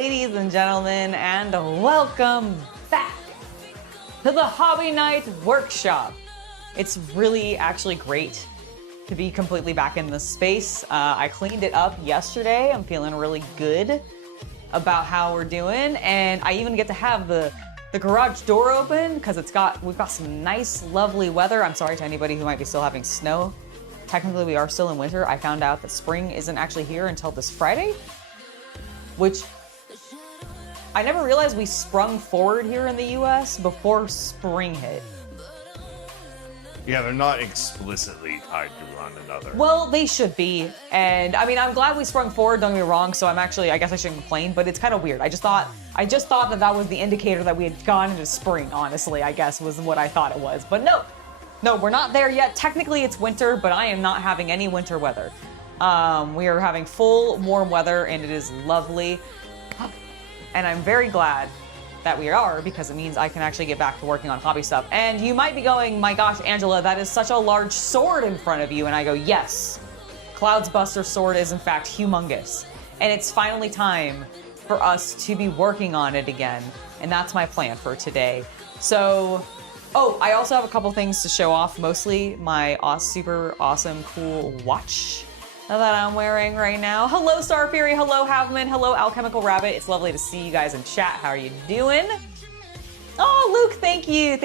ladies and gentlemen, and welcome back to the Hobby Night Workshop. It's really actually great to be completely back in this space. I cleaned it up yesterday. I'm feeling really good about how we're doing, and I even get to have the garage door open because we've got some nice, lovely weather. I'm sorry to anybody who might be still having snow. Technically, we are still in winter. I found out that spring isn't actually here until this Friday, which I never realized we sprung forward here in the US before spring hit. Yeah, they're not explicitly tied to one another. Well, they should be. And I mean, I'm glad we sprung forward, don't get me wrong, so I guess I shouldn't complain, but it's kind of weird. I just thought that was the indicator that we had gone into spring, honestly, I guess was what I thought it was. But no, we're not there yet. Technically it's winter, but I am not having any winter weather. We are having full warm weather and it is lovely. And I'm very glad that we are, because it means I can actually get back to working on hobby stuff. And you might be going, my gosh, Angela, that is such a large sword in front of you. And I go, yes, Cloud's Buster sword is in fact humongous. And it's finally time for us to be working on it again. And that's my plan for today. So, I also have a couple things to show off, mostly my super awesome, cool watch that I'm wearing right now. Hello, Star Fury. Hello, Havman. Hello, Alchemical Rabbit. It's lovely to see you guys in chat. How are you doing? Oh, Luke, thank you.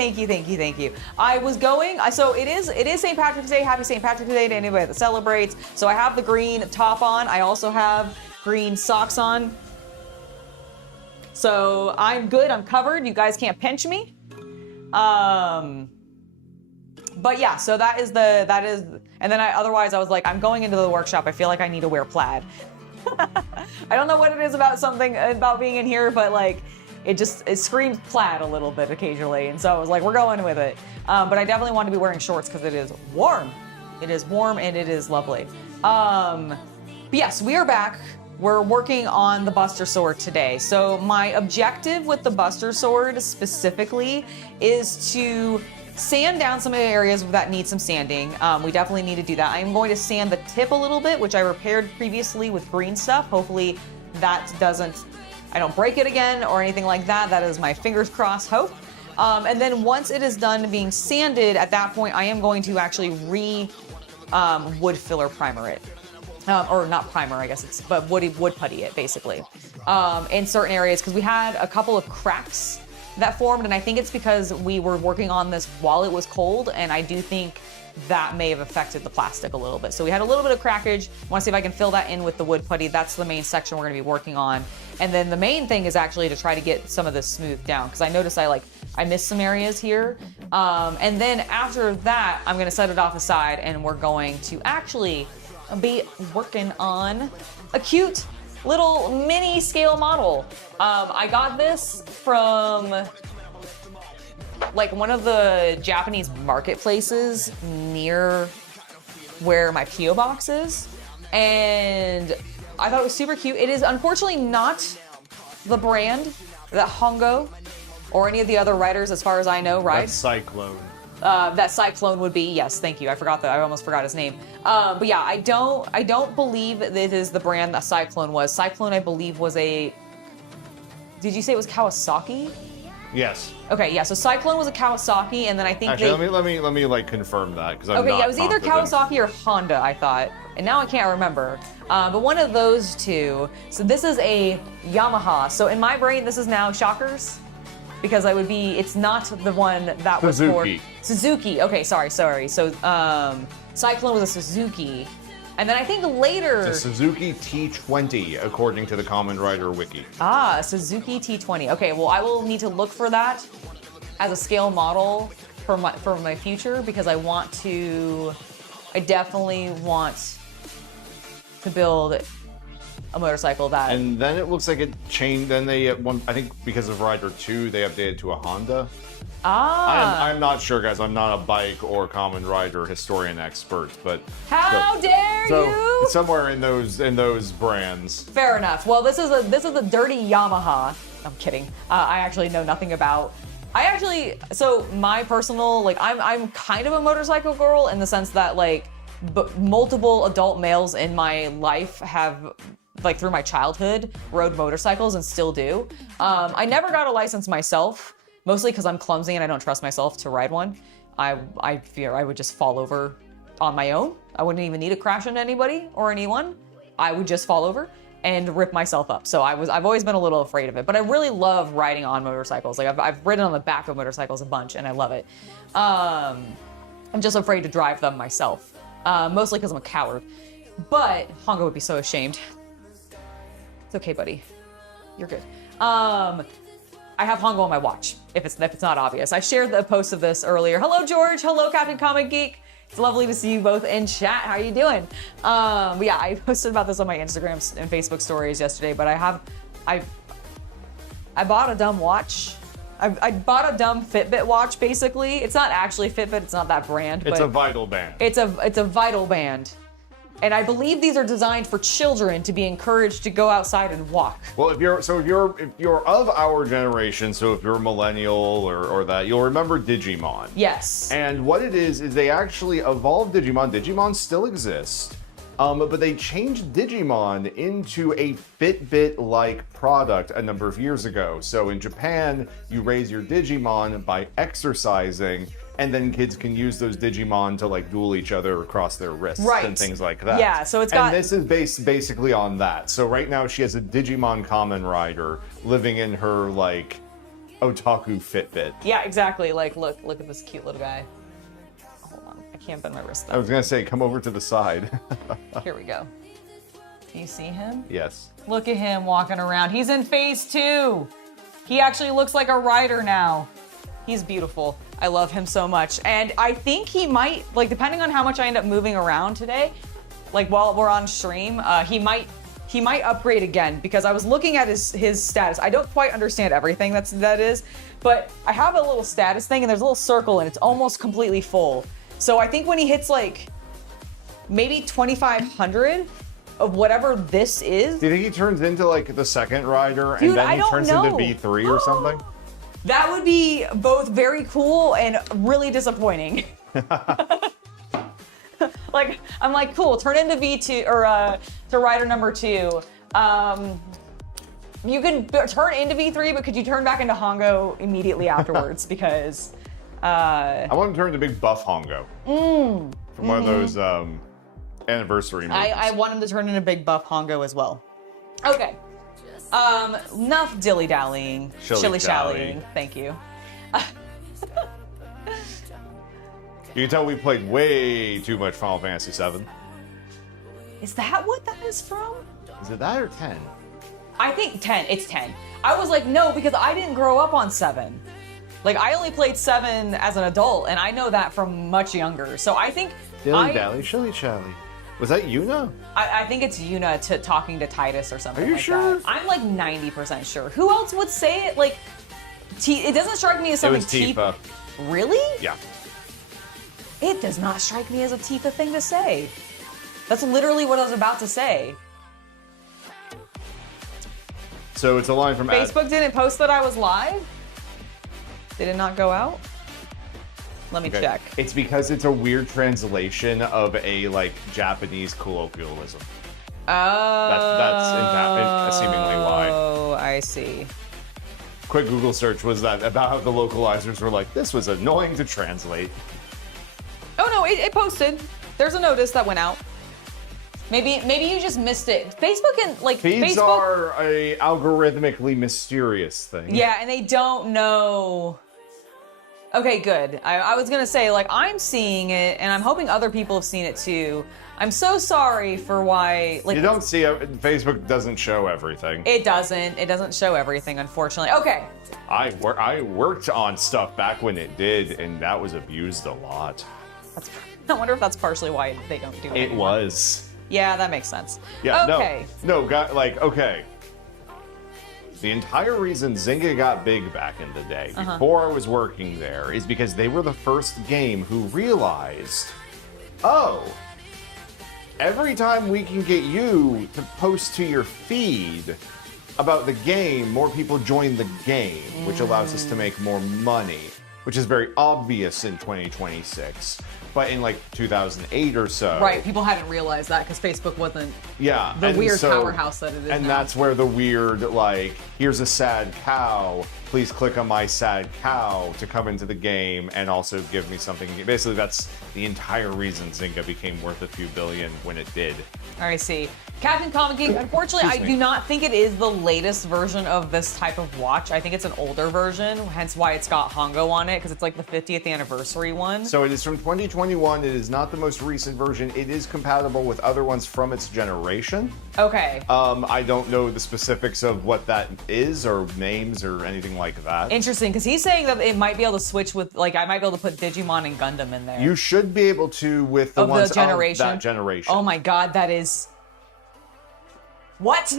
I was going, so it is St. Patrick's Day. Happy St. Patrick's Day to anybody that celebrates. So I have the green top on. I also have green socks on. So I'm good, I'm covered. You guys can't pinch me. But yeah, so that is, and then otherwise I was like, I'm going into the workshop. I feel like I need to wear plaid. I don't know what it is about being in here, but like, it screams plaid a little bit occasionally. And so I was like, we're going with it. But I definitely want to be wearing shorts because it is warm. It is warm and it is lovely. But yes, we are back. We're working on the Buster Sword today. So my objective with the Buster Sword specifically is to sand down some of the areas that need some sanding. We definitely need to do that. I'm going to sand the tip a little bit, which I repaired previously with green stuff. Hopefully I don't break it again or anything like that. That is my fingers crossed hope. And then once it is done being sanded, at that point, I am going to actually wood filler primer it. Or not primer, I guess but wood putty it, basically. In certain areas, because we had a couple of cracks that formed, and I think it's because we were working on this while it was cold, and I do think that may have affected the plastic a little bit. So we had a little bit of crackage. I want to see if I can fill that in with the wood putty. That's the main section we're going to be working on. And then the main thing is actually to try to get some of this smoothed down, because I noticed I missed some areas here. And then after that, I'm going to set it off aside, and we're going to actually be working on a cute little mini scale model. I got this from one of the Japanese marketplaces near where my P.O. box is, and I thought it was super cute. It is unfortunately not the brand that Hongo or any of the other writers, as far as I know, right? That's Cyclone. That Cyclone would be, yes, thank you. I almost forgot his name. But yeah, I don't believe that it is the brand that Cyclone was. Cyclone, I believe, was did you say it was Kawasaki? Yes. Okay, yeah, so Cyclone was a Kawasaki, and then I think actually, let me confirm that, because I'm not it was either confident. Kawasaki or Honda, I thought, and now I can't remember. But one of those two. So this is a Yamaha. So in my brain, this is now Shockers, because it's not the one that was for Suzuki. Okay, sorry. So Cyclone was a Suzuki. And then I think later... It's a Suzuki T20, according to the Kamen Rider wiki. Ah, a Suzuki T20. Okay, well, I will need to look for that as a scale model for my future, because I definitely want to build a motorcycle that... And then it looks like it changed, then I think because of Rider 2, they updated to a Honda. Ah. I'm not sure, guys. I'm not a bike or Kamen Rider historian expert, but... How dare you! Somewhere in those brands. Fair enough. Well, this is a dirty Yamaha. I'm kidding. I actually know nothing about... So my personal, I'm kind of a motorcycle girl in the sense that, multiple adult males in my life have like through my childhood, rode motorcycles and still do. I never got a license myself, mostly because I'm clumsy and I don't trust myself to ride one. I fear I would just fall over on my own. I wouldn't even need to crash into anybody or anyone. I would just fall over and rip myself up. So I've always been a little afraid of it, but I really love riding on motorcycles. Like I've ridden on the back of motorcycles a bunch and I love it. I'm just afraid to drive them myself, mostly because I'm a coward. But Hongo would be so ashamed. It's okay, buddy. You're good. I have Hongo on my watch, if it's not obvious. I shared the post of this earlier. Hello, George. Hello, Captain Comic Geek. It's lovely to see you both in chat. How are you doing? But yeah, I posted about this on my Instagram and Facebook stories yesterday, but I bought a dumb watch. I bought a dumb Fitbit watch, basically. It's not actually Fitbit, it's not that brand. It's a Vital Band. It's a Vital Band. And I believe these are designed for children to be encouraged to go outside and walk. Well, if you're of our generation, so if you're a millennial or that, you'll remember Digimon. Yes. And what it is they actually evolved Digimon. Digimon still exists, but they changed Digimon into a Fitbit-like product a number of years ago. So in Japan, you raise your Digimon by exercising, and then kids can use those Digimon to like duel each other across their wrists and things like that. Yeah, so it's got... And this is based basically on that. So right now she has a Digimon Kamen Rider living in her like otaku Fitbit. Yeah, exactly. Like, look at this cute little guy. Hold on, I can't bend my wrist though. I was gonna say, come over to the side. Here we go. Do you see him? Yes. Look at him walking around. He's in phase 2. He actually looks like a rider now. He's beautiful. I love him so much. And I think he might, like, depending on how much I end up moving around today, like while we're on stream, he might upgrade again, because I was looking at his status. I don't quite understand everything that is, but I have a little status thing and there's a little circle and it's almost completely full. So I think when he hits like maybe 2,500 of whatever this is. Do you think he turns into like the second rider Dude, and then he turns know. into V3 or something? That would be both very cool and really disappointing. Like, I'm like, cool, turn into V2 or to rider number 2. You can turn into V3, but could you turn back into Hongo immediately afterwards? Because I want to turn into Big Buff Hongo from one of those anniversary movies. I want him to turn into Big Buff Hongo as well. Okay. Enough dilly-dallying, shilly-shallying. Thank you. You can tell we played way too much Final Fantasy VII. Is that what that is from? Is it that or 10? I think 10. It's 10. I was like, no, because I didn't grow up on 7. Like, I only played 7 as an adult, and I know that from much younger. So I think... Dilly-dally, shilly-shally. Was that Yuna? I think it's Yuna talking to Titus or something. Are you like sure? That. I'm like 90% sure. Who else would say it? Like, it doesn't strike me as something. It was Tifa. Really? Yeah. It does not strike me as a Tifa thing to say. That's literally what I was about to say. So it's a line from Facebook didn't post that I was live? Did it not go out? Let me check. It's because it's a weird translation of a like Japanese colloquialism. Oh. That's seemingly why. Oh, I see. Quick Google search was that about how the localizers were like, this was annoying to translate. Oh no, it posted. There's a notice that went out. Maybe you just missed it. Facebook and like Feeds are a algorithmically mysterious thing. Yeah, and they don't know. Okay, good. I was gonna say, like, I'm seeing it, and I'm hoping other people have seen it too. I'm so sorry for why, like... You don't see it. Facebook doesn't show everything. It doesn't. It doesn't show everything, unfortunately. Okay. I worked on stuff back when it did, and that was abused a lot. I wonder if that's partially why they don't do it It anymore. was. Yeah, that makes sense. Yeah, okay. Okay. The entire reason Zynga got big back in the day, before I was working there, is because they were the first game who realized, oh, every time we can get you to post to your feed about the game, more people join the game, which allows us to make more money. which is very obvious in 2026. But in like 2008 or so, Right, people hadn't realized that because Facebook wasn't yeah, the and weird so- powerhouse that it is and now. that's where the weird, like, here's a sad cow, please click on my sad cow to come into the game and also give me something. Basically, that's the entire reason Zynga became worth a few billion when it did. I see. Captain Comic Geek, unfortunately, I Excuse me. do not think it is the latest version of this type of watch. I think it's an older version, hence why it's got Hongo on it, because it's like the 50th anniversary one. So it is from 2021. It is not the most recent version. It is compatible with other ones from its generation. Okay. I don't know the specifics of what that is or names or anything like that. Interesting, because he's saying that it might be able to switch with, like, I might be able to put Digimon and Gundam in there. You should be able to with the Of the ones generation? of that generation. Oh my god, that is... What?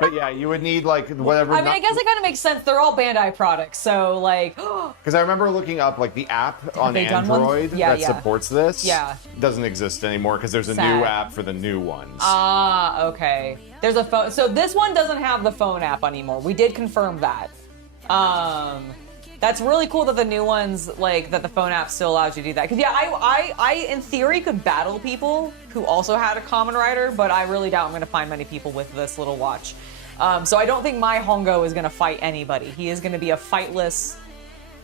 But yeah, you would need like whatever. I mean, I guess it kind of makes sense. They're all Bandai products, so like... Because I remember looking up like the app on they done one? Android Yeah, that yeah. supports this. Yeah. Doesn't exist anymore because there's a Sad. new app for the new ones. Ah, okay. There's a phone. So this one doesn't have the phone app anymore. We did confirm that. That's really cool that the new ones, like, that the phone app still allows you to do that. Because, yeah, I, in theory, could battle people who also had a Kamen Rider, but I really doubt I'm going to find many people with this little watch. So I don't think my Hongo is going to fight anybody. He is going to be a fightless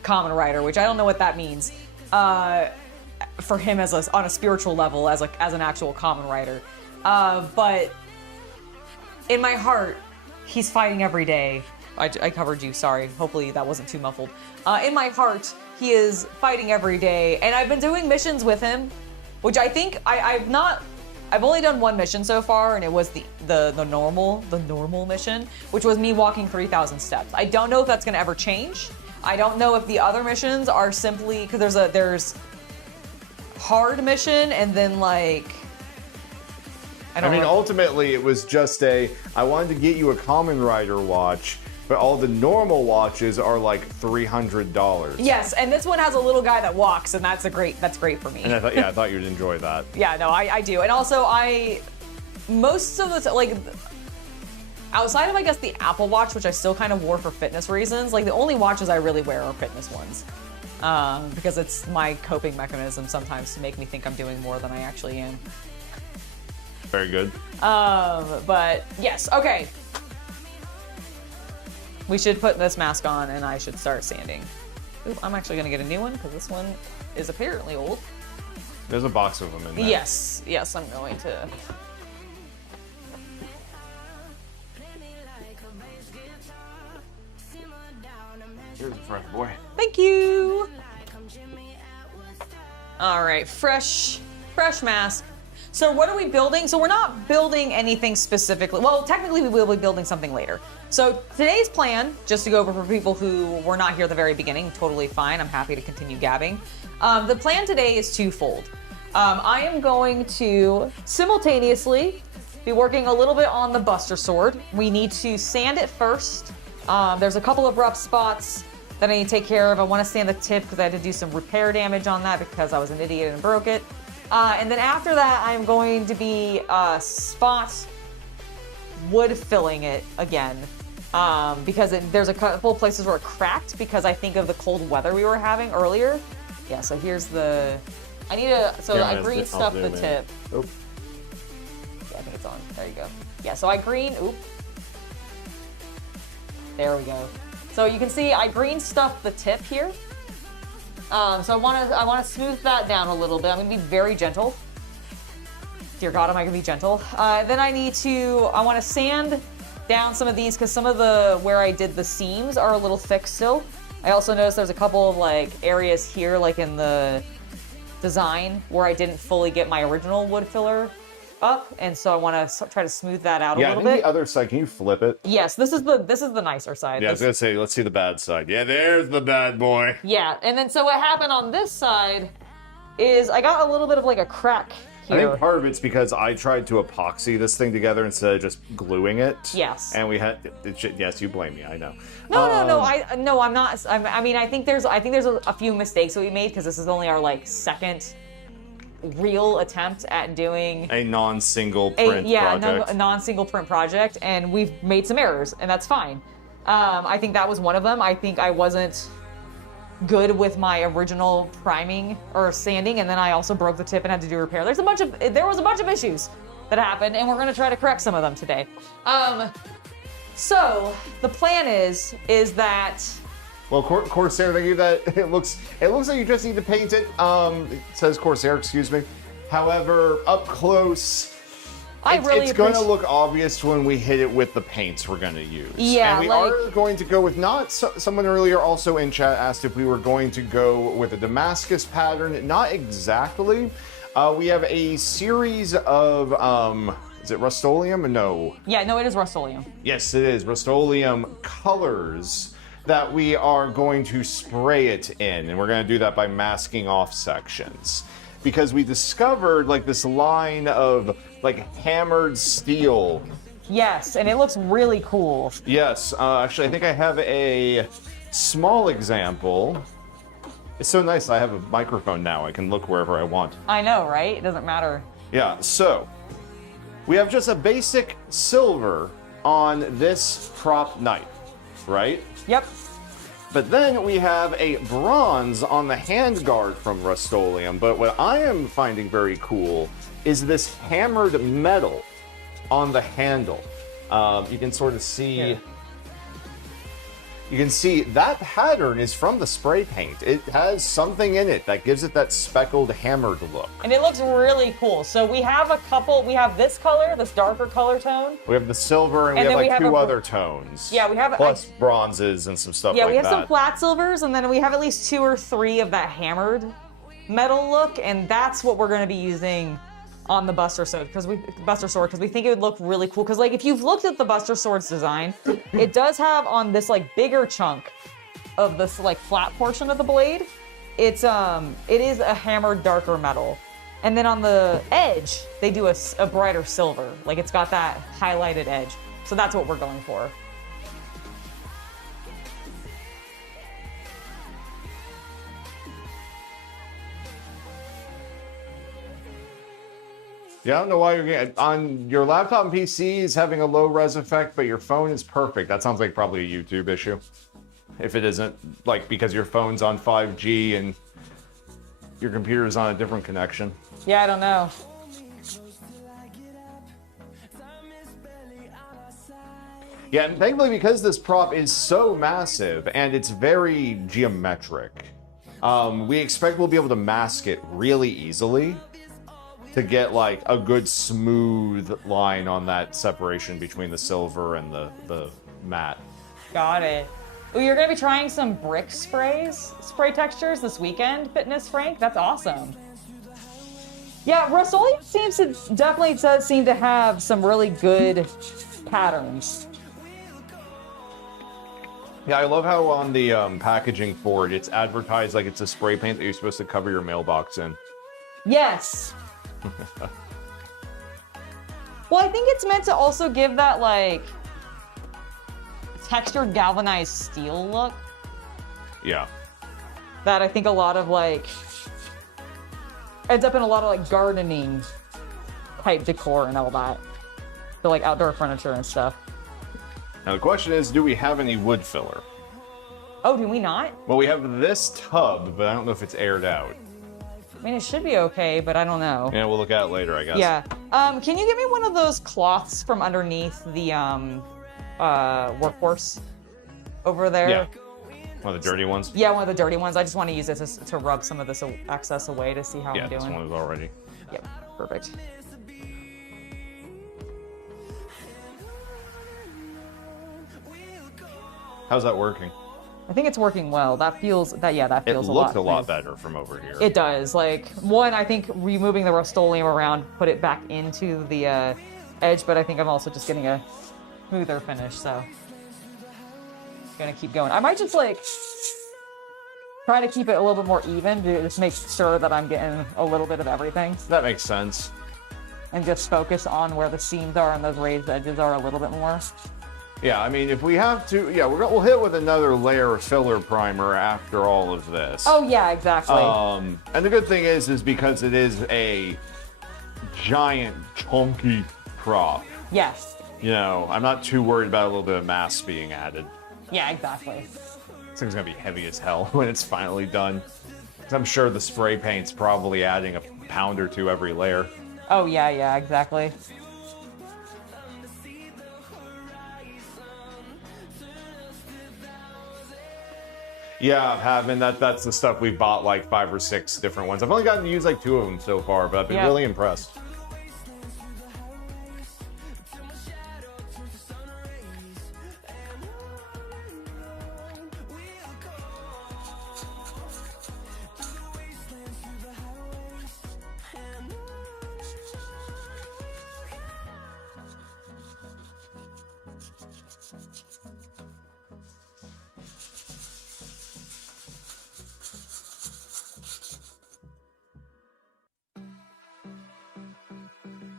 Kamen Rider, which I don't know what that means for him as on a spiritual level, as an actual Kamen Rider. But in my heart, he's fighting every day. I covered you, sorry. Hopefully that wasn't too muffled. In my heart, he is fighting every day, and I've been doing missions with him, which I think I've only done one mission so far, and it was the normal mission, which was me walking 3,000 steps. I don't know if that's gonna ever change. I don't know if the other missions are simply, because there's hard mission, and then like, I mean, ultimately, it was just I wanted to get you a Kamen Rider watch, but all the normal watches are like $300. Yes, and this one has a little guy that walks, and that's great for me. And I thought you'd enjoy that. Yeah, no, I do. And also, most of the, like, outside of, I guess, the Apple Watch, which I still kind of wore for fitness reasons, like, the only watches I really wear are fitness ones. Because it's my coping mechanism sometimes to make me think I'm doing more than I actually am. Very good. But, yes, okay. We should put this mask on, and I should start sanding. Ooh, I'm actually gonna get a new one, because this one is apparently old. There's a box of them in there. Yes, I'm going to. Here's a fresh boy. Thank you. All right, fresh mask. So what are we building? So we're not building anything specifically. Well, technically we will be building something later. So today's plan, just to go over for people who were not here at the very beginning, totally fine. I'm happy to continue gabbing. The plan today is twofold. I am going to simultaneously be working a little bit on the Buster Sword. We need to sand it first. There's a couple of rough spots that I need to take care of. I want to sand the tip because I had to do some repair damage on that because I was an idiot and broke it. And then after that, I'm going to be spot wood filling it again. Because there's a couple of places where it cracked because I think of the cold weather we were having earlier. Yeah, so here's the... I need to... So Yeah, I green stuff the tip. Oop. Yeah, I think it's on. There you go. Yeah, so I green... Oop. There we go. So you can see I green stuffed the tip here. So I want to smooth that down a little bit. I'm going to be very gentle. Dear God, am I going to be gentle? Then I want to sand down some of these because some of where I did the seams are a little thick still. I also noticed there's a couple of like areas here, like in the design, where I didn't fully get my original wood filler up, and so I want to try to smooth that out a little bit. Yeah, the other side. Can you flip it? Yes, this is the nicer side. Yeah, I was gonna say, let's see the bad side. Yeah, there's the bad boy. Yeah, and then so what happened on this side is I got a little bit of like a crack here. I think part of it's because I tried to epoxy this thing together instead of just gluing it. Yes. And we had, yes, you blame me, I know. No, I'm not. I mean, I think there's a few mistakes that we made because this is only our like second real attempt at doing a non-single print project. a non-single print project, and we've made some errors, and that's fine. I think that was one of them. I think I wasn't good with my original priming or sanding, and then I also broke the tip and had to do repair. There was a bunch of issues that happened, and we're gonna try to correct some of them today. So the plan is that. Well, Corsair, they gave that. It looks like you just need to paint it. It says Corsair, excuse me. However, up close, it's going to look obvious when we hit it with the paints we're going to use. Yeah, and we are going to go with someone earlier also in chat asked if we were going to go with a Damascus pattern. Not exactly. We have a series of, is it Rust-Oleum? No. Yeah, no, it is Rust-Oleum. Yes, it is. Rust-Oleum colors that we are going to spray it in. And we're going to do that by masking off sections. Because we discovered like this line of like hammered steel. Yes, and it looks really cool. Yes, actually I think I have a small example. It's so nice I have a microphone now. I can look wherever I want. I know, right? It doesn't matter. Yeah, so we have just a basic silver on this prop knife, right? Yep. But then we have a bronze on the handguard from Rust-Oleum. But what I am finding very cool is this hammered metal on the handle. You can sort of see. Here. You can see that pattern is from the spray paint. It has something in it that gives it that speckled, hammered look. And it looks really cool. So we have we have this color, this darker color tone. We have the silver, and we have like two other tones. Yeah, we have plus bronzes and some stuff like that. Yeah, we have some flat silvers, and then we have at least 2 or 3 of that hammered metal look, and that's what we're going to be using on the Buster Sword because we think it would look really cool. Because like if you've looked at the Buster Sword's design, it does have on this like bigger chunk of this like flat portion of the blade, it is a hammered darker metal, and then on the edge they do a brighter silver. Like it's got that highlighted edge. So that's what we're going for. Yeah, I don't know why you're getting on your laptop and PC is having a low res effect, but your phone is perfect. That sounds like probably a YouTube issue. If it isn't, like because your phone's on 5G and your computer's on a different connection. Yeah, I don't know. Yeah, and thankfully because this prop is so massive and it's very geometric, we expect we'll be able to mask it really easily to get like a good smooth line on that separation between the silver and the matte. Got it. Well, you're gonna be trying some brick spray textures this weekend, Fitness Frank? That's awesome. Yeah, Rust-Oleum definitely does seem to have some really good patterns. Yeah, I love how on the packaging for it, it's advertised like it's a spray paint that you're supposed to cover your mailbox in. Yes. Well, I think it's meant to also give that like textured galvanized steel look. Yeah. That I think a lot of like ends up in a lot of like gardening type decor and all that. So like outdoor furniture and stuff. Now the question is, do we have any wood filler? Oh, do we not? Well, we have this tub, but I don't know if it's aired out. I mean, it should be okay, but I don't know. Yeah, we'll look at it later, I guess. Yeah. Can you give me one of those cloths from underneath the workhorse over there? Yeah. One of the dirty ones? Yeah, one of the dirty ones. I just want to use it to rub some of this excess away to see how I'm doing. Yeah, this one is already. Yep, perfect. How's that working? I think it's working well. That feels a lot. It looked a lot better from over here. It does. Like, one, I think removing the Rust-Oleum around put it back into the edge, but I think I'm also just getting a smoother finish, so gonna keep going. I might just like try to keep it a little bit more even to just make sure that I'm getting a little bit of everything. That makes sense. And just focus on where the seams are and those raised edges are a little bit more. Yeah, I mean, if we have to, yeah, we'll hit with another layer of filler primer after all of this. Oh, yeah, exactly. And the good thing is because it is a giant, chunky prop. Yes. You know, I'm not too worried about a little bit of mass being added. Yeah, exactly. This thing's gonna be heavy as hell when it's finally done. 'Cause I'm sure the spray paint's probably adding a pound or two every layer. Oh yeah, yeah, exactly. Yeah, having that's the stuff we've bought like 5 or 6 different ones. I've only gotten to use like 2 of them so far, but I've been really impressed.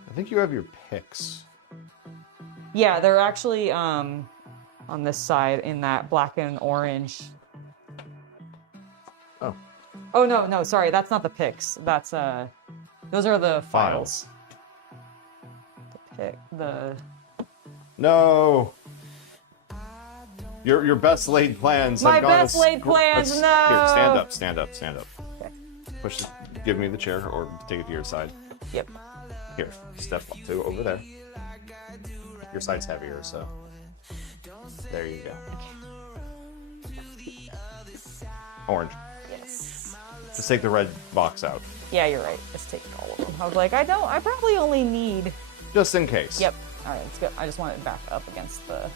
I think you have your picks. Yeah, they're actually on this side in that black and orange. Oh. Oh no, sorry, that's not the picks. That's those are the files. The No. Your best laid plans. My best laid plans. No. Here, stand up. Okay. Push. Give me the chair, or take it to your side. Yep. Here, step to over there. Your side's heavier, so there you go. Orange. Yes. Just take the red box out. Yeah, you're right. Let's take all of them. I was like, I probably only need. Just in case. Yep. All right, let's go. I just want it back up against the.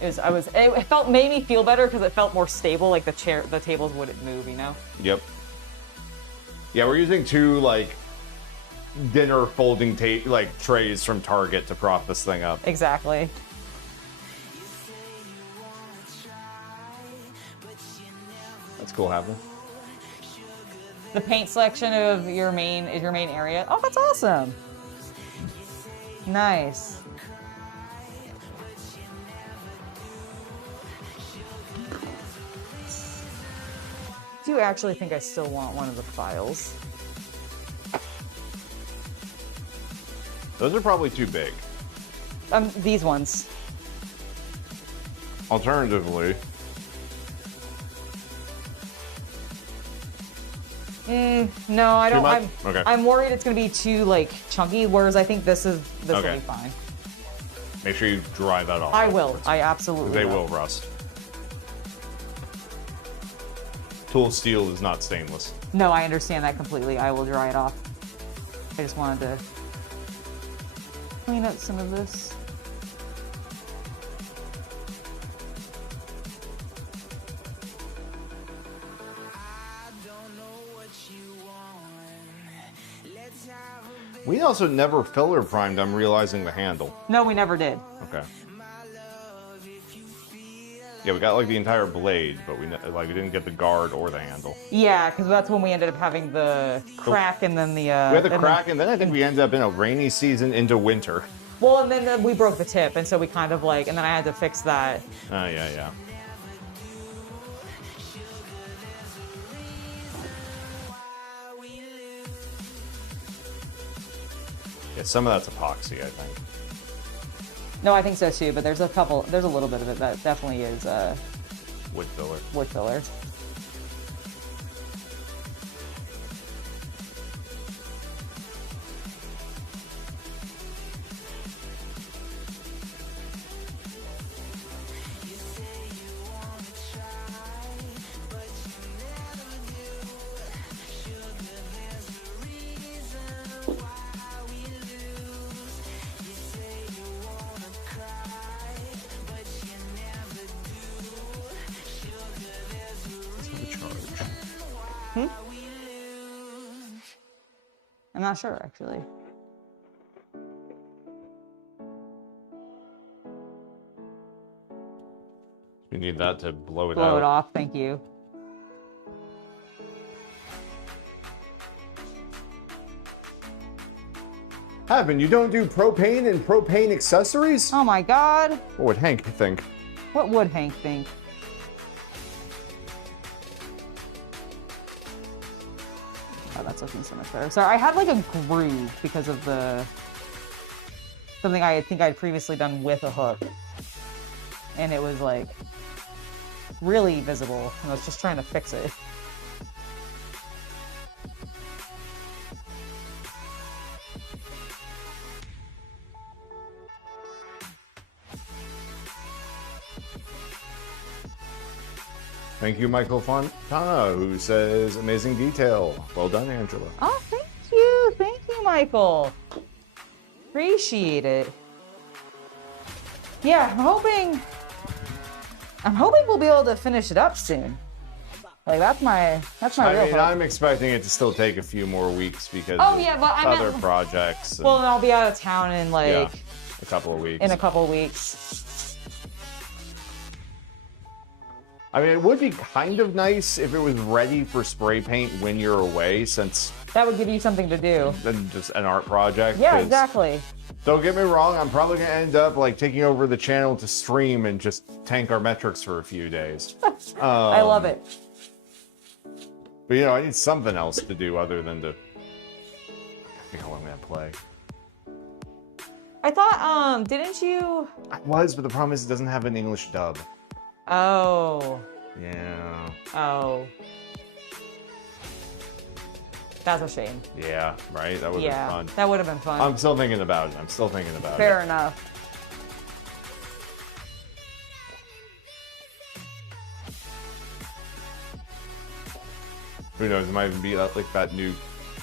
It made me feel better because it felt more stable. Like the tables wouldn't move, you know. Yep. Yeah, we're using 2 like dinner folding trays from Target to prop this thing up. Exactly. That's cool having. The paint selection of your main area. Oh, that's awesome. Nice. Do you actually think I still want one of the files? Those are probably too big. These ones. Alternatively. No, I don't. Okay. I'm worried it's gonna be too like chunky. Whereas I think this will be fine. Make sure you dry that off. I will. I absolutely. They will rust. Tool steel is not stainless. No, I understand that completely. I will dry it off. I just wanted to clean up some of this. We also never filler primed, I'm realizing, the handle. No, we never did. Okay. Yeah, we got like the entire blade, but we didn't get the guard or the handle. Yeah, because that's when we ended up having the crack and then the... we had the crack, and then I think we ended up in a rainy season into winter. Well, and then we broke the tip, and so we kind of like... And then I had to fix that. Oh, yeah. Yeah, some of that's epoxy, I think. No, I think so too, but there's a little bit of it that definitely is Wood filler. Wood filler. I'm not sure, actually. You need that to blow it out. Blow it off, thank you. Haven, you don't do propane and propane accessories? Oh my god. What would Hank think? What would Hank think? Oh, that's looking so much better. Sorry, I had like a groove because of something I think I'd previously done with a hook. And it was like, really visible, and I was just trying to fix it. Thank you, Michael Fontana, who says, amazing detail. Well done, Angela. Oh, thank you, Michael. Appreciate it. Yeah, I'm hoping we'll be able to finish it up soon. Like that's my real hope. I'm expecting it to still take a few more weeks because other projects. Well, and I'll be out of town in like a couple of weeks. In a couple of weeks. I mean, it would be kind of nice if it was ready for spray paint when you're away, since that would give you something to do. Than just an art project. Yeah, exactly. Don't get me wrong, I'm probably gonna end up like taking over the channel to stream and just tank our metrics for a few days. I love it. But I need something else to do other than to. I think I'm gonna play. I thought, didn't you? I was, but the problem is it doesn't have an English dub. Oh. Yeah. Oh. That's a shame. Yeah, right? That would have been fun. That would have been fun. I'm still thinking about it. Fair enough. Who knows? It might even be like that new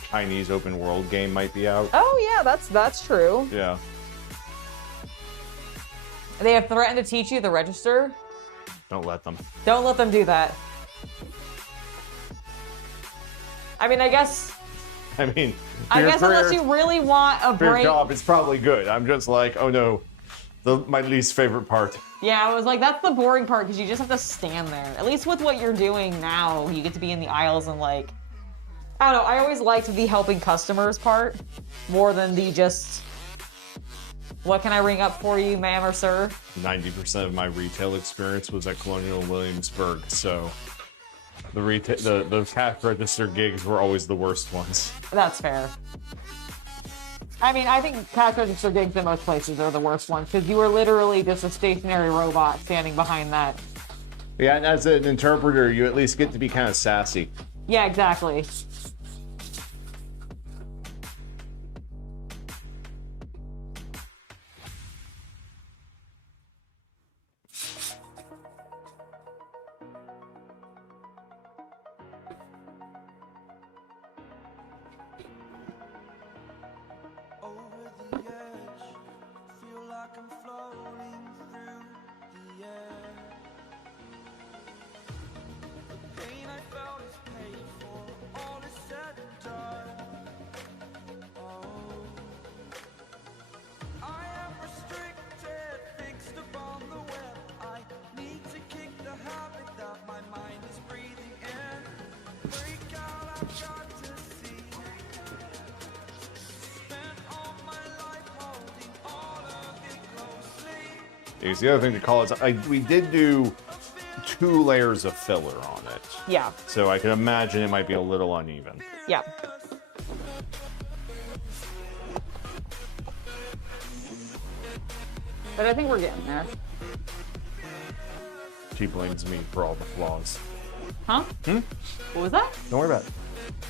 Chinese open world game might be out. Oh yeah, that's true. Yeah. They have threatened to teach you the register. Don't let them. Don't let them do that. I mean, I guess unless you really want a for your break. job, it's probably good. I'm just like, oh no, my least favorite part. Yeah, I was like, that's the boring part because you just have to stand there. At least with what you're doing now, you get to be in the aisles and like, I don't know. I always liked the helping customers part more than the just, what can I ring up for you, ma'am or sir? 90% of my retail experience was at Colonial Williamsburg, so the cash register gigs were always the worst ones. That's fair. I mean, I think cash register gigs in most places are the worst ones because you were literally just a stationary robot standing behind that. Yeah, and as an interpreter, you at least get to be kind of sassy. Yeah, exactly. Because the other thing to call is, we did do 2 layers of filler on it. Yeah. So I can imagine it might be a little uneven. Yeah. But I think we're getting there. She blames me for all the flaws. Huh? What was that? Don't worry about it.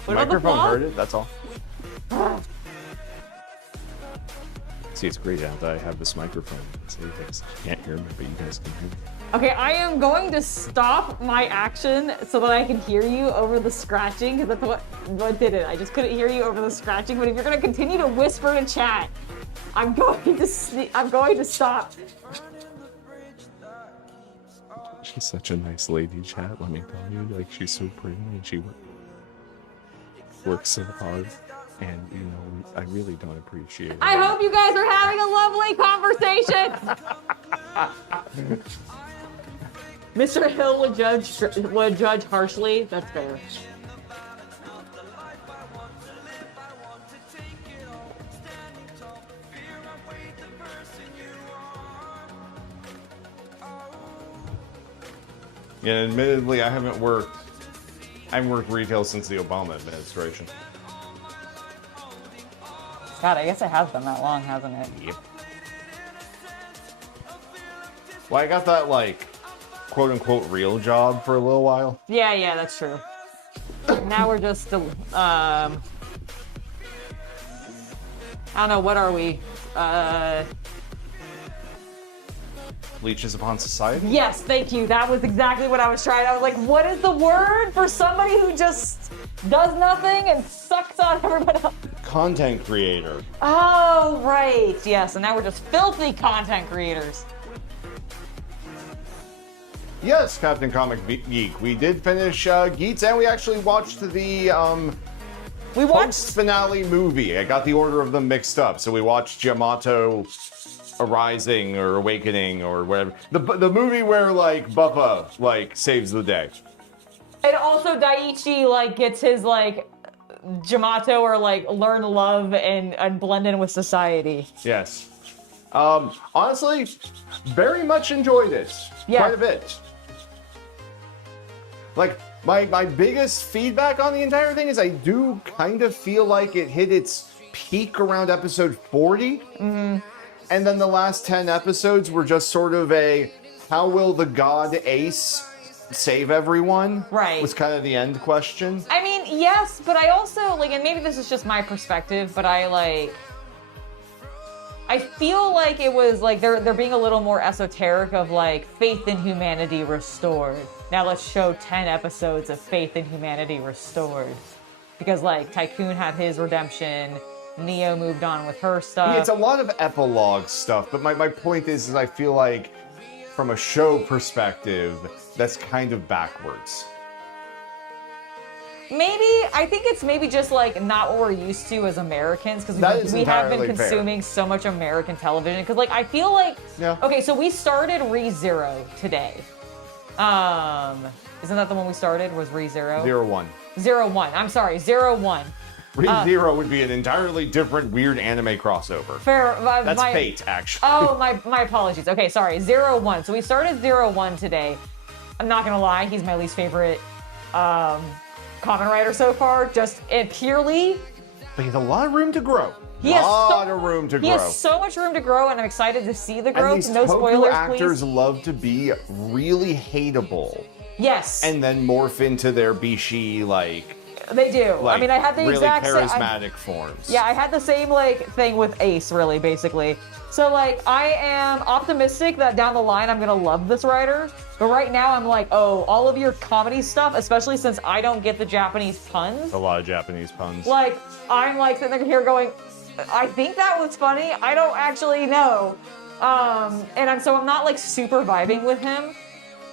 What the about the microphone flaw? heard it, that's all. See, it's great now that I have this microphone. So you guys can't hear me, but you guys can hear me. Okay, I am going to stop my action so that I can hear you over the scratching, because that's what did it. I just couldn't hear you over the scratching, but if you're going to continue to whisper in chat, I'm going to stop. She's such a nice lady, chat, let me tell you. Like, she's so pretty and she works so hard. And, I really don't appreciate it. I hope you guys are having a lovely conversation. Mr. Hill would judge harshly. That's fair. Yeah, admittedly, I haven't worked retail since the Obama administration. God, I guess it has been that long, hasn't it? Yep. Well, I got that, like, quote-unquote real job for a little while. Yeah, that's true. Now we're just, I don't know, what are we? Leeches upon society? Yes, thank you. That was exactly what I was trying. I was like, what is the word for somebody who just does nothing and sucks on everybody else? Content creator. Oh, right. Yes, and now we're just filthy content creators. Yes, Captain Comic Geek. We did finish Geats, and we actually watched the post-finale movie. I got the order of them mixed up. So we watched Yamato Arising or Awakening or whatever. The movie where, like, Buppa, like, saves the day. And also Daiichi, like, gets his, like, Yamato or, like, learn to love and blend in with society. Yes. Honestly, very much enjoyed it. Yeah. Quite a bit. Like, my biggest feedback on the entire thing is I do kind of feel like it hit its peak around episode 40. Mm-hmm. And then the last 10 episodes were just sort of a, how will the god Ace save everyone? Right. Was kind of the end question. I mean, yes, but I also, like, and maybe this is just my perspective, but I feel like it was, like, they're being a little more esoteric of, like, faith in humanity restored. Now let's show 10 episodes of faith in humanity restored. Because, like, Tycoon had his redemption, Neo moved on with her stuff. Yeah, it's a lot of epilogue stuff, but my point is I feel like, from a show perspective, that's kind of backwards. Maybe, I think it's maybe just like not what we're used to as Americans, because we have been consuming so much American television. Because like I feel like, okay, so we started ReZero today. Isn't that the one we started? Was ReZero? 01. 01. I'm sorry, 01. ReZero would be an entirely different weird anime crossover. Fair. That's fate, actually. Oh, my apologies. Okay, sorry, 01. So we started 01 today. I'm not gonna lie, he's my least favorite Kamen writer so far, just purely. But he has a lot of room to grow. He has so much room to grow, and I'm excited to see the growth. And these no Toku spoilers, actors please. love to be really hateable. Yes. And then morph into their bishi, like... They do. Like, I mean, I had the really exact same... charismatic forms. Yeah, I had the same, like, thing with Ace, really, basically. So, like, I am optimistic that down the line I'm gonna love this writer. But right now I'm like, oh, all of your comedy stuff, especially since I don't get the Japanese puns. A lot of Japanese puns. Like, I'm like sitting here going, I think that was funny. I don't actually know. So I'm not like super vibing with him.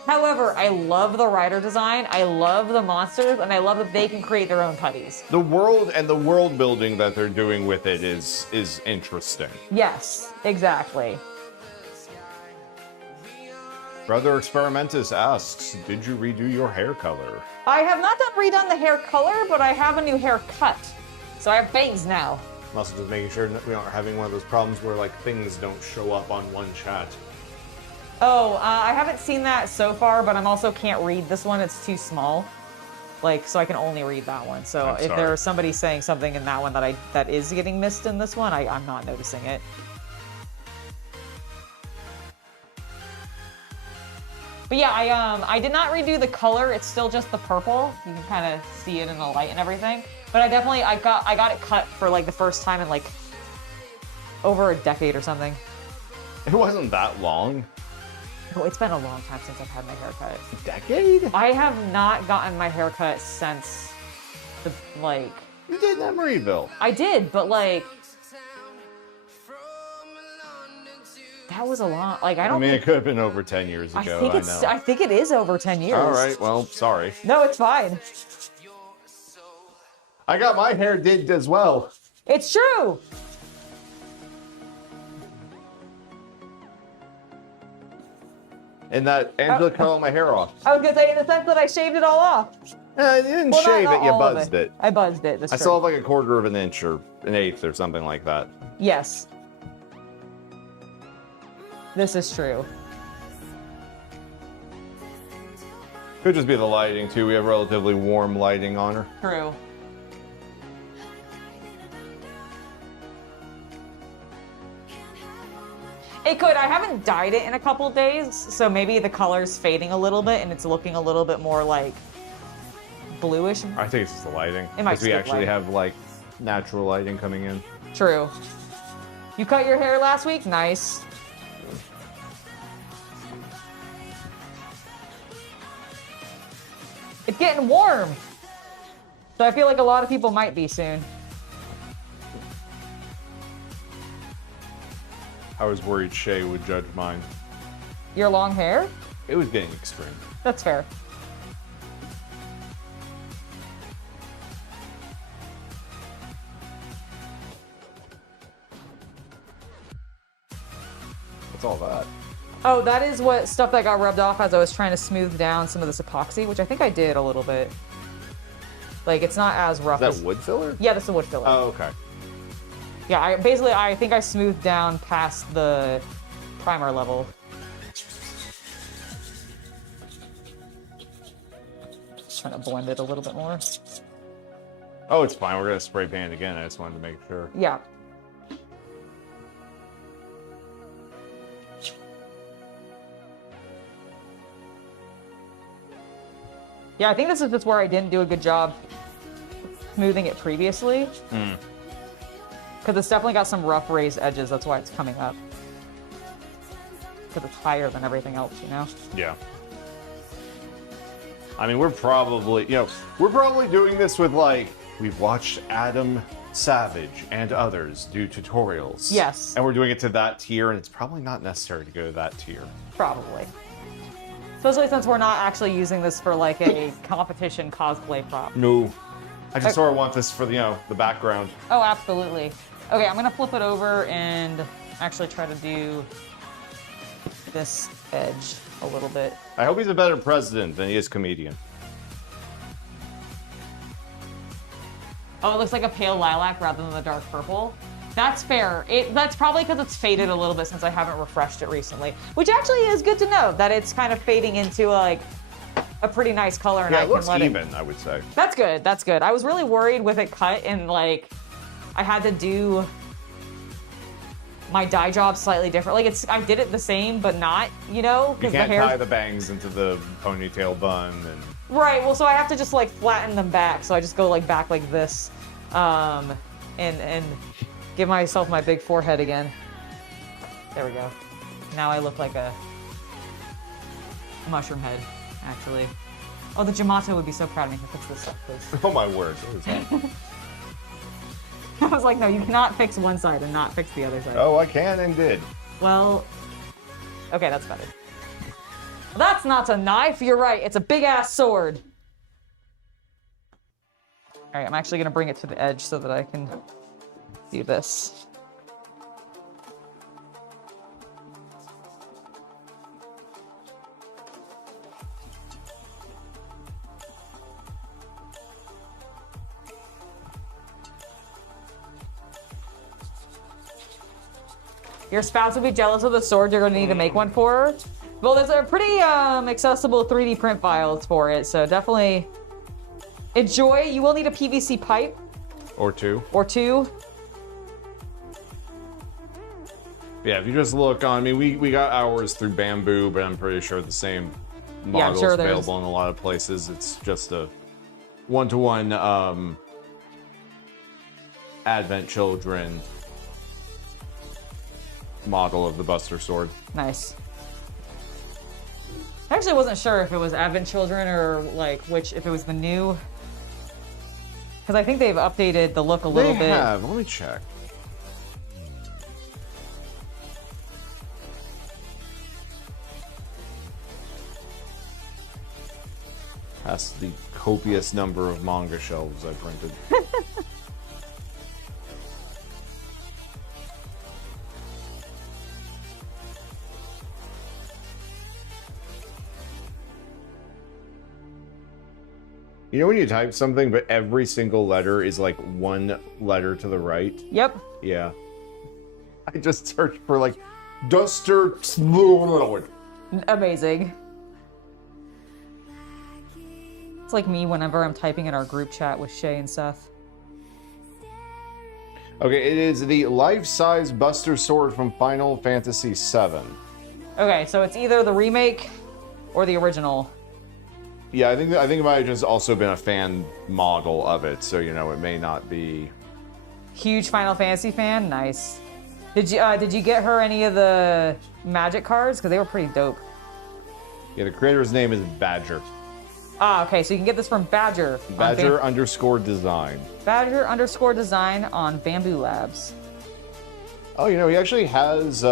However, I love the writer design, I love the monsters, and I love that they can create their own putties. The world and the world building that they're doing with it is interesting. Yes, exactly. Brother Experimentus asks, did you redo your hair color? I have not redone the hair color, but I have a new haircut. So I have bangs now. I'm also just making sure that we aren't having one of those problems where like things don't show up on one chat. Oh, I haven't seen that so far, but I'm also can't read this one. It's too small. Like, so I can only read that one. So if there's somebody saying something in that one that is getting missed in this one, I'm not noticing it. But yeah, I did not redo the color. It's still just the purple. You can kind of see it in the light and everything. But I got it cut for like the first time in like over a decade or something. It wasn't that long. Oh, it's been a long time since I've had my haircut. A decade? I have not gotten my haircut since the, like... You did in Emeryville. I did, but like... That was a long... Like, I don't it could have been over 10 years ago, I think it is over 10 years. All right, well, sorry. No, it's fine. I got my hair did as well. It's true! And that Angela cut all my hair off. I was gonna say, in the sense that I shaved it all off. You didn't shave not it, you all of buzzed it. I buzzed it. That's I true. still have like a quarter of an inch or an eighth or something like that. Yes. This is true. Could just be the lighting too. We have relatively warm lighting on her. True. It could. I haven't dyed it in a couple days, so maybe the color's fading a little bit and it's looking a little bit more like bluish. I think it's just the lighting. It might Because we just be actually lighting. have like natural lighting coming in. True. You cut your hair last week? Nice. It's getting warm. So I feel like a lot of people might be soon. I was worried Shay would judge mine. Your long hair? It was getting extreme. That's fair. What's all that? Oh, that is what stuff that got rubbed off as I was trying to smooth down some of this epoxy, which I think I did a little bit. Like, it's not as rough Is as... that wood filler? Yeah, this is wood filler. Oh, okay. Yeah, I think I smoothed down past the primer level. Just trying to blend it a little bit more. Oh, it's fine. We're gonna spray paint again. I just wanted to make sure. Yeah. Yeah, I think this is just where I didn't do a good job smoothing it previously. Because it's definitely got some rough raised edges. That's why it's coming up. Because it's higher than everything else, you know? Yeah. I mean, we're probably doing this with like, we've watched Adam Savage and others do tutorials. Yes. And we're doing it to that tier, and it's probably not necessary to go to that tier. Probably. Especially since we're not actually using this for like a competition cosplay prop. No. I just sort of want this for the background. Oh, absolutely. Okay, I'm gonna flip it over and actually try to do this edge a little bit. I hope he's a better president than he is comedian. Oh, it looks like a pale lilac rather than the dark purple. That's fair. That's probably because it's faded a little bit since I haven't refreshed it recently, which actually is good to know that it's kind of fading into like a pretty nice color. And Yeah, I it looks can let even, I would say. That's good. That's good. I was really worried with it cut and like I had to do my dye job slightly different. Like I did it the same, but not, you know, You because the can't hair. tie the bangs into the ponytail bun and. Right. Well, so I have to just like flatten them back. So I just go like back like this, and give myself my big forehead again. There we go. Now I look like a mushroom head, actually. Oh, the Yamaha would be so proud of me. Fix this up, please. Oh my word, what is that? I was like, no, you cannot fix one side and not fix the other side. Oh, I can and did. Well, okay, that's better. That's not a knife, you're right. It's a big-ass sword. All right, I'm actually gonna bring it to the edge so that I can do this. Your spouse would be jealous of the sword you're going to need to make one for her. Well, there's a pretty accessible 3D print files for it, so definitely enjoy. You will need a PVC pipe. Or two. Or two. Yeah, if you just look on, I mean, we got ours through Bamboo, but I'm pretty sure the same model's sure available in a lot of places. It's just a one-to-one Advent Children model of the Buster Sword. Nice. I actually wasn't sure if it was Advent Children or like if it was the new. Because I think they've updated the look a little bit. They have. Let me check. That's the copious number of manga shelves I printed. You know when you type something, but every single letter is like one letter to the right? Yep. Yeah. I just searched for like Duster. Amazing. It's like me whenever I'm typing in our group chat with Shay and Seth. Okay, it is the life-size Buster Sword from Final Fantasy VII. Okay, so it's either the remake or the original. Yeah, I think it might have just also been a fan model of it, so you know it may not be. Huge Final Fantasy fan, nice. Did you get her any of the magic cards? Because they were pretty dope. Yeah, the creator's name is Badger. Ah, okay, so you can get this from Badger. Badger_design. Badger_design on Bamboo Labs. Oh, you know, he actually has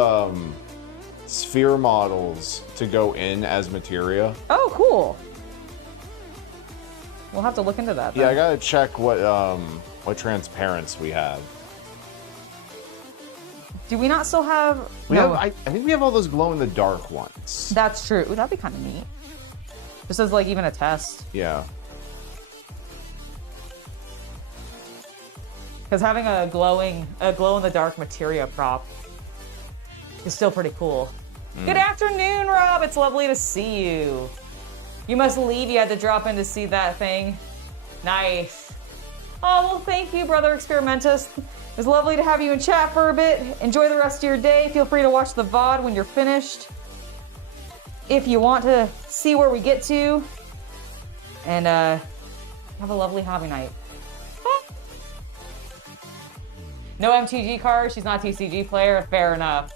sphere models to go in as materia. Oh, cool. We'll have to look into that then. Yeah, I gotta check what transparents we have. Do we not still have... I think we have all those glow-in-the-dark ones. That's true. Ooh, that'd be kind of neat. Just as, like, even a test. Yeah. Because having a glow-in-the-dark materia prop is still pretty cool. Good afternoon, Rob. It's lovely to see you. You must leave. You had to drop in to see that thing. Nice. Oh, well, thank you, Brother Experimentus. It was lovely to have you in chat for a bit. Enjoy the rest of your day. Feel free to watch the VOD when you're finished. If you want to see where we get to. And have a lovely hobby night. No MTG card. She's not a TCG player. Fair enough.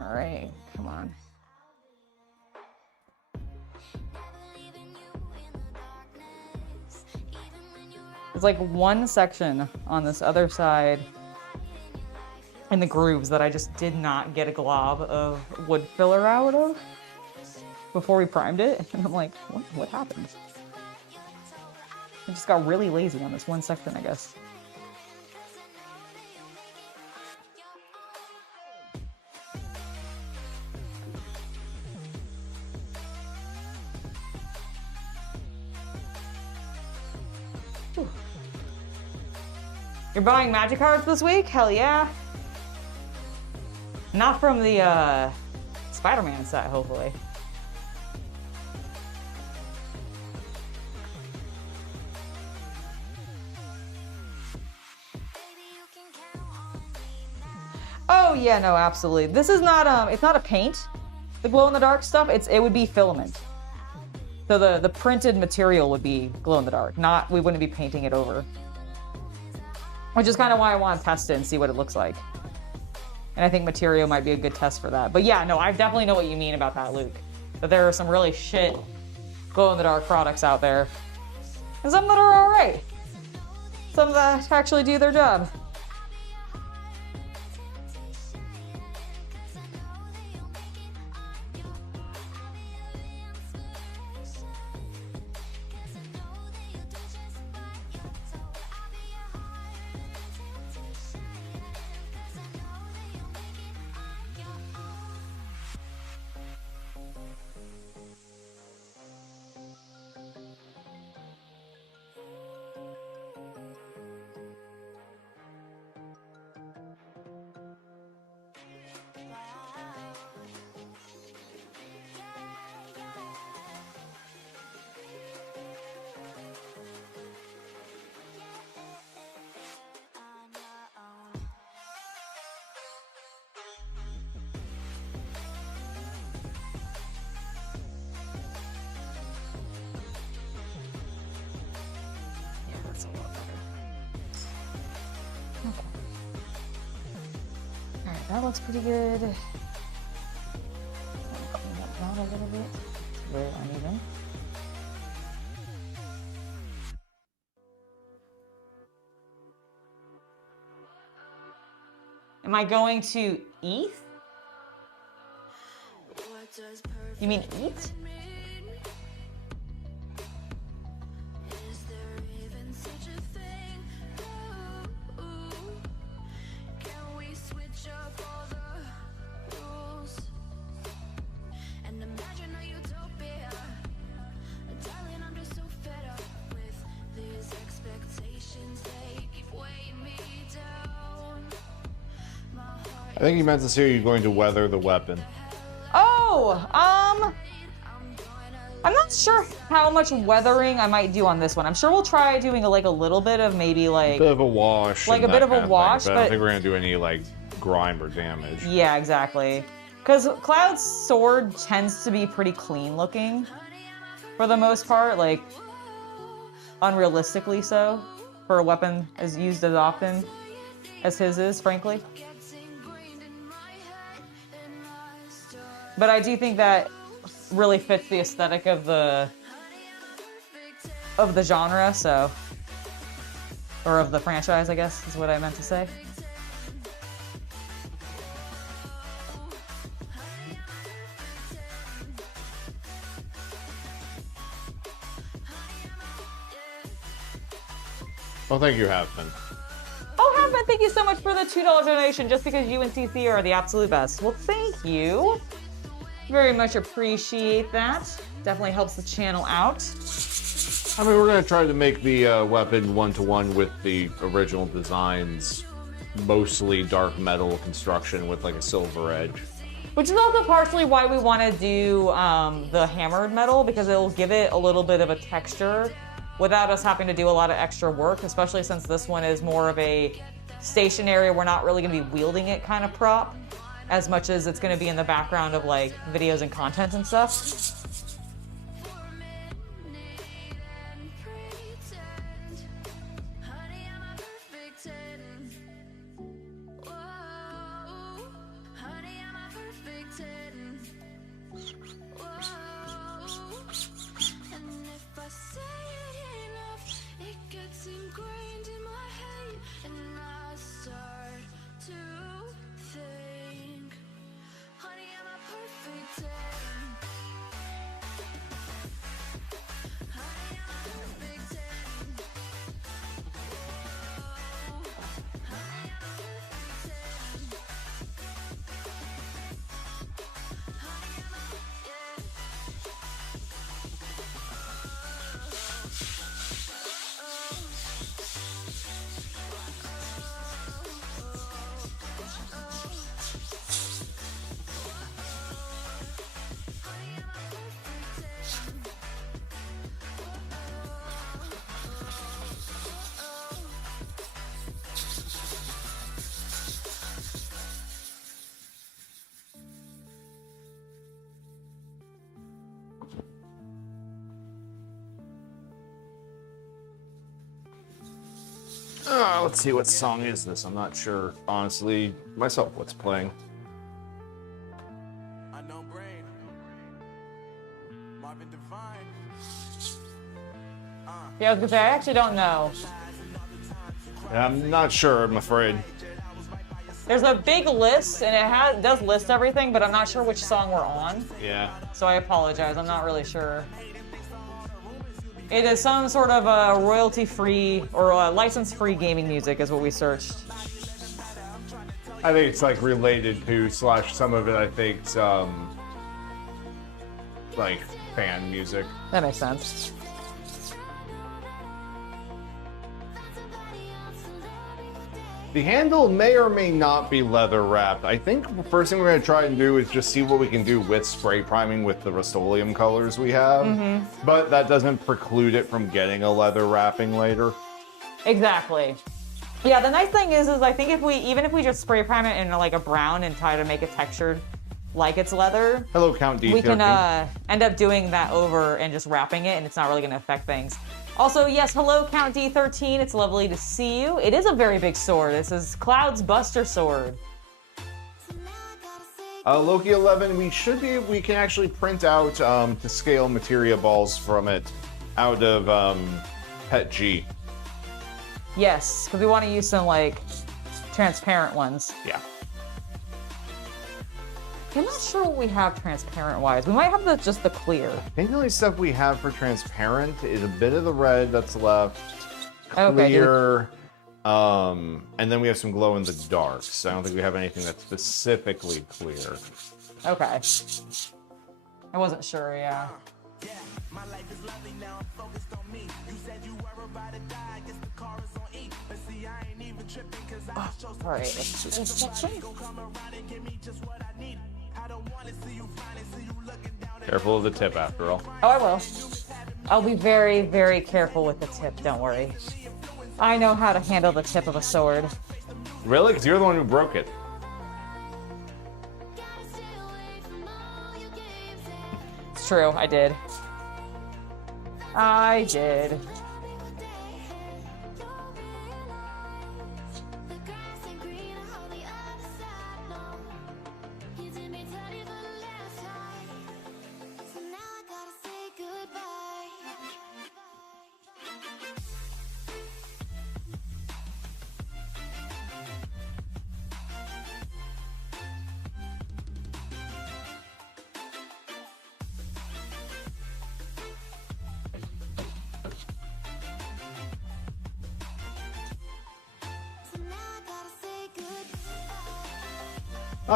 All right, come on. There's like one section on this other side in the grooves that I just did not get a glob of wood filler out of before we primed it. And I'm like, what happened? I just got really lazy on this one section, I guess. You're buying magic cards this week? Hell yeah. Not from the Spider-Man set, hopefully. Oh yeah, no, absolutely. This is not it's not a paint. The glow-in-the-dark stuff, it would be filament. So the printed material would be glow-in-the-dark, not, we wouldn't be painting it over. Which is kind of why I want to test it and see what it looks like. And I think material might be a good test for that. But yeah, no, I definitely know what you mean about that, Luke. That there are some really shit glow-in-the-dark products out there. And some that are alright. Some that actually do their job. That looks pretty good. Clean that down a little bit. It's very uneven. Am I going to eat? You mean eat? I think he meant to say you're going to weather the weapon. Oh, I'm not sure how much weathering I might do on this one. I'm sure we'll try doing like a little bit of maybe like A bit of a wash. like and a bit that of a kind wash, thing, but I don't but- think we're gonna do any like grime or damage. Yeah, exactly. Because Cloud's sword tends to be pretty clean looking for the most part, like unrealistically so for a weapon as used as often as his is, frankly. But I do think that really fits the aesthetic of the genre, so, or of the franchise, I guess is what I meant to say. Well, thank you, Halfman. Oh, Hanfman, thank you so much for the $2 donation, just because you and CC are the absolute best. Well, thank you. Very much appreciate that. Definitely helps the channel out. I mean, we're gonna try to make the weapon one-to-one with the original designs, mostly dark metal construction with like a silver edge. Which is also partially why we want to do the hammered metal, because it'll give it a little bit of a texture without us having to do a lot of extra work, especially since this one is more of a stationary, we're not really going to be wielding it kind of prop, as much as it's going to be in the background of like videos and content and stuff. Let's see, what song is this? I'm not sure, honestly, myself, what's playing. Yeah, I was gonna say, I actually don't know. I'm not sure, I'm afraid. There's a big list, and it does list everything, but I'm not sure which song we're on. Yeah. So I apologize, I'm not really sure. It is some sort of a royalty-free or license-free gaming music is what we searched. I think it's like related to / some of it I think's like fan music. That makes sense. The handle may or may not be leather wrapped. I think the first thing we're gonna try and do is just see what we can do with spray priming with the Rust-Oleum colors we have. But that doesn't preclude it from getting a leather wrapping later. Exactly. Yeah, the nice thing is I think even if we just spray prime it in like a brown and try to make it textured like it's leather, Hello, Count D13. we can end up doing that over and just wrapping it, and it's not really going to affect things. Also, yes, hello, Count D13. It's lovely to see you. It is a very big sword. This is Cloud's Buster Sword. Loki 11, we can actually print out to scale materia balls from it out of Pet G. Yes, because we want to use some like transparent ones. Yeah. I'm not sure what we have transparent-wise. We might have just the clear. I think the only stuff we have for transparent is a bit of the red that's left, clear, and then we have some glow in the darks. I don't think we have anything that's specifically clear. Okay. I wasn't sure, yeah. My life is lovely now, focused on me. You said you were about to die, I guess the car is on E. But see, I ain't even tripping, cause I chose All right, let's see this section. come around and give me just what I need. I don't want to see you flying, see you looking down at Careful of the tip after all. Oh, I will. I'll be very, very careful with the tip, don't worry. I know how to handle the tip of a sword. Really? Because you're the one who broke it. It's true, I did. I did.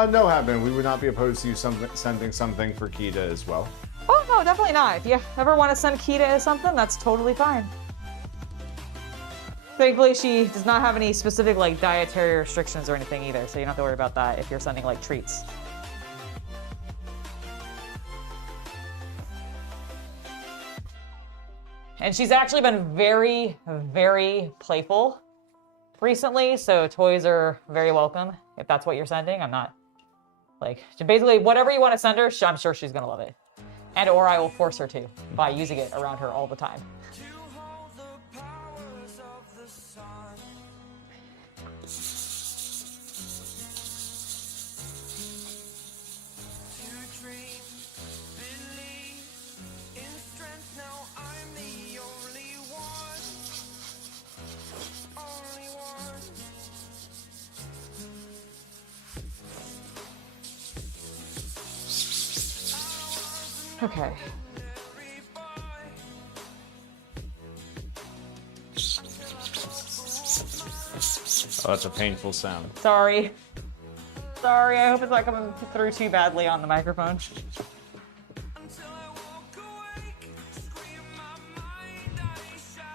No, Happen. We would not be opposed to you sending something for Kita as well. Oh, no, definitely not. If you ever want to send Kita something, that's totally fine. Thankfully, she does not have any specific, like, dietary restrictions or anything either, so you don't have to worry about that if you're sending, like, treats. And she's actually been very, very playful recently, so toys are very welcome if that's what you're sending. I'm not, like, basically, whatever you want to send her, I'm sure she's going to love it. And or I will force her to by using it around her all the time. Okay. Oh, that's a painful sound. Sorry. Sorry, I hope it's not coming through too badly on the microphone.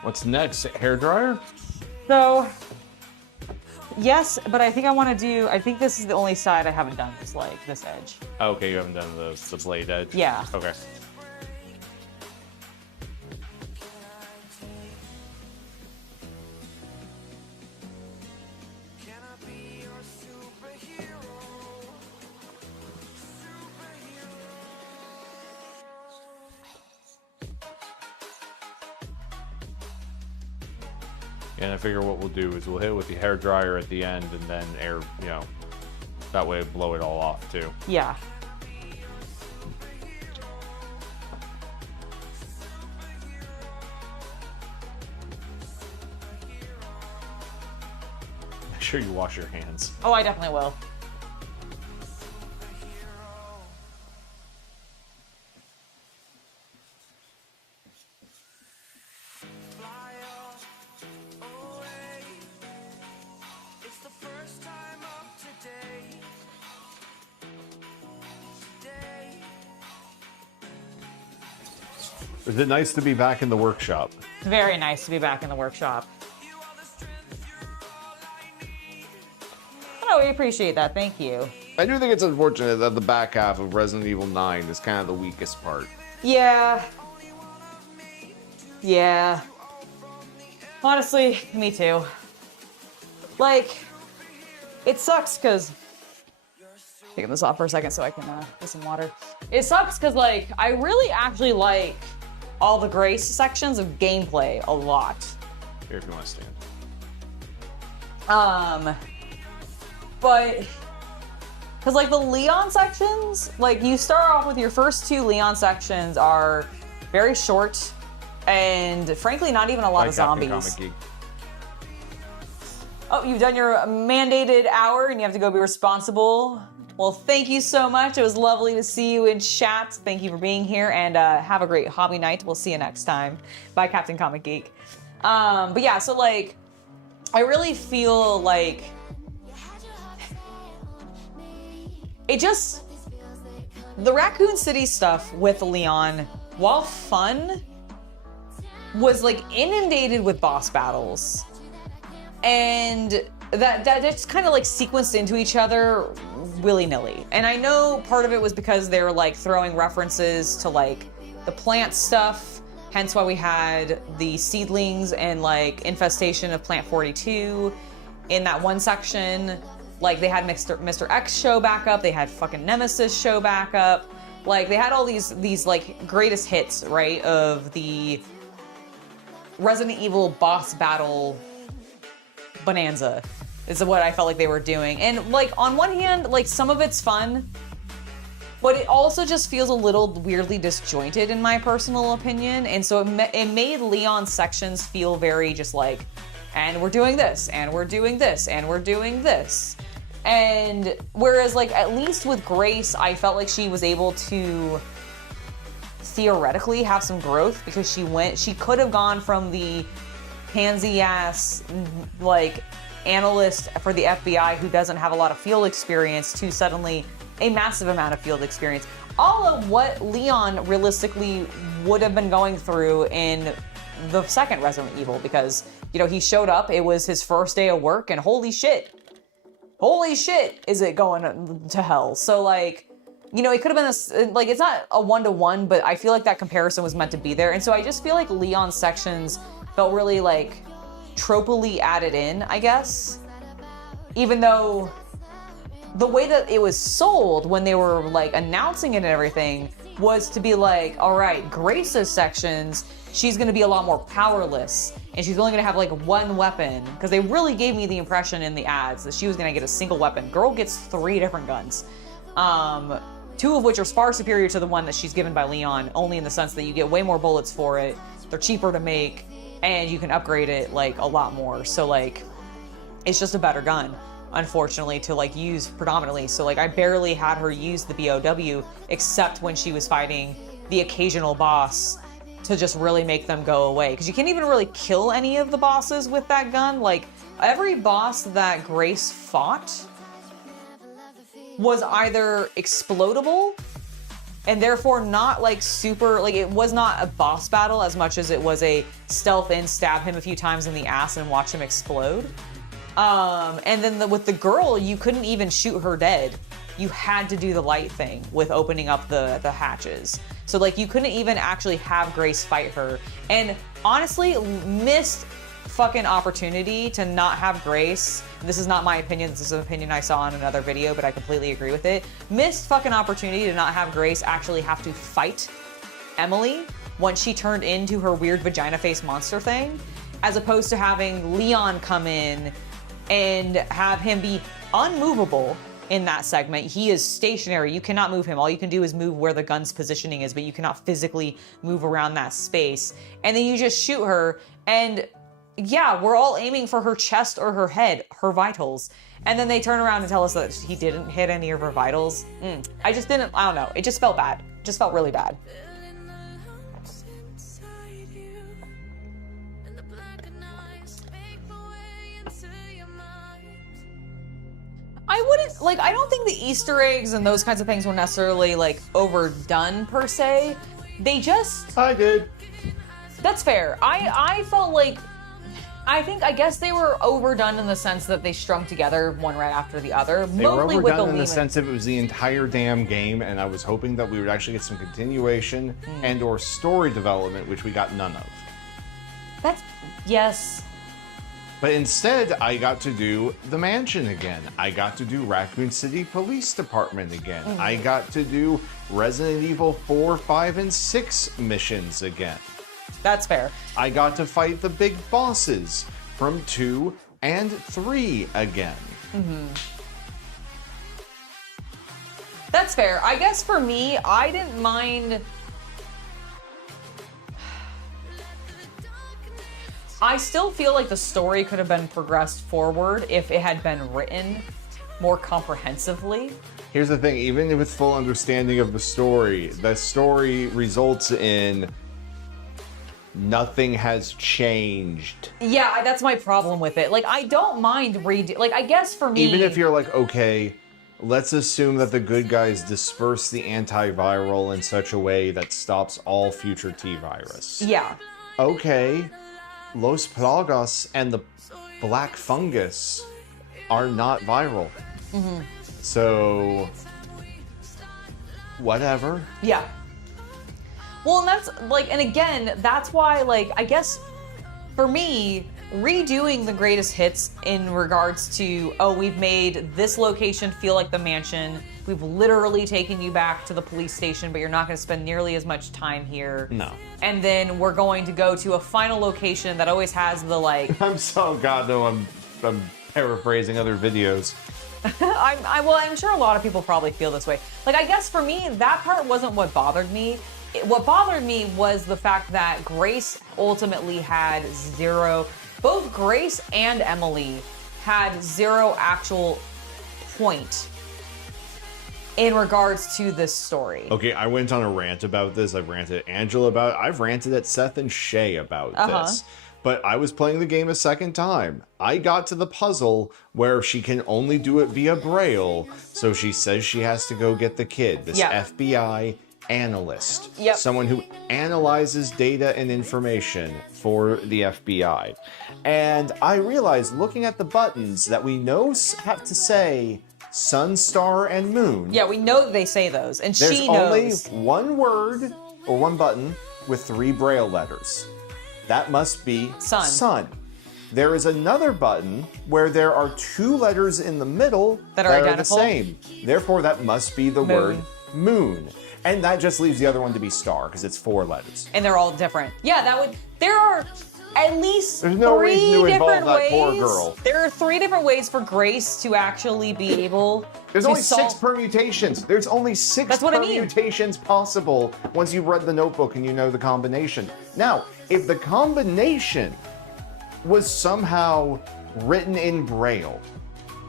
What's next? Hair dryer? So, yes, but I think I want to do, I think this is the only side I haven't done, this, like, this edge. Okay, you haven't done the blade edge? Yeah. Okay. And I figure what we'll do is we'll hit it with the hair dryer at the end and then air, you know, that way blow it all off too. Yeah. Make sure you wash your hands. Oh, I definitely will. Is it nice to be back in the workshop? It's very nice to be back in the workshop. Oh, we appreciate that. Thank you. I do think it's unfortunate that the back half of Resident Evil 9 is kind of the weakest part. Yeah. Yeah. Honestly, me too. Like, it sucks because... Taking this off for a second so I can get some water. It sucks because, like, I really actually like all the Grace sections of gameplay a lot. Here, if you want to stand. But, because, like, the Leon sections, like, you start off with your first two Leon sections are very short and, frankly, not even a lot of zombies. Oh, you've done your mandated hour and you have to go be responsible Well, thank you so much. It was lovely to see you in chat. Thank you for being here, and have a great hobby night. We'll see you next time. Bye, Captain Comic Geek. But yeah, so like, I really feel like it just, the Raccoon City stuff with Leon, while fun, was like inundated with boss battles. And that just kind of like sequenced into each other willy-nilly. And I know part of it was because they were like throwing references to like the plant stuff, hence why we had the seedlings and like infestation of Plant 42 in that one section. Like they had Mr. X show back up, they had fucking Nemesis show back up. Like they had all these like greatest hits, right, of the Resident Evil boss battle bonanza is what I felt like they were doing. And like on one hand, like some of it's fun, but it also just feels a little weirdly disjointed in my personal opinion. And so it made Leon's sections feel very just like, and we're doing this, and we're doing this, and we're doing this. And whereas like at least with Grace, I felt like she was able to theoretically have some growth because she could have gone from the pansy ass like analyst for the FBI who doesn't have a lot of field experience to suddenly a massive amount of field experience. All of what Leon realistically would have been going through in the second Resident Evil, because you know he showed up, it was his first day of work, and holy shit is it going to hell. So like, you know, it could have been like, it's not a one-to-one, but I feel like that comparison was meant to be there. And so I just feel like Leon's sections felt really like tropically added in, I guess. Even though the way that it was sold when they were like announcing it and everything was to be like, all right, Grace's sections, she's gonna be a lot more powerless and she's only gonna have like one weapon, because they really gave me the impression in the ads that she was gonna get a single weapon. Girl gets 3 different guns. 2 of which are far superior to the one that she's given by Leon, only in the sense that you get way more bullets for it, they're cheaper to make, and you can upgrade it like a lot more. So like, it's just a better gun, unfortunately, to like use predominantly. So like, I barely had her use the BOW except when she was fighting the occasional boss to just really make them go away. Because you can't even really kill any of the bosses with that gun. Like, every boss that Grace fought was either explodable and therefore not like super, like it was not a boss battle as much as it was a stealth in, stab him a few times in the ass and watch him explode. And then with the girl, you couldn't even shoot her dead. You had to do the light thing with opening up the hatches. So like you couldn't even actually have Grace fight her. And honestly, missed fucking opportunity to not have Grace. This is not my opinion, this is an opinion I saw in another video, but I completely agree with it. Missed fucking opportunity to not have Grace actually have to fight Emily once she turned into her weird vagina face monster thing, as opposed to having Leon come in and have him be unmovable in that segment. He is stationary, you cannot move him. All you can do is move where the gun's positioning is, but you cannot physically move around that space. And then you just shoot her, and yeah, we're all aiming for her chest or her head, her vitals. And then they turn around and tell us that he didn't hit any of her vitals. I don't know, it just felt bad. It just felt really bad. I wouldn't, like, I don't think the Easter eggs and those kinds of things were necessarily, like, overdone, per se. They just... I did. That's fair. I felt like... I guess they were overdone in the sense that they strung together one right after the other. They were overdone in the sense that it was the entire damn game, and I was hoping that we would actually get some continuation and or story development, which we got none of. That's... yes. But instead, I got to do the mansion again. I got to do Raccoon City Police Department again. I got to do Resident Evil 4, 5, and 6 missions again. That's fair. I got to fight the big bosses from 2 and 3 again. That's fair. I guess for me, I didn't mind... I still feel like the story could have been progressed forward if it had been written more comprehensively. Here's the thing, even with full understanding of the story results in nothing has changed. Yeah, that's my problem with it. Like, I don't mind like, I guess for me... Even if you're like, okay, let's assume that the good guys disperse the antiviral in such a way that stops all future T-virus. Yeah. Okay, Los Plagas and the black fungus are not viral. Mm-hmm. So, whatever. Yeah. Well, and that's, like, and again, that's why, like, I guess, for me, redoing the greatest hits in regards to, oh, we've made this location feel like the mansion, we've literally taken you back to the police station, but you're not going to spend nearly as much time here. No. And then we're going to go to a final location that always has the, like... I'm paraphrasing other videos. I'm sure a lot of people probably feel this way. Like, I guess for me, that part wasn't what bothered me. What bothered me was the fact that Grace ultimately had zero, both Grace and Emily had zero actual point in regards to this story. Okay, I went on a rant about this. I've ranted at Angela about it. I've ranted at Seth and Shay about this. But I was playing the game a second time. I got to the puzzle where she can only do it via Braille, so she says she has to go get the kid, this FBI analyst, someone who analyzes data and information for the FBI. And I realized, looking at the buttons, that we know have to say sun, star, and moon. Yeah, we know that they say those, and There's she knows. only one word or one button with 3 Braille letters. That must be sun. There is another button where there are 2 letters in the middle that are identical. The same. Therefore, that must be the word moon. And that just leaves the other one to be star, because it's 4 letters. And they're all different. Yeah, that would... There are at least There's no 3 reason to involve different that ways. poor girl. There are 3 different ways for Grace to actually be able There's to only solve... 6 permutations. There's only 6 That's what I mean. permutations possible once you've read the notebook and you know the combination. Now, if the combination was somehow written in Braille...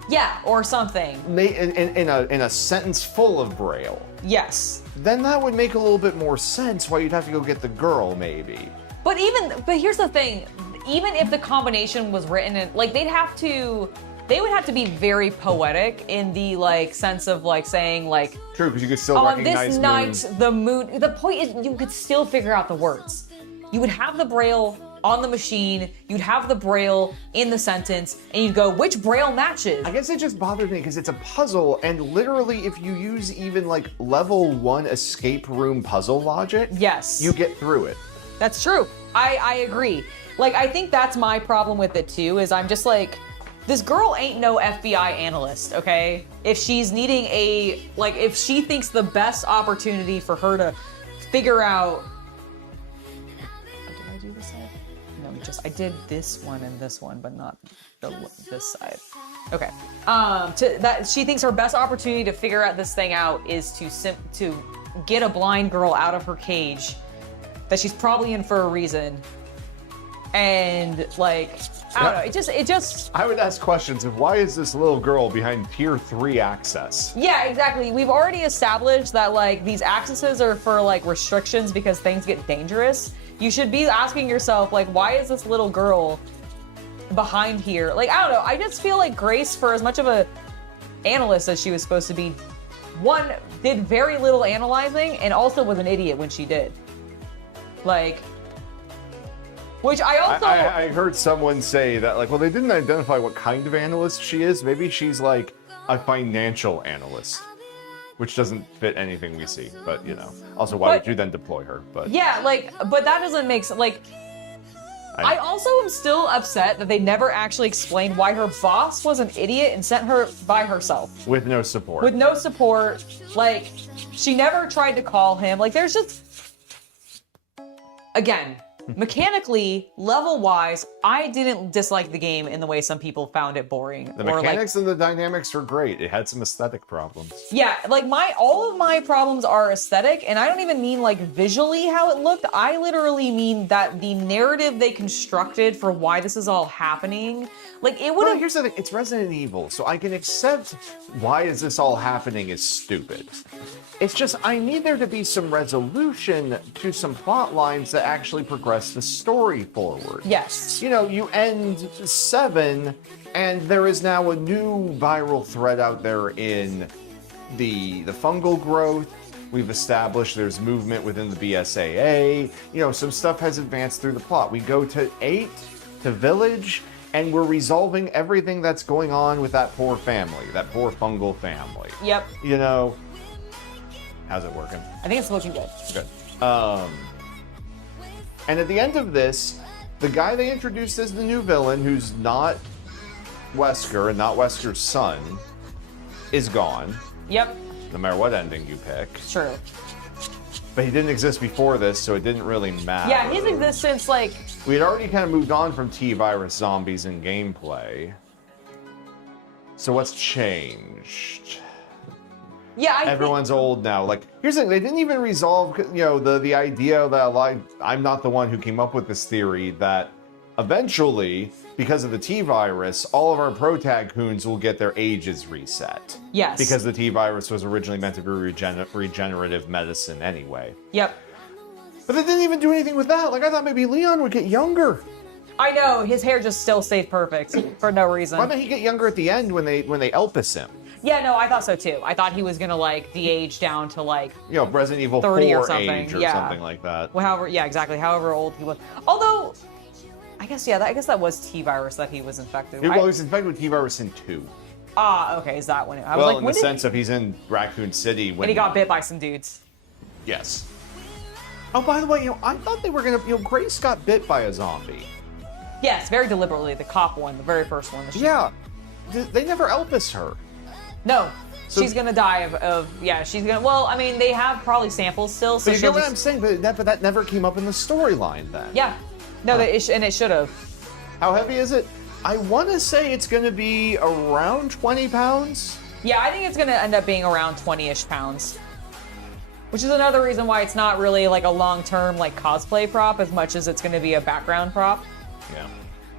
Yeah, or something. In a sentence full of Braille... Yes. Then that would make a little bit more sense why you'd have to go get the girl, maybe. But here's the thing. Even if the combination was written in, like, they would have to be very poetic in the, like, sense of, like, saying, like... True, because you could still on recognize this night, the moon... The point is, you could still figure out the words. You would have the Braille on the machine, you'd have the Braille in the sentence, and you'd go, which Braille matches? I guess it just bothered me because it's a puzzle, and literally if you use even like level 1 escape room puzzle logic, yes, you get through it. That's true. I agree. Like, I think that's my problem with it too, is I'm just like, this girl ain't no FBI analyst, okay? If she's needing if she thinks the best opportunity for her to figure out... Did I do this side? No, I did this one and this one, but not this side. Okay. She thinks her best opportunity to figure out this thing out is to get a blind girl out of her cage that she's probably in for a reason. And, like, I don't know, it just... I would ask questions of why is this little girl behind tier 3 access? Yeah, exactly. We've already established that, like, these accesses are for, like, restrictions because things get dangerous. You should be asking yourself, like, why is this little girl behind here? Like, I don't know, I just feel like Grace, for as much of a analyst as she was supposed to be, one, did very little analyzing, and also was an idiot when she did. Like... Which I also... I heard someone say that, like, well, they didn't identify what kind of analyst she is. Maybe she's, like, a financial analyst, which doesn't fit anything we see. But, you know, also, why would you then deploy her? But yeah, like, but that doesn't make sense. Like, I also am still upset that they never actually explained why her boss was an idiot and sent her by herself. With no support. With no support. Like, she never tried to call him. Like, there's just... Again... Mechanically, level-wise, I didn't dislike the game in the way some people found it boring. The or mechanics and the dynamics are great. It had some aesthetic problems. Yeah, like all of my problems are aesthetic, and I don't even mean like visually how it looked. I literally mean that the narrative they constructed for why this is all happening, like it would Well, have. here's the thing. It's Resident Evil, so I can accept why is this all happening is stupid. It's just I need there to be some resolution to some plot lines that actually progress the story forward. Yes. You know, you end 7, and there is now a new viral thread out there in the fungal growth. We've established there's movement within the BSAA. You know, some stuff has advanced through the plot. We go to 8, to Village, and we're resolving everything that's going on with that poor family, that poor fungal family. Yep. You know, how's it working? I think it's looking good. Good. And at the end of this, the guy they introduced as the new villain, who's not Wesker and not Wesker's son, is gone. Yep. No matter what ending you pick. True. But he didn't exist before this, so it didn't really matter. Yeah, his existence, like. We had already kind of moved on from T-Virus zombies in gameplay. So what's changed? Yeah, Everyone's old now. Like, here's the thing, they didn't even resolve, you know, the idea that, like, I'm not the one who came up with this theory that eventually, because of the T-Virus, all of our pro-tagoons will get their ages reset. Yes. Because the T-Virus was originally meant to be regenerative medicine anyway. Yep. But they didn't even do anything with that. Like, I thought maybe Leon would get younger. I know, his hair just still stayed perfect for no reason. Why didn't he get younger at the end when they Elpis him? Yeah, no, I thought so too. I thought he was gonna like de-age down to like You know, Resident Evil 30 or 4 something, age or yeah. something like that. however, yeah, exactly, however old he was. Although, I guess that was T-Virus that he was infected with. Well, he was infected with T-Virus in 2. Okay, is that when? I was Well, like, in when the did sense of he's in Raccoon City when and he got bit by some dudes. Yes. Oh, by the way, you know, I thought they were gonna. You know, Grace got bit by a zombie. Yes, very deliberately. The cop one, the very first one. Yeah. They never Elpis her. No. So- She's gonna die yeah, she's gonna, well, I mean, they have probably samples still, so But you she'll get what just, I'm saying? But that never came up in the storyline then. yeah. No, and it should have. How heavy is it? I want to say it's going to be around 20 pounds. Yeah, I think it's gonna end up being around 20-ish pounds. Which is another reason why it's not really like a long-term like cosplay prop as much as it's gonna be a background prop. Yeah.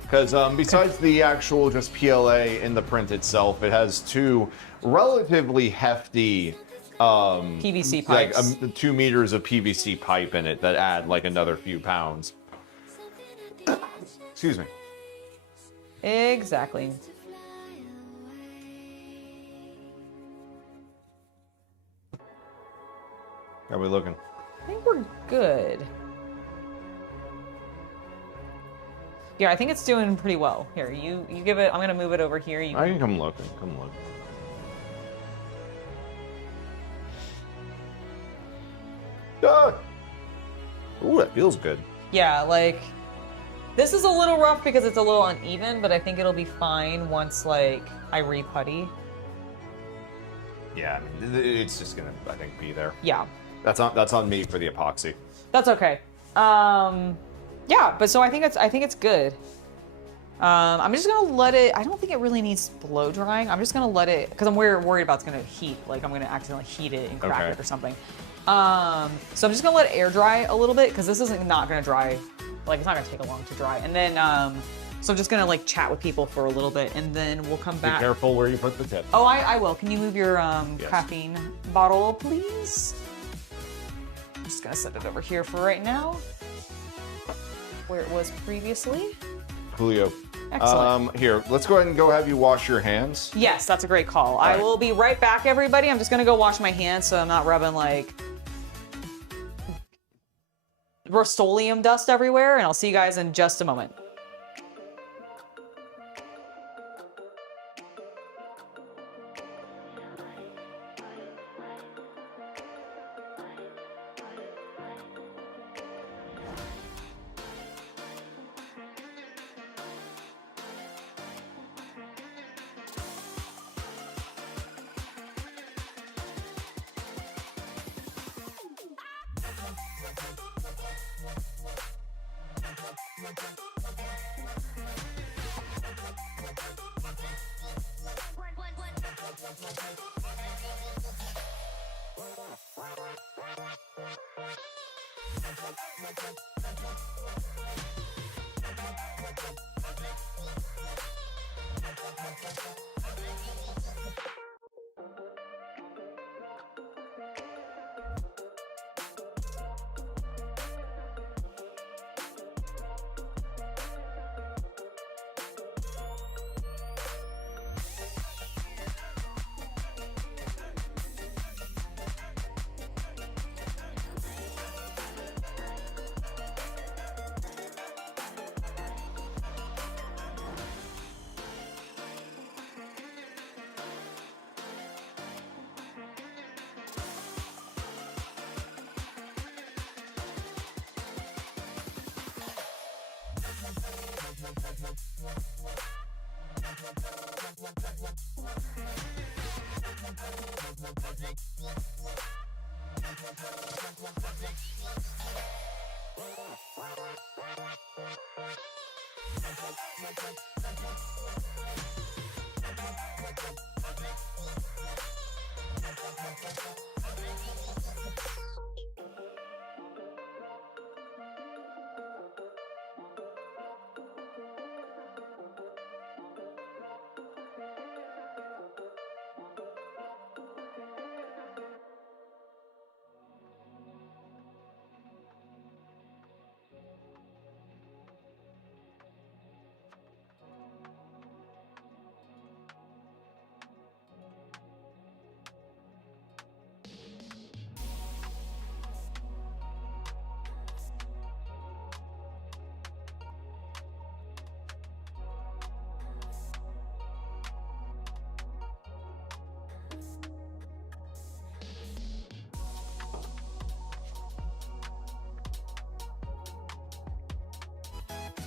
Because besides the actual just PLA in the print itself, it has 2 relatively hefty PVC pipes. like 2 meters of PVC pipe in it that add like another few pounds. Excuse me. Exactly. How are we looking? I think we're good. Yeah, I think it's doing pretty well. Here, you give it, I'm gonna move it over here. I can come look. Come look. Ah! Ooh, that feels good. Yeah, like, this is a little rough because it's a little uneven, but I think it'll be fine once, like, I re-putty. Yeah, I mean, it's just gonna, I think, be there. Yeah. That's on me for the epoxy. That's okay. Yeah, but so I think it's good. I'm just gonna let it, I don't think it really needs blow drying. I'm just gonna let it, because I'm worried about it's gonna heat, like I'm gonna accidentally heat it and crack Okay. it or something. So I'm just gonna let it air dry a little bit, because this isn't not gonna dry, like it's not gonna take a long to dry. And then, so I'm just gonna like chat with people for a little bit, and then we'll come Be back. careful where you put the tip. Oh, I will. Can you move your Yes. caffeine bottle, please? I'm just gonna set it over here for right now, where it was previously. Julio. Excellent. Here, let's go ahead and go have you wash your hands. Yes, that's a great call. I right. will be right back, everybody. I'm just gonna go wash my hands so I'm not rubbing like Rust-Oleum dust everywhere, and I'll see you guys in just a moment.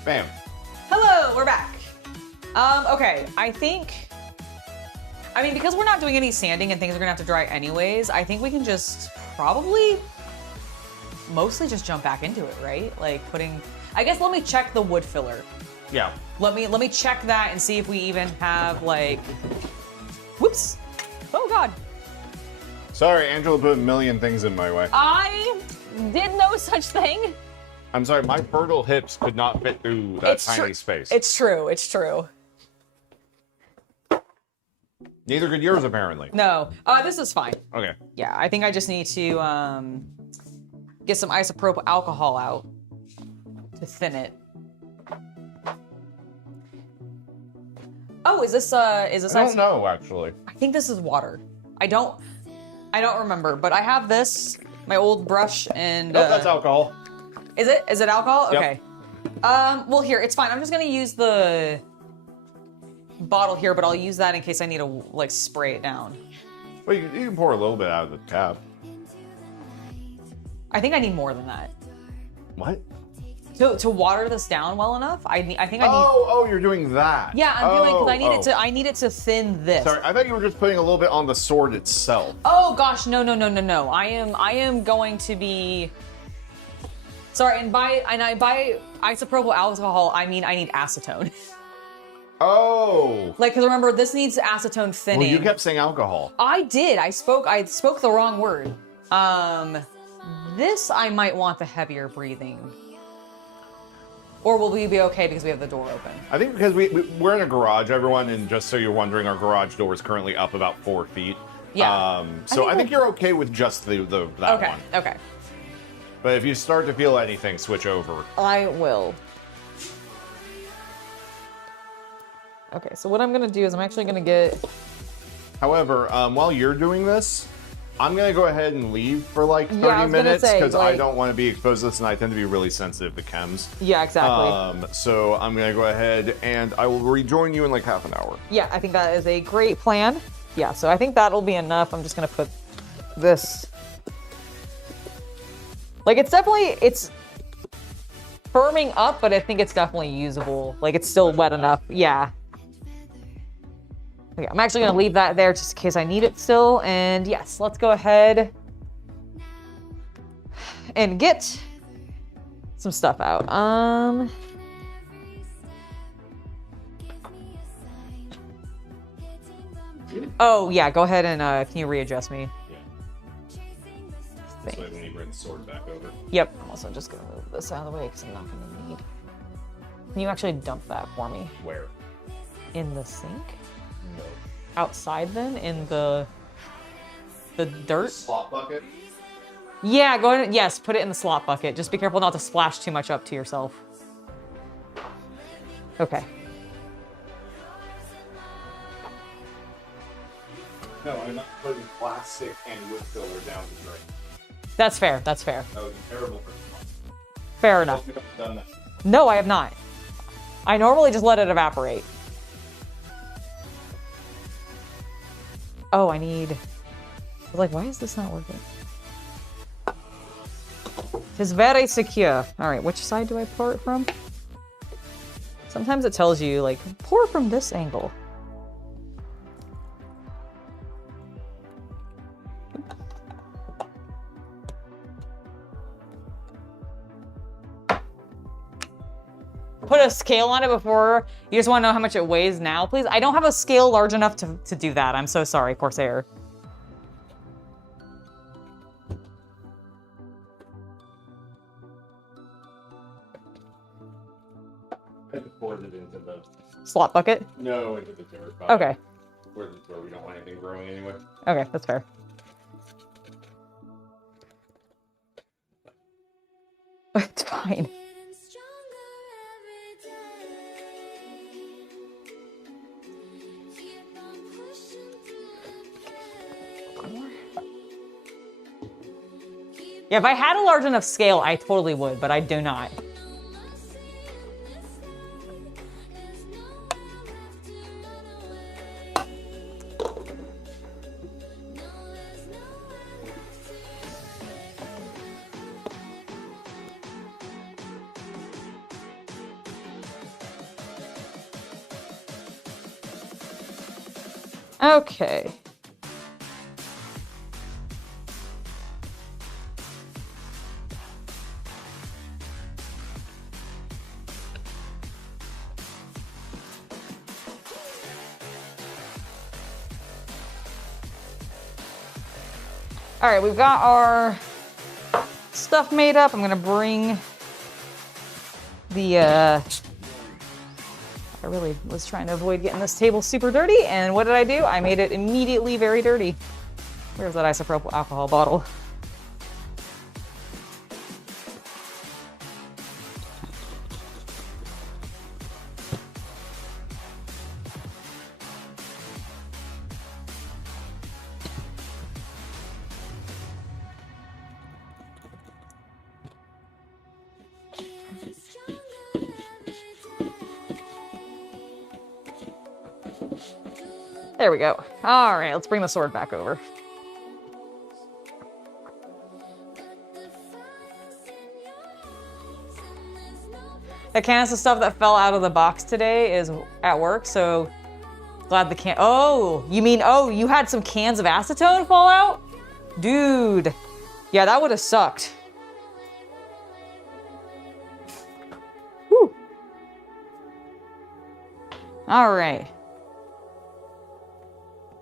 Bam. Hello, we're back. Okay, I mean, because we're not doing any sanding and things are gonna have to dry anyways, I think we can just probably mostly just jump back into it, right? Like I guess let me check the wood filler. Yeah. Let me check that and see if we even have like, whoops. Oh God. Sorry, Angela put a million things in my way. I did no such thing. I'm sorry, my fertile hips could not fit through that tiny space. It's true, it's true. Neither could yours, apparently. No, this is fine. Okay. Yeah, I think I just need to get some isopropyl alcohol out to thin it. Oh, is this I don't know, actually. I think this is water. I don't remember, but I have this, my old brush, and Nope, that's alcohol. Is it? Is it alcohol? Yep. Okay. Well, here, it's fine. I'm just gonna use the bottle here, but I'll use that in case I need to like spray it down. Well, you can pour a little bit out of the cap. I think I need more than that. What? To water this down well enough. I think I need. Oh, you're doing that. Yeah, I'm doing because I need it to thin this. Sorry, I thought you were just putting a little bit on the sword itself. Oh gosh, no. I am going to be. Sorry, and by isopropyl alcohol, I mean I need acetone. Oh. Like, because remember, this needs acetone thinning. Well, you kept saying alcohol. I did. I spoke the wrong word. This I might want the heavier breathing. Or will we be okay because we have the door open? I think because we're in a garage, everyone, and just so you're wondering, our garage door is currently up about 4 feet. Yeah. So I think you're okay with just that okay, one. Okay. But if you start to feel anything, switch over. I will. Okay, so what I'm gonna do is I'm actually gonna get... However, while you're doing this, I'm gonna go ahead and leave for like 30 minutes because I don't want to be exposed to this, and I tend to be really sensitive to chems. Yeah, exactly. So I'm gonna go ahead and I will rejoin you in like half an hour. Yeah, I think that is a great plan. Yeah, so I think that'll be enough. I'm just gonna put this... Like, it's firming up, but I think it's definitely usable. Like, it's still wet enough. Yeah. Okay, I'm actually gonna leave that there just in case I need it still. And yes, let's go ahead and get some stuff out. Oh, yeah, go ahead and can you readjust me? Yeah. This way when you bring the sword back over. Yep. I'm also just gonna move this out of the way because I'm not gonna need. Can you actually dump that for me? Where? In the sink? No. Outside then? In the dirt? Slop bucket? Yeah, go ahead. Yes, put it in the slop bucket. Just be careful not to splash too much up to yourself. Okay. No, I'm not putting plastic and wood filler down the drain. That's fair. That's fair. That would be terrible for the Fair enough. You haven't done that. No, I have not. I normally just let it evaporate. Oh, I need... I was like, why is this not working? It's very secure. All right, which side do I pour it from? Sometimes it tells you, like, pour from this angle. Put a scale on it before. You just want to know how much it weighs now, please? I don't have a scale large enough to do that. I'm so sorry, Corsair. I had to pour it into the... Slot bucket? No, into the dirt bucket. Okay. Where we don't want anything growing anyway. Okay, that's fair. It's fine. Yeah, if I had a large enough scale, I totally would, but I do not. Okay. All right, we've got our stuff made up. I'm gonna bring the, I really was trying to avoid getting this table super dirty, and what did I do? I made it immediately very dirty. Where's that isopropyl alcohol bottle? There we go. All right, let's bring the sword back over. The cans of stuff that fell out of the box today is at work, so glad the can. Oh, you mean, oh, you had some cans of acetone fall out? Dude. Yeah, that would have sucked. Whew. All right.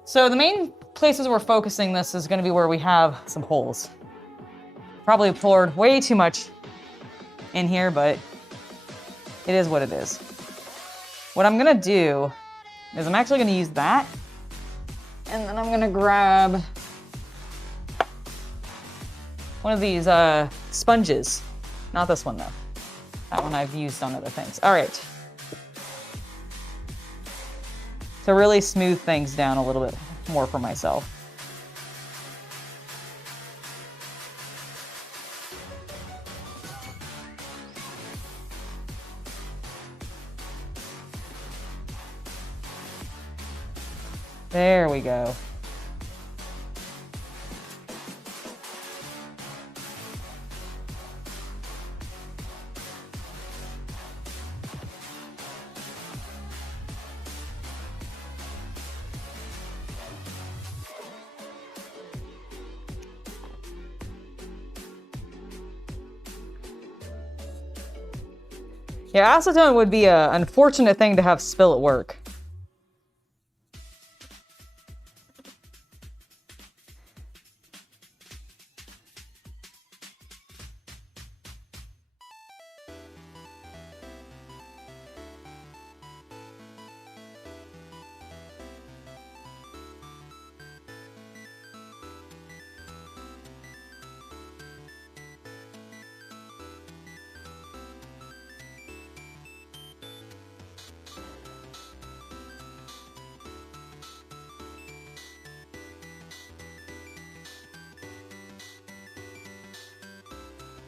So the main places we're focusing this is gonna be where we have some holes. Probably poured way too much in here, but it is what it is. What I'm gonna do is I'm actually gonna use that, and then I'm gonna grab one of these sponges. Not this one though. That one I've used on other things. All right. To really smooth things down a little bit more for myself. There we go. Yeah, acetone would be an unfortunate thing to have spill at work.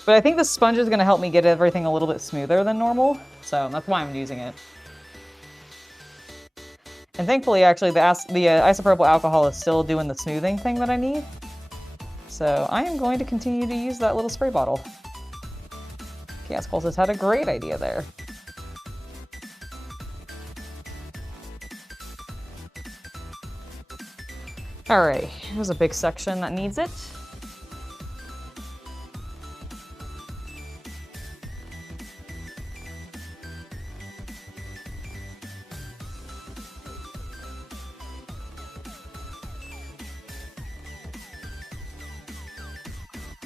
But I think the sponge is gonna help me get everything a little bit smoother than normal. So that's why I'm using it. And thankfully, actually, the isopropyl alcohol is still doing the smoothing thing that I need. So I am going to continue to use that little spray bottle. Chaos Cultist had a great idea there. All right, here's a big section that needs it.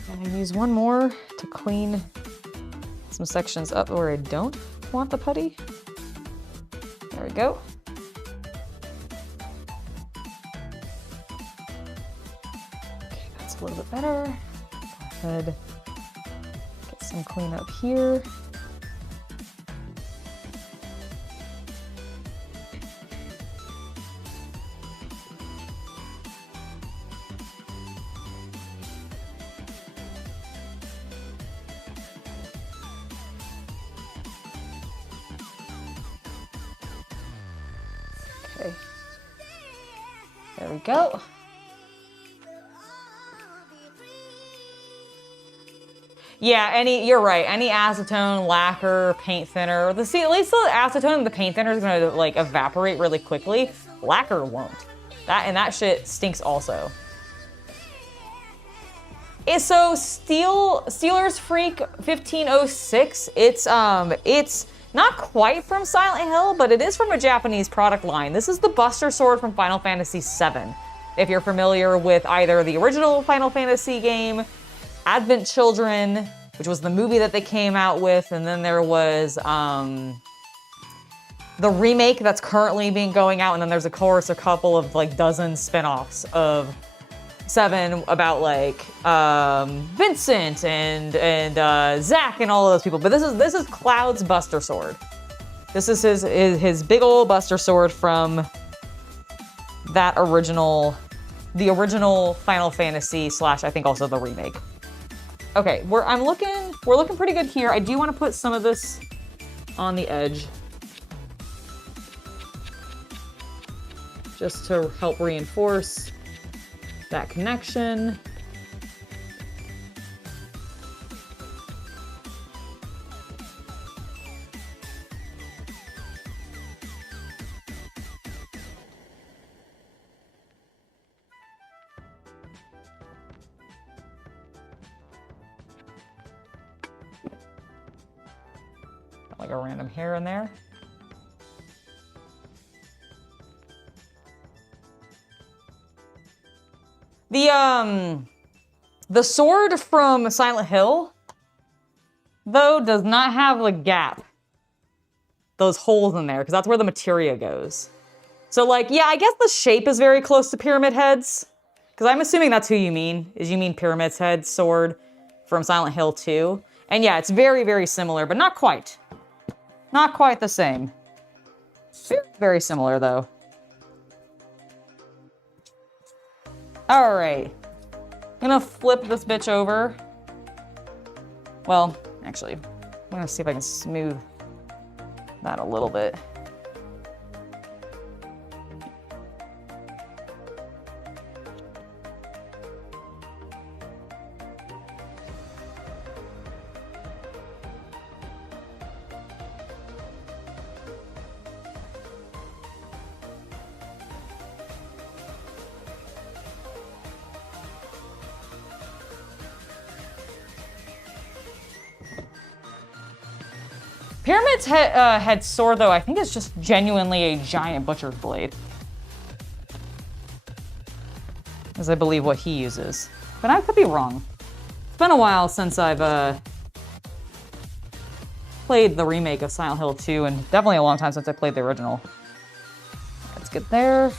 And I use one more to clean some sections up where I don't want the putty. There we go. Okay, that's a little bit better. Go ahead, get some clean up here. Okay, there we go. Yeah, you're right. Any acetone, lacquer, paint thinner. At least the acetone and the paint thinner is gonna like evaporate really quickly. Lacquer won't. That shit stinks also. So Steelers Freak 1506. It's not quite from Silent Hill, but it is from a Japanese product line. This is the Buster Sword from Final Fantasy VII. If you're familiar with either the original Final Fantasy game, Advent Children, which was the movie that they came out with, and then there was the remake that's currently going out, and then there's of course a couple of like dozen spin-offs of 7 about like Vincent and Zack and all of those people. But this is Cloud's Buster Sword. This is his big old Buster Sword from that the original Final Fantasy / I think also the remake. Okay, we're looking pretty good here. I do want to put some of this on the edge, just to help reinforce that connection. Like a random hair in there. The sword from Silent Hill, though, does not have a gap. Those holes in there, because that's where the materia goes. So like, yeah, I guess the shape is very close to Pyramid Head's, because I'm assuming that's who you mean, you mean Pyramid Head's sword from Silent Hill 2. And yeah, it's very, very similar, but not quite. Not quite the same. Very, very similar, though. All right. I'm gonna flip this bitch over. Well, actually, I'm gonna see if I can smooth that a little bit. Pyramid's head sword, though, I think is just genuinely a giant butcher's blade. As I believe what he uses. But I could be wrong. It's been a while since I've played the remake of Silent Hill 2, and definitely a long time since I played the original. Let's get there.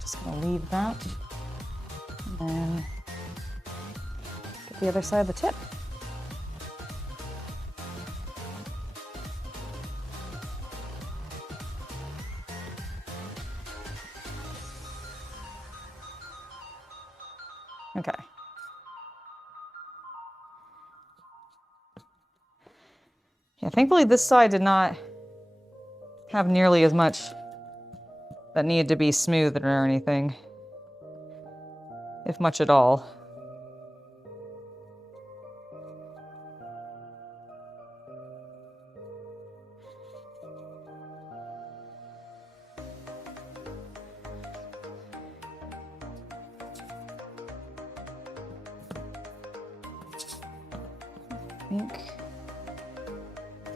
Just gonna leave that. And then get the other side of the tip. Okay. Yeah, thankfully this side did not have nearly as much that needed to be smoothed or anything. If much at all. I think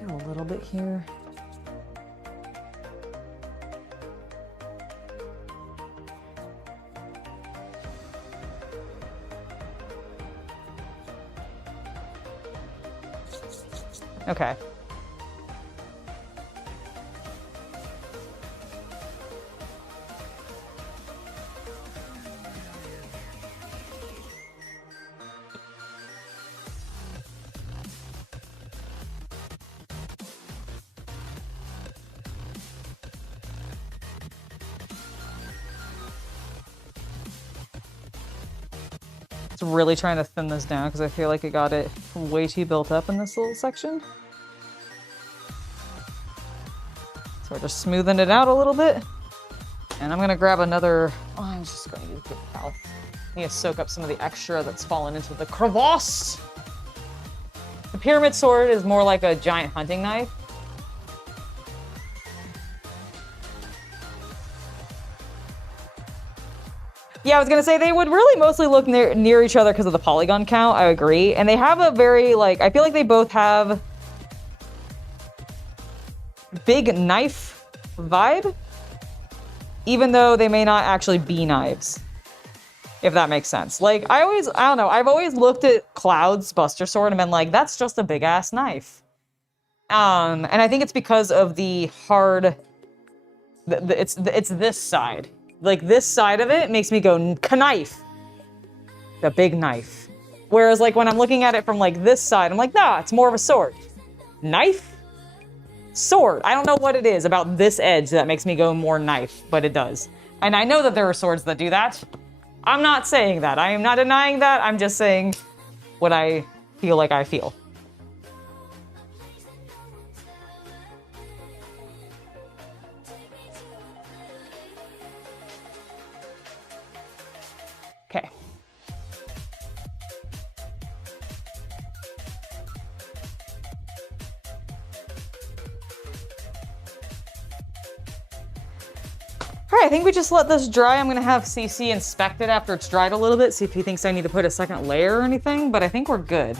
do a little bit here. Okay. Really trying to thin this down because I feel like it got it way too built up in this little section. So we're just smoothing it out a little bit. And I'm gonna grab another, oh, I'm just gonna use a paper towel. I need to soak up some of the extra that's fallen into the crevasse. The pyramid sword is more like a giant hunting knife. Yeah, I was gonna say they would really mostly look near each other because of the polygon count, I agree. And they have a very, like, I feel like they both have big knife vibe, even though they may not actually be knives, if that makes sense. Like, I don't know, I've always looked at Cloud's Buster Sword and been like, that's just a big ass knife. And I think it's because of the hard, it's this side. Like, this side of it makes me go, knife. The big knife. Whereas, like, when I'm looking at it from, like, this side, I'm like, nah, it's more of a sword. Knife? Sword. I don't know what it is about this edge that makes me go more knife, but it does. And I know that there are swords that do that. I'm not saying that. I am not denying that. I'm just saying what I feel like I feel. Okay. All right, I think we just let this dry. I'm gonna have CC inspect it after it's dried a little bit, see if he thinks I need to put a second layer or anything, but I think we're good.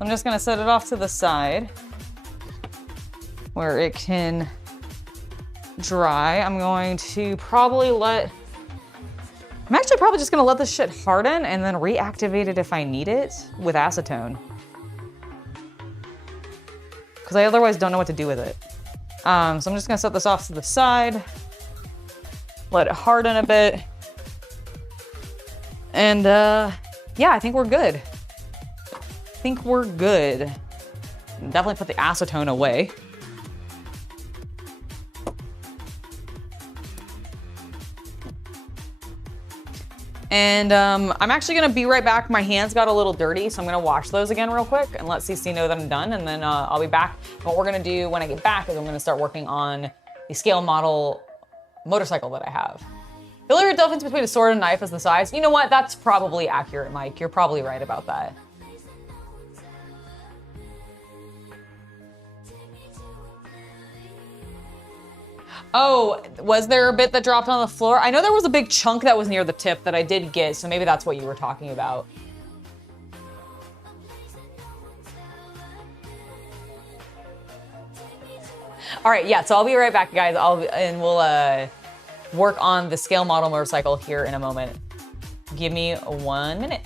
I'm just gonna set it off to the side where it can dry. I'm going to probably I'm actually probably just gonna let this shit harden and then reactivate it if I need it with acetone. Because I otherwise don't know what to do with it. So I'm just gonna set this off to the side, let it harden a bit. And yeah, I think we're good. I think we're good. Definitely put the acetone away. And I'm actually gonna be right back. My hands got a little dirty, so I'm gonna wash those again real quick and let CC know that I'm done, and then I'll be back. And what we're gonna do when I get back is I'm gonna start working on the scale model motorcycle that I have. The only difference between a sword and a knife is the size. You know what? That's probably accurate, Mike. You're probably right about that. Oh, was there a bit that dropped on the floor? I know there was a big chunk that was near the tip that I did get, so maybe that's what you were talking about. All right, yeah, so I'll be right back, guys. We'll work on the scale model motorcycle here in a moment. Give me 1 minute.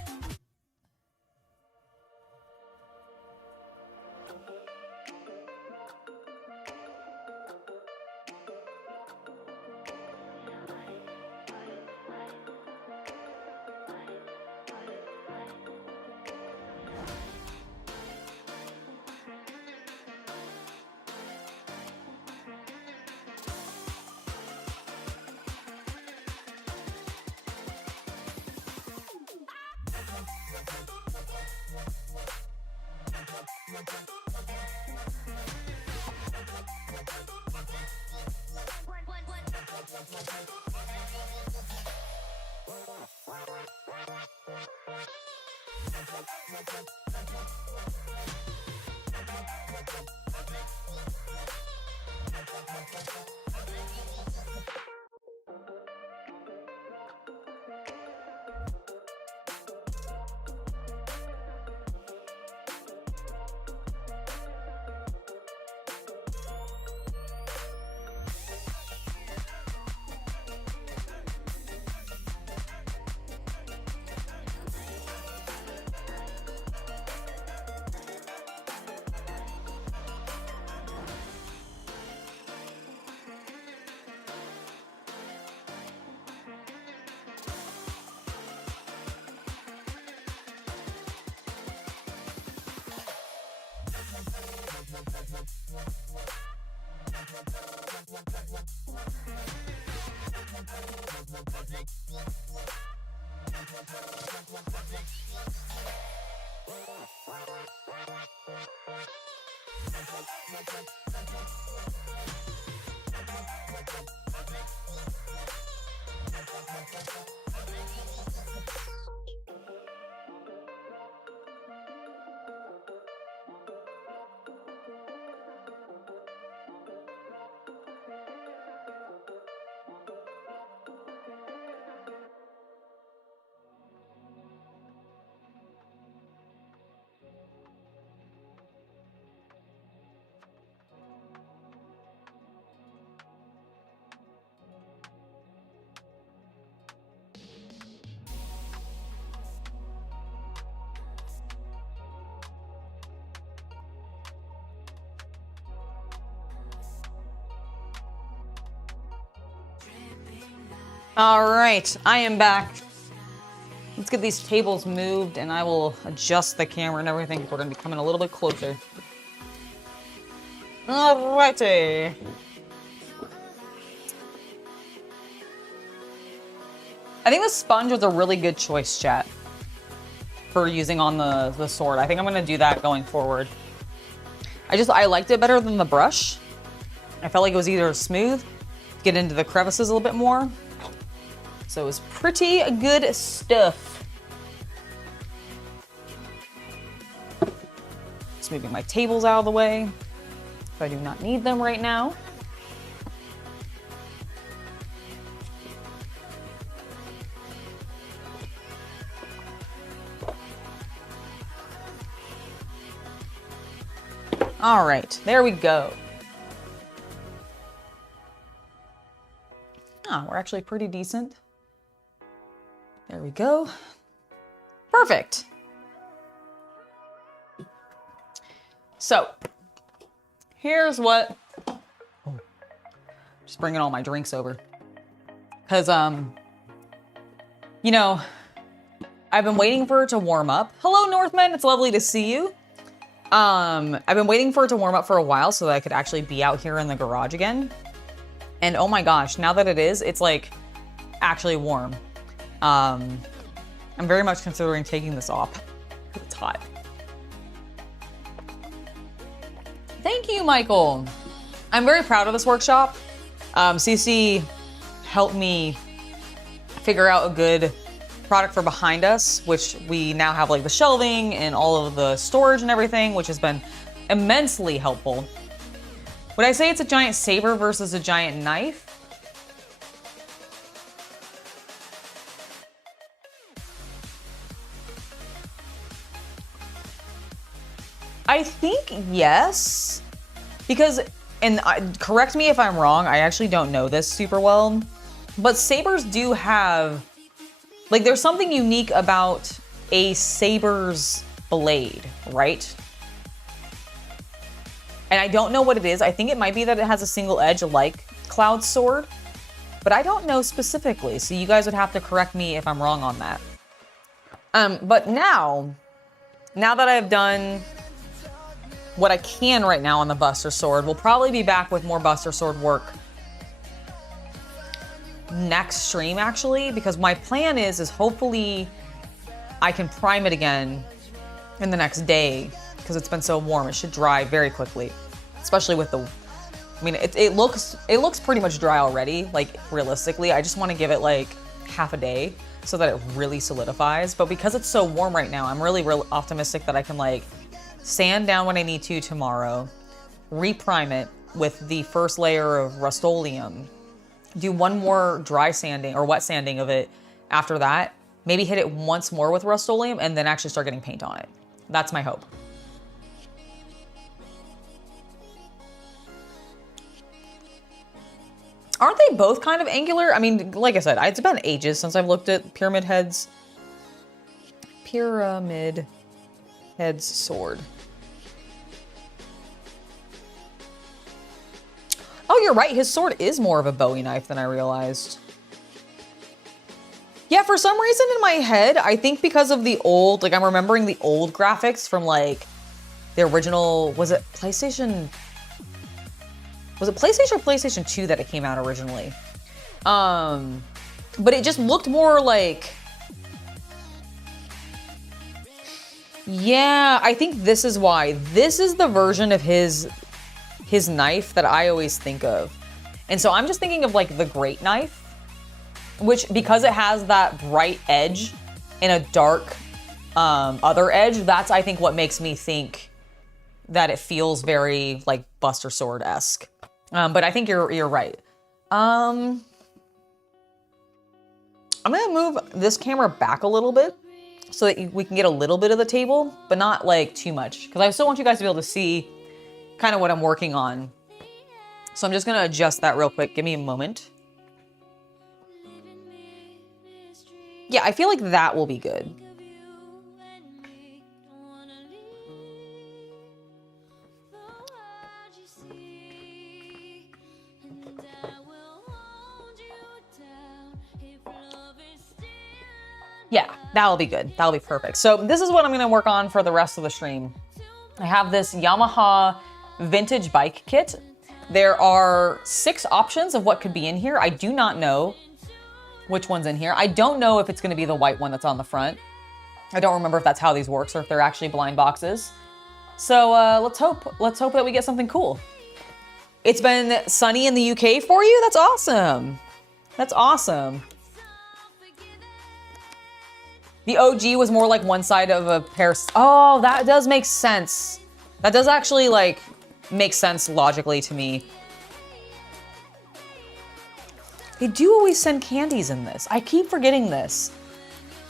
All right, I am back. Let's get these tables moved and I will adjust the camera and everything. We're gonna be coming a little bit closer. All righty. I think the sponge was a really good choice, chat, for using on the sword. I think I'm gonna do that going forward. I liked it better than the brush. I felt like it was either smooth, get into the crevices a little bit more. So it was pretty good stuff. Just moving my tables out of the way. I do not need them right now. All right, there we go. Ah, we're actually pretty decent. There we go. Perfect. So, here's what... Oh, just bringing all my drinks over. Because, you know, I've been waiting for it to warm up. Hello, Northman. It's lovely to see you. I've been waiting for it to warm up for a while so that I could actually be out here in the garage again. And oh my gosh, now that it is, it's like actually warm. I'm very much considering taking this off. It's hot. Thank you, Michael. I'm very proud of this workshop. CC helped me figure out a good product for behind us, which we now have like the shelving and all of the storage and everything, which has been immensely helpful. Would I say it's a giant saber versus a giant knife? I think yes, because, and correct me if I'm wrong, I actually don't know this super well, but sabers do have, like, there's something unique about a saber's blade, right? And I don't know what it is. I think it might be that it has a single edge like Cloud's sword, but I don't know specifically. So you guys would have to correct me if I'm wrong on that. But now that I've done what I can right now on the Buster Sword, we'll probably be back with more Buster Sword work next stream, actually, because my plan is hopefully I can prime it again in the next day, because because it's been so warm. It should dry very quickly, especially with the, I mean, it looks pretty much dry already, like realistically. I just want to give it like half a day so that it really solidifies. But because it's so warm right now, I'm really optimistic that I can like sand down when I need to tomorrow, reprime it with the first layer of Rust-Oleum, do one more dry sanding or wet sanding of it after that, maybe hit it once more with Rust-Oleum, and then actually start getting paint on it. That's my hope. Aren't they both kind of angular? I mean, like I said, it's been ages since I've looked at Pyramid Head's sword. Oh, you're right. His sword is more of a Bowie knife than I realized. Yeah, for some reason in my head, I think because of the old, like I'm remembering the old graphics from like the original, was it PlayStation or PlayStation 2 that it came out originally? But it just looked more like, yeah, I think this is why. This is the version of his knife that I always think of. And so I'm just thinking of like the Great Knife, which because it has that bright edge and a dark other edge, that's I think what makes me think that it feels very like Buster Sword-esque. But I think you're right. I'm gonna move this camera back a little bit so that we can get a little bit of the table, but not like too much, because I still want you guys to be able to see kind of what I'm working on. So I'm just gonna adjust that real quick. Give me a moment. Yeah, I feel like that will be good. Yeah, that'll be good. That'll be perfect. So this is what I'm gonna work on for the rest of the stream. I have this Yamaha vintage bike kit. There are 6 options of what could be in here. I do not know which one's in here. I don't know if it's gonna be the white one that's on the front. I don't remember if that's how these works or if they're actually blind boxes. So let's hope that we get something cool. It's been sunny in the UK for you? That's awesome. That's awesome. The OG was more like one side of a pair. Oh, that does make sense. That does actually like make sense logically to me. They do always send candies in this. I keep forgetting this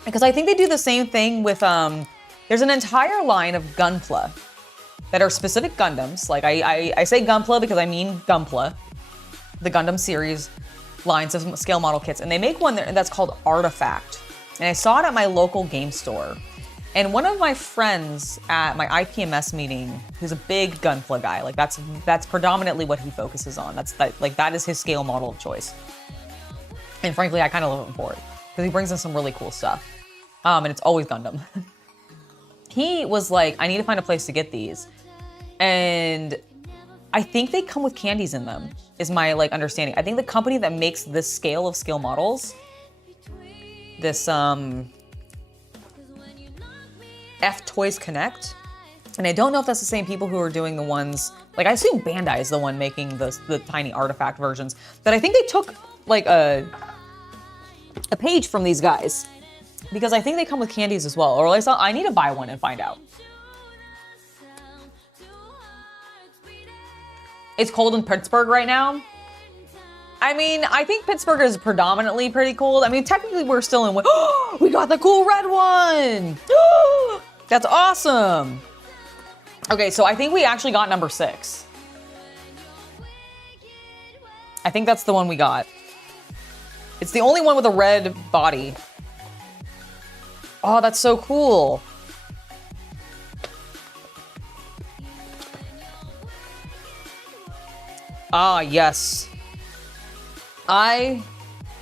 because I think they do the same thing with, there's an entire line of Gunpla that are specific Gundams. Like I say Gunpla because I mean Gunpla, the Gundam series lines of scale model kits. And they make one that's called Artifact. And I saw it at my local game store. And one of my friends at my IPMS meeting, who's a big Gunpla guy, like that's predominantly what he focuses on. That is his scale model of choice. And frankly, I kind of love him for it because he brings in some really cool stuff. And it's always Gundam. He was like, I need to find a place to get these. And I think they come with candies in them, is my like understanding. I think the company that makes this scale of scale models, this F Toys Connect, and I don't know if that's the same people who are doing the ones, like I assume Bandai is the one making the tiny artifact versions, that I think they took like a page from these guys, because I think they come with candies as well, or at least I need to buy one and find out. It's cold in Pittsburgh right now. I mean, I think Pittsburgh is predominantly pretty cold. I mean, technically we're still in winter. We got the cool red one. That's awesome. Okay, so I think we actually got number 6. I think that's the one we got. It's the only one with a red body. Oh, that's so cool. Ah, yes. I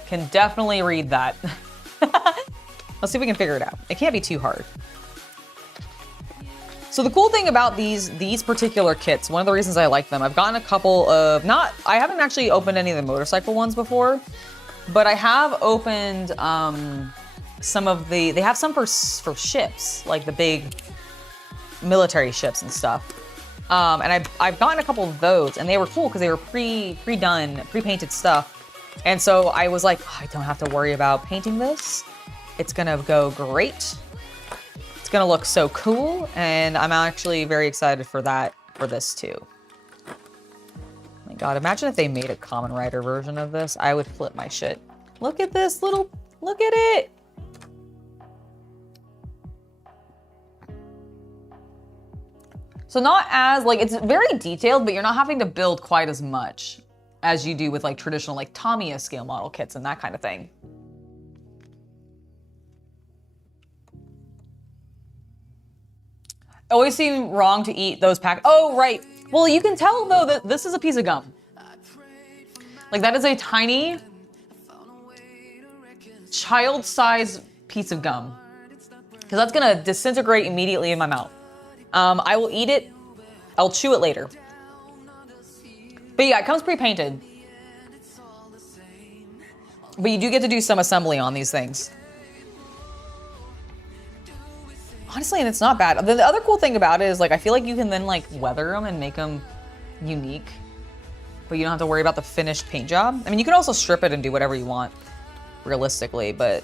can definitely read that. Let's see if we can figure it out. It can't be too hard. So the cool thing about these particular kits, one of the reasons I like them, I've gotten a couple of, I haven't actually opened any of the motorcycle ones before, but I have opened some of they have some for ships, like the big military ships and stuff. And I've gotten a couple of those, and they were cool because they were pre-done, pre-painted stuff. And so I was like, oh, I don't have to worry about painting this. It's gonna go great. It's gonna look so cool, and I'm actually very excited for that, for this too. Oh my God, imagine if they made a Kamen Rider version of this. I would flip my shit. Look at this little, look at it. So not as, like, it's very detailed, but you're not having to build quite as much as you do with like traditional like Tamiya scale model kits and that kind of thing. Always seem wrong to eat those pack. Oh, right. Well, you can tell though that this is a piece of gum. Like that is a tiny child-sized piece of gum. Because that's gonna disintegrate immediately in my mouth. I will eat it. I'll chew it later. But yeah, it comes pre-painted. But you do get to do some assembly on these things. Honestly, and it's not bad. The other cool thing about it is like, I feel like you can then like weather them and make them unique, but you don't have to worry about the finished paint job. I mean, you can also strip it and do whatever you want, realistically, but.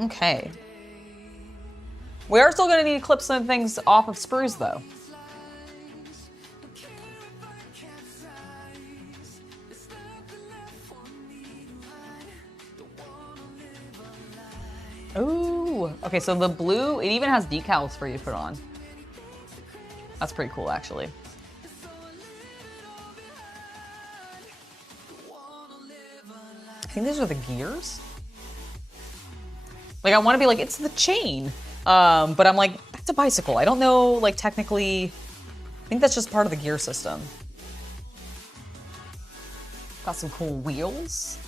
Okay. We are still gonna need to clip some things off of sprues though. Ooh, okay, so the blue, it even has decals for you to put on. That's pretty cool, actually. I think these are the gears. Like, I want to be like, it's the chain. But I'm like, that's a bicycle. I don't know, like, technically, I think that's just part of the gear system. Got some cool wheels.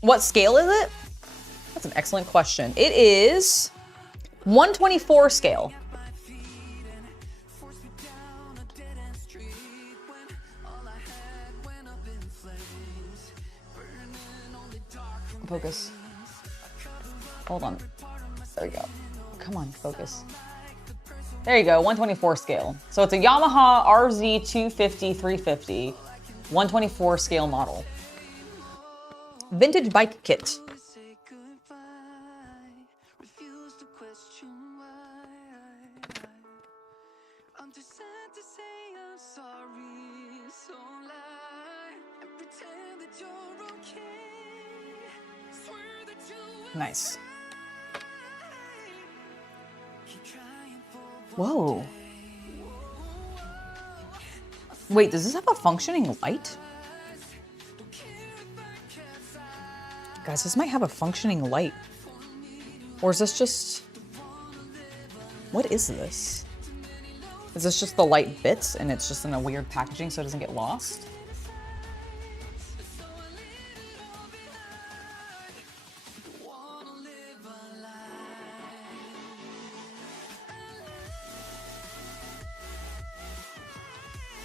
What scale is it? That's an excellent question. It is 1/24 scale. Focus. Hold on. There we go. Come on, focus. There you go, 1/24 scale. So it's a Yamaha RZ250/350, 1/24 scale model. Vintage bike kit. Nice. Whoa. Wait, does this have a functioning light? Guys, this might have a functioning light. Or is this just... What is this? Is this just the light bits and it's just in a weird packaging so it doesn't get lost?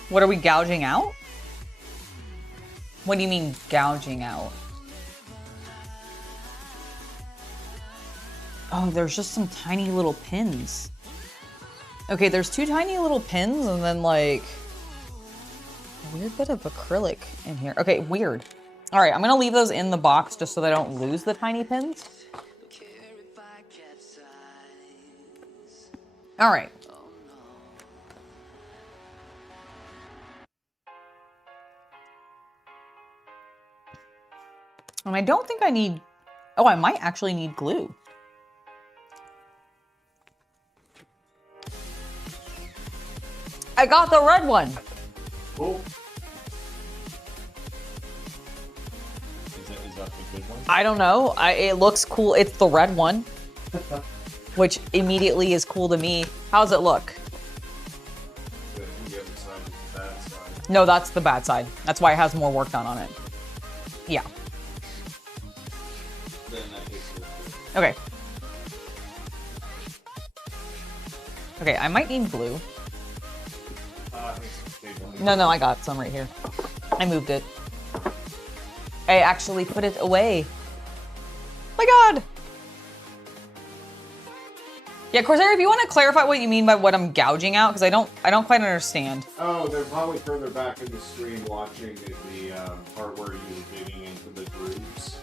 What are we gouging out? What do you mean gouging out? Oh, there's just some tiny little pins. Okay, there's two tiny little pins and then like a weird bit of acrylic in here. Okay, weird. All right, I'm gonna leave those in the box just so that I don't lose the tiny pins. All right. And I don't think I need, oh, I might actually need glue. I got the red one. Cool. Is that the good one? I don't know. It looks cool. It's the red one, which immediately is cool to me. How's it look? The other side is the bad side. No, that's the bad side. That's why it has more work done on it. Yeah. Okay. Okay, I might need glue. No, I got some right here. I moved it. I actually put it away. My God. Yeah, Corsair, if you want to clarify what you mean by what I'm gouging out, because I don't quite understand. Oh, they're probably further back in the stream watching the part where you were digging into the grooves.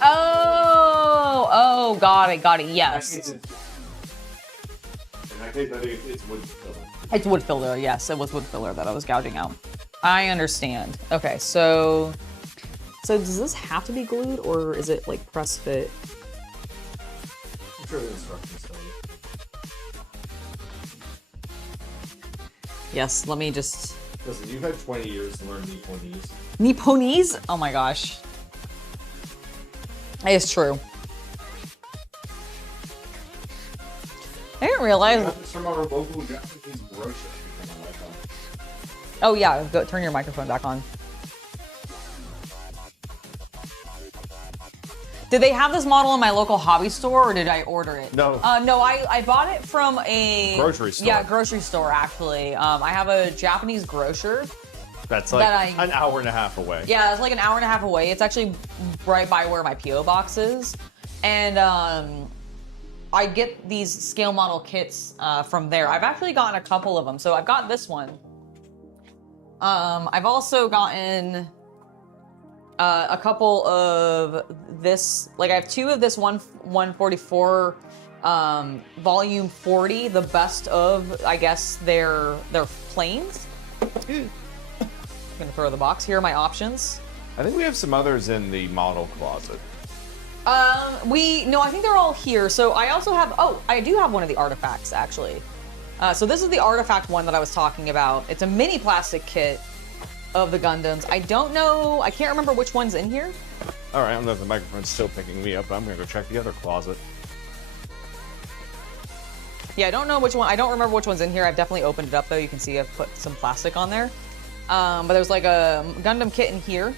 Oh, got it, yes. And I think it's wood filler. It's wood filler, yes, it was wood filler that I was gouging out. I understand. Okay, so does this have to be glued, or is it like press fit? I'm sure the instructions tell you. Yes, let me just... Listen, you've had 20 years to learn Nipponese. Nipponese? Oh my gosh. It's true. I didn't realize... It's from our local Japanese grocery. Oh yeah, go turn your microphone back on. Did they have this model in my local hobby store, or did I order it? No. No, I bought it from a... Grocery store. Yeah, grocery store, actually. I have a Japanese grocer. That's like an hour and a half away. Yeah, it's like an hour and a half away. It's actually right by where my P.O. box is. And I get these scale model kits from there. I've actually gotten a couple of them. So I've got this one. I've also gotten... a couple of this, like I have two of this 144 volume 40, the best of, I guess, their planes. I'm gonna throw the box. Here are my options. I think we have some others in the model closet. No, I think they're all here. So I also have, I do have one of the artifacts actually. So this is the artifact one that I was talking about. It's a mini plastic kit of the Gundams. I don't know, I can't remember which one's in here. All right, I don't know if the microphone's still picking me up, but I'm gonna go check the other closet. Yeah, I don't know which one, I don't remember which one's in here. I've definitely opened it up though. You can see I've put some plastic on there. But there's like a Gundam kit in here.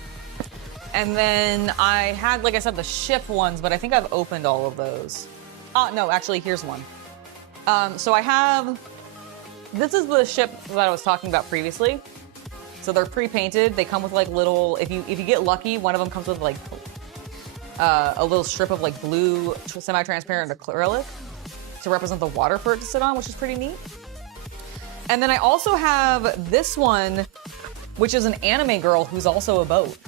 And then I had, like I said, the ship ones, but I think I've opened all of those. No, actually, here's one. So I have, this is the ship that I was talking about previously. So they're pre-painted. They come with like little, if you get lucky, one of them comes with like a little strip of like blue semi-transparent acrylic to represent the water for it to sit on, which is pretty neat. And then I also have this one, which is an anime girl who's also a boat.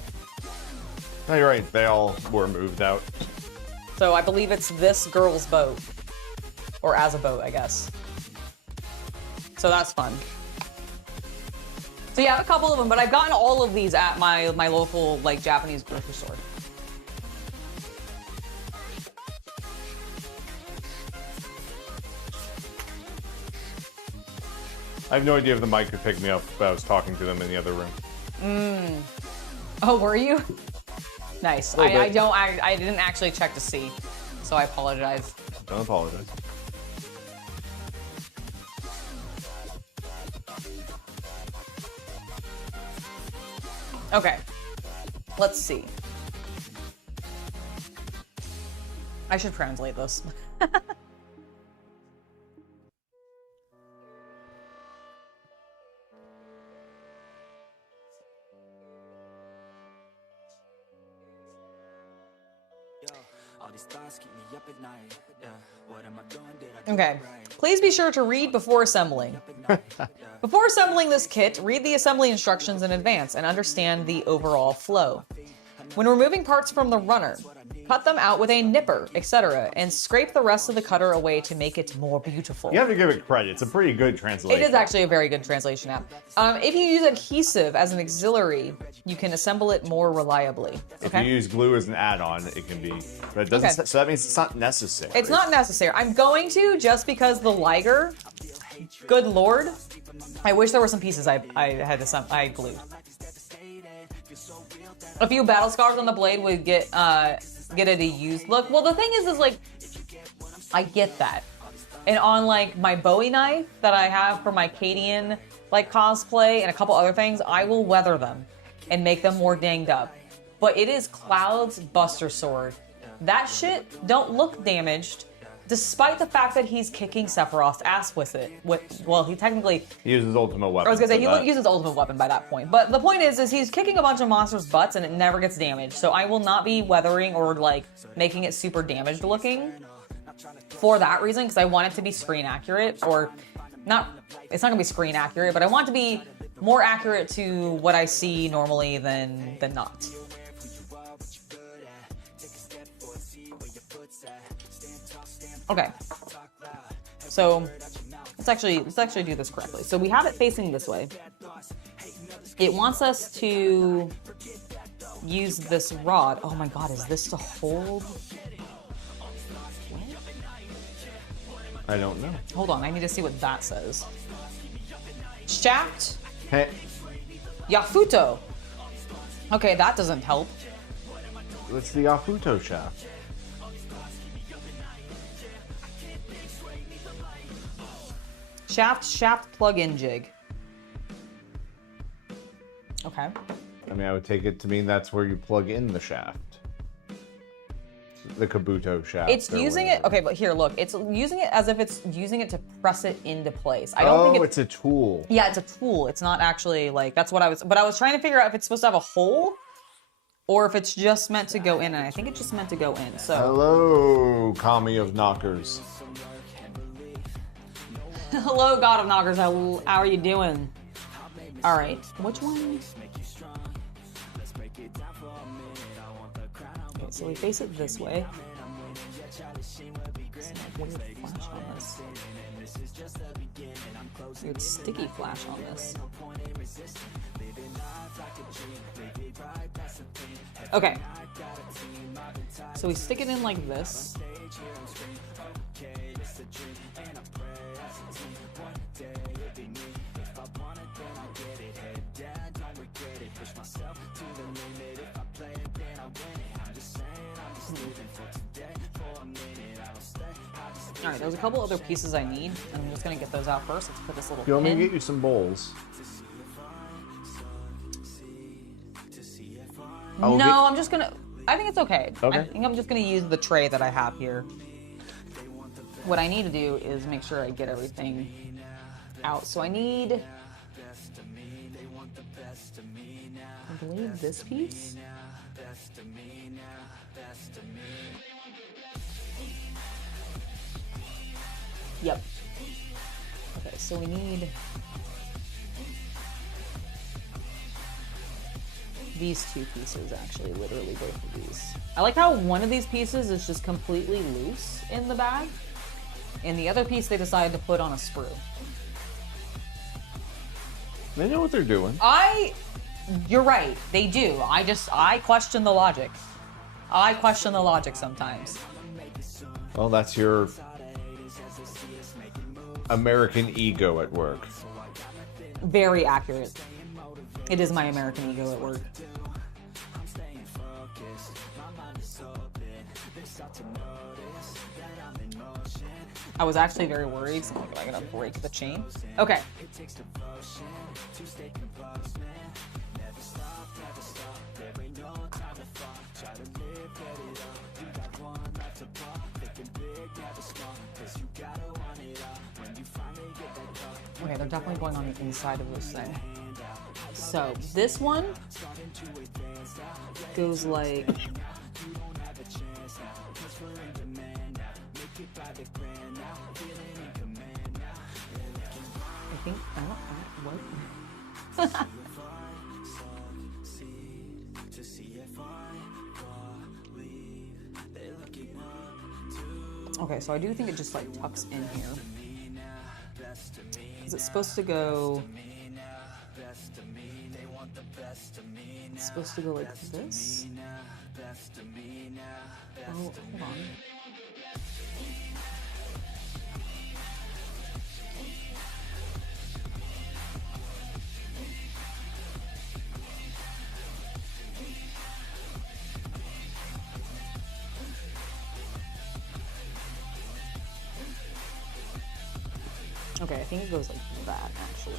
No, you're right. They all were moved out. So I believe it's this girl's boat, or as a boat, I guess. So that's fun. So yeah, a couple of them, but I've gotten all of these at my local like Japanese grocery store. I have no idea if the mic could pick me up, but I was talking to them in the other room. Oh, were you? Nice. A little bit. I didn't actually check to see, so I apologize. Don't apologize. Okay, let's see. I should translate this. Okay, please be sure to read before assembling. Before assembling this kit, read the assembly instructions in advance and understand the overall flow. When removing parts from the runner, cut them out with a nipper, etc., and scrape the rest of the cutter away to make it more beautiful. You have to give it credit. It's a pretty good translation. It is actually a very good translation app. If you use adhesive as an auxiliary, you can assemble it more reliably. If you use glue as an add-on, it can be, but it doesn't. Okay. So that means it's not necessary. It's not necessary. I'm going to, just because the Liger, good lord, I wish there were some pieces I glued. A few battle scars on the blade would get it a used look. Well, the thing is like, I get that. And on like my Bowie knife that I have for my Cadian like cosplay and a couple other things, I will weather them and make them more dinged up. But it is Cloud's Buster Sword. That shit don't look damaged. despite the fact that he's kicking Sephiroth's ass with it. Well, he technically... He uses ultimate weapon. I was gonna say, for that. he uses ultimate weapon by that point. But the point is he's kicking a bunch of monsters' butts and it never gets damaged. So I will not be weathering or like making it super damaged looking for that reason, because I want it to be screen accurate, or not, it's not gonna be screen accurate, but I want it to be more accurate to what I see normally than not. Okay, so let's actually do this correctly. So we have it facing this way. It wants us to use this rod. Oh my god, is this to hold? I don't know. Hold on, I need to see what that says. Shaft Hey, Yafuto. Okay, that doesn't help. it's the Yafuto shaft. Shaft plug-in jig. Okay. I mean, I would take it to mean that's where you plug in the shaft. The Kabuto shaft. It's or using it. whatever. Okay, but here, look. It's using it as if it's using it to press it into place. I don't think it's a tool. Yeah, it's a tool. It's not actually like, that's what I was, but I was trying to figure out if it's supposed to have a hole or if it's just meant to go in, and I think it's just meant to go in. So Hello, Kami of Knockers. hello, God of Knockers. How are you doing? All right, which one? Okay, so we face it this way. Weird flash on this. Weird sticky flash on this. Okay. So we stick it in like this. All right, there's a couple other pieces I need, and I'm just gonna get those out first. Let's put this little You want me pin. to get you some bowls? Oh, No, I'm just gonna, I think it's okay. Okay. I think I'm just gonna use the tray that I have here. What I need to do is make sure I get everything out. So I need, I believe this piece. Yep. Okay, so we need these two pieces, actually, literally both of these. I like how one of these pieces is just completely loose in the bag, and the other piece they decided to put on a screw. They know what they're doing. You're right, they do. I question the logic. I question the logic sometimes. Well, that's your American ego at work. Very accurate. It is my American ego at work. I was actually very worried, so I'm gonna break the chain. Okay. Okay, they're definitely going on the inside of this thing. So this one goes like, I think, what? Okay, so I do think it just like tucks in here. Is it supposed to go? It's supposed to go like this? Oh, hold on. Okay, I think it goes like that, actually.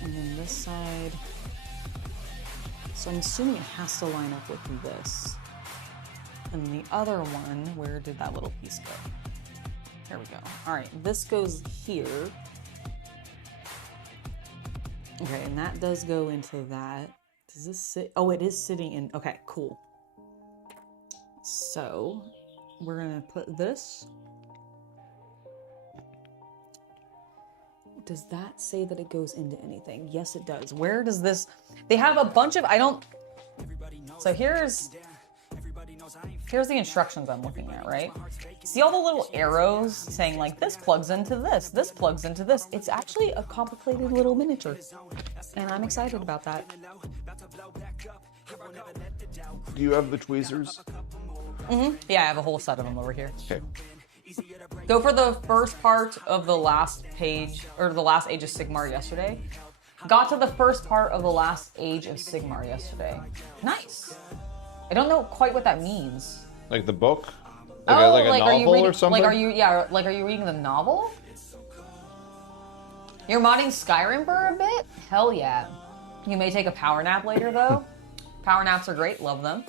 And then this side. So I'm assuming it has to line up with this. And the other one, where did that little piece go? There we go. All right, this goes here. Okay, and that does go into that. Does this sit? Oh, it is sitting in. Okay, cool. So we're gonna put this. Does that say that it goes into anything? Yes, it does. Where does this? They have a bunch of. I don't. So here's the instructions I'm looking at, right? See all the little arrows saying like this plugs into this plugs into this. It's actually a complicated little miniature. And I'm excited about that. Do you have the tweezers? Mm-hmm. Yeah, I have a whole set of them over here. Okay. Go for the first part of the last page, or the last Age of Sigmar yesterday. Got to the first part of the last Age of Sigmar yesterday. Nice. I don't know quite what that means. Like the book? Like a are you novel reading, or something? Are you reading the novel? You're modding Skyrim for a bit? Hell yeah. You may take a power nap later though. Power naps are great, love them.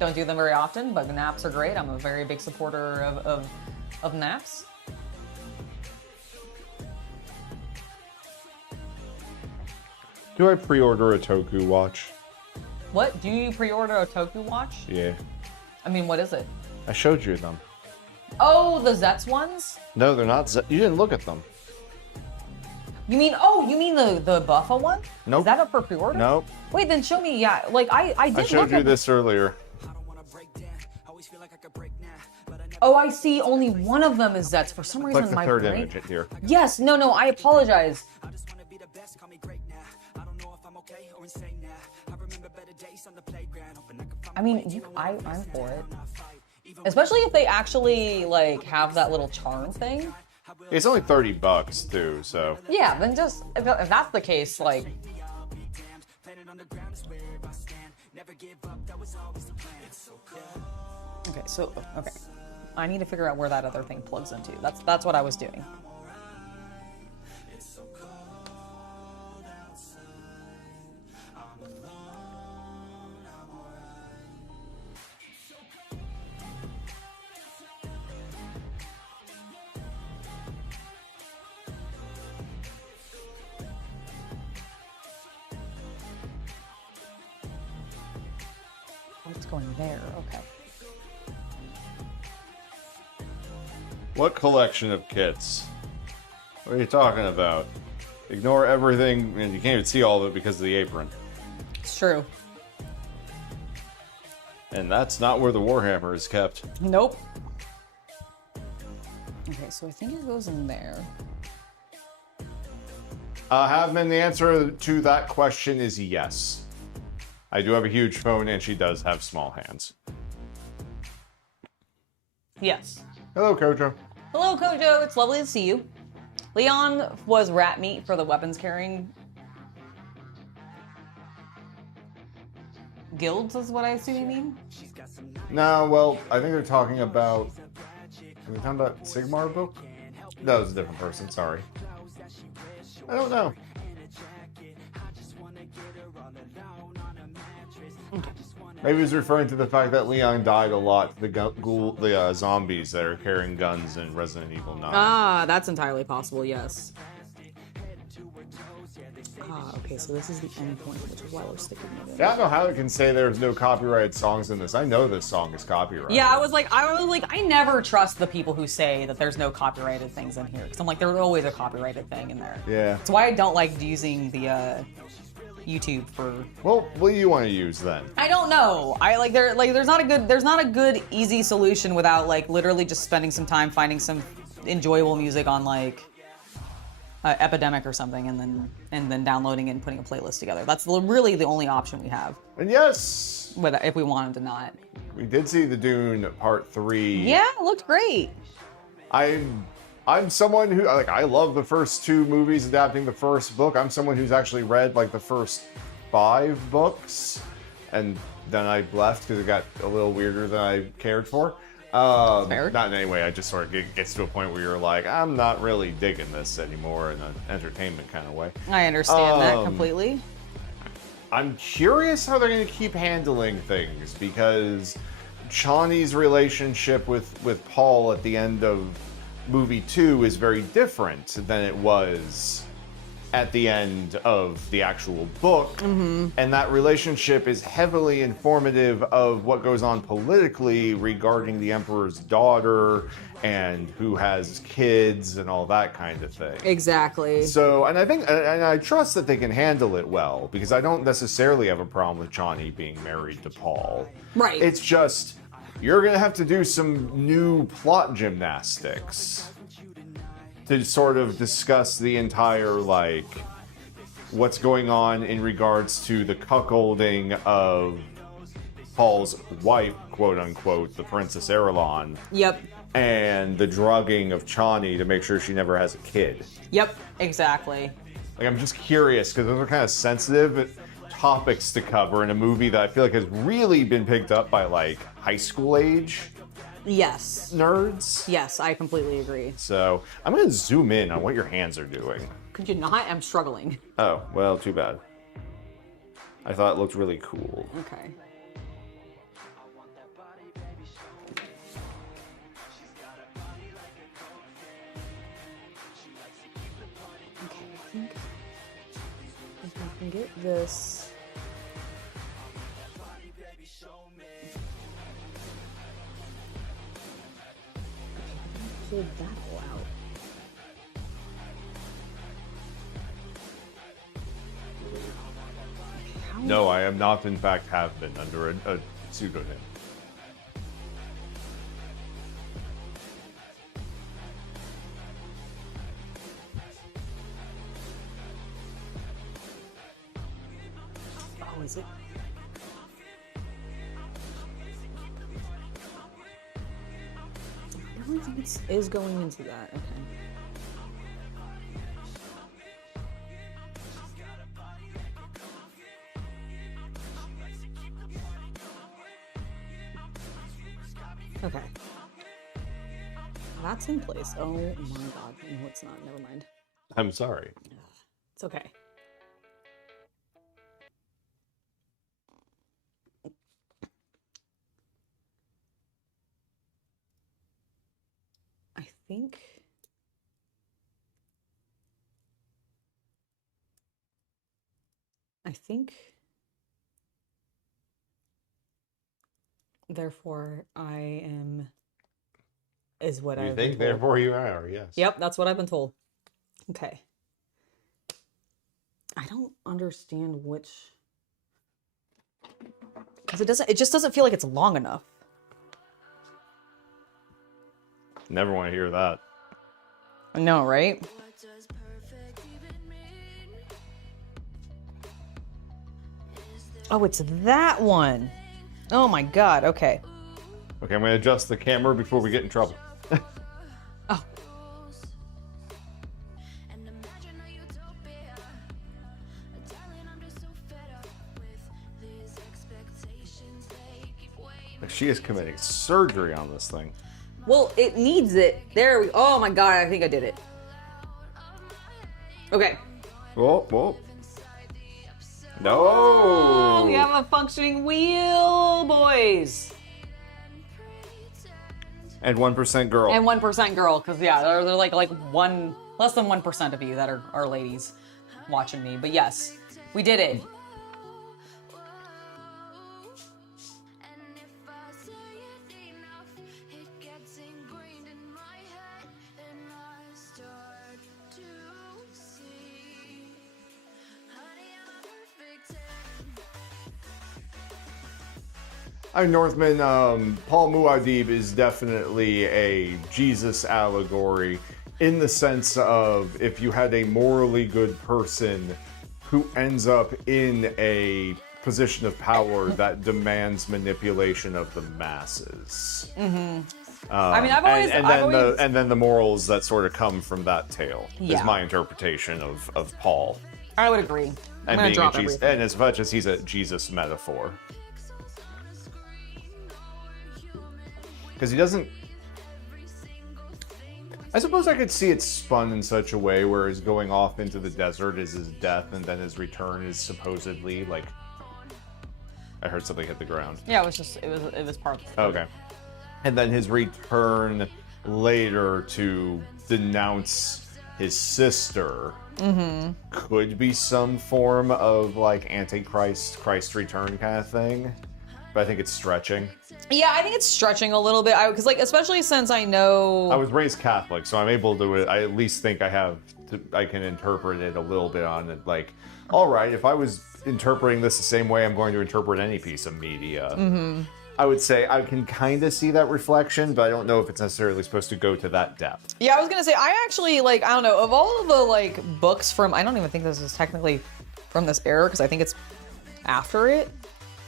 Don't do them very often, but the naps are great. I'm a very big supporter of naps. Do I pre-order a Toku watch? What? Do you pre-order a Toku watch? Yeah. I mean, what is it? I showed you them. Oh, the Zets ones? No, they're not. You didn't look at them. You mean the Buffa one? Nope. Is that up for pre-order? Nope. Wait, then show me. Yeah, like I did. I showed you this earlier. Oh, I see. Only one of them is Zets. For some reason, Like the my third brain. image here. Yes. No. I apologize. I mean, I'm for it. Especially if they actually like have that little charm thing. It's only $30 too, so. Yeah, then just if that's the case, like. Okay. I need to figure out where that other thing plugs into. That's what I was doing. It's going there. Okay. What collection of kits? What are you talking about? Ignore everything, and you can't even see all of it because of the apron. It's true. And that's not where the Warhammer is kept. Nope. Okay, so I think it goes in there. Havman, the answer to that question is yes. I do have a huge phone, and she does have small hands. Yes. Hello, Kojo. Hello, Kojo. It's lovely to see you. Leon was rat meat for the weapons carrying guilds, is what I assume you mean? No, well, I think they're talking about... Are they talking about Sigmar book? That was a different person, sorry. I don't know. Maybe he's referring to the fact that Leon died a lot to the zombies that are carrying guns in Resident Evil 9. Ah, that's entirely possible, yes. Okay, so this is the end point, which is why we're sticking it in. I don't know how it can say there's no copyrighted songs in this. I know this song is copyrighted. Yeah, I was like, I never trust the people who say that there's no copyrighted things in here, because I'm like, there's always a copyrighted thing in there. Yeah. That's why I don't like using the YouTube for. Well, what do you want to use then? I don't know. There's not a good easy solution without like literally just spending some time finding some enjoyable music on like Epidemic or something, and then downloading it and putting a playlist together. That's really the only option we have. And yes, If we wanted to not. we did see the Dune Part 3. Yeah, it looked great. I'm someone who, like, I love the first two movies adapting the first book. I'm someone who's actually read, like, the first 5 books, and then I left because it got a little weirder than I cared for. Fair. Not in any way, I just sort of gets to a point where you're like, I'm not really digging this anymore in an entertainment kind of way. I understand that completely. I'm curious how they're going to keep handling things, because Chani's relationship with Paul at the end of movie 2 is very different than it was at the end of the actual book. And that relationship is heavily informative of what goes on politically regarding the Emperor's daughter and who has kids and all that kind of thing. Exactly. So, and I trust that they can handle it well, because I don't necessarily have a problem with Chani being married to Paul. Right. It's just, you're gonna have to do some new plot gymnastics to sort of discuss the entire, like, what's going on in regards to the cuckolding of Paul's wife, quote unquote, the Princess Erlon. Yep. And the drugging of Chani to make sure she never has a kid. Yep, exactly. Like, I'm just curious, because those are kind of sensitive topics to cover in a movie that I feel like has really been picked up by, like, high school age Yes. nerds. Yes, I completely agree. So, I'm going to zoom in on what your hands are doing. Could you not? I'm struggling. Oh, well, too bad. I thought it looked really cool. Okay. I think if I can get this. Pull that all out. How? No, I am not, in fact, have been under a pseudonym. Oh, is it? I don't think it is going into that. Okay. Okay. That's in place. Oh my god. No, it's not. Never mind. I'm sorry. It's okay. I think therefore I am is what You I've think, been told. therefore you are, yes. Yep, that's what I've been told. Okay. I don't understand which, because it just doesn't feel like it's long enough. Never want to hear that. I know, right? Oh, it's that one. Oh my god, okay. Okay, I'm going to adjust the camera before we get in trouble. Oh. She is committing surgery on this thing. Well, it needs it. There we oh my god, I think I did it. Okay. Whoa, whoa. No! Oh, we have a functioning wheel, boys. And 1% girl. And 1% girl, because yeah, there's like one less than 1% of you that are ladies watching me. But yes, we did it. I'm Northman. Paul Muad'Dib is definitely a Jesus allegory in the sense of if you had a morally good person who ends up in a position of power that demands manipulation of the masses. Mm-hmm. I mean, I've always and then the morals that sort of come from that tale Yeah. is my interpretation of Paul. I would agree. I'm gonna drop everything. And as much as he's a Jesus metaphor. Because he doesn't... I suppose I could see it spun in such a way where his going off into the desert is his death, and then his return is supposedly, like, I heard something hit the ground. Yeah, it was part of the Okay. And then his return later to denounce his sister could be some form of like Antichrist, Christ return kind of thing. But I think it's stretching. Yeah, I think it's stretching a little bit. Because like, especially since I know... I was raised Catholic, so I'm able to, I at least think I can interpret it a little bit on it. Like, all right, if I was interpreting this the same way I'm going to interpret any piece of media, I would say I can kind of see that reflection, but I don't know if it's necessarily supposed to go to that depth. Yeah, I was gonna say, I actually, like, I don't know, of all of the, like, books from, I don't even think this is technically from this era, because I think it's after it.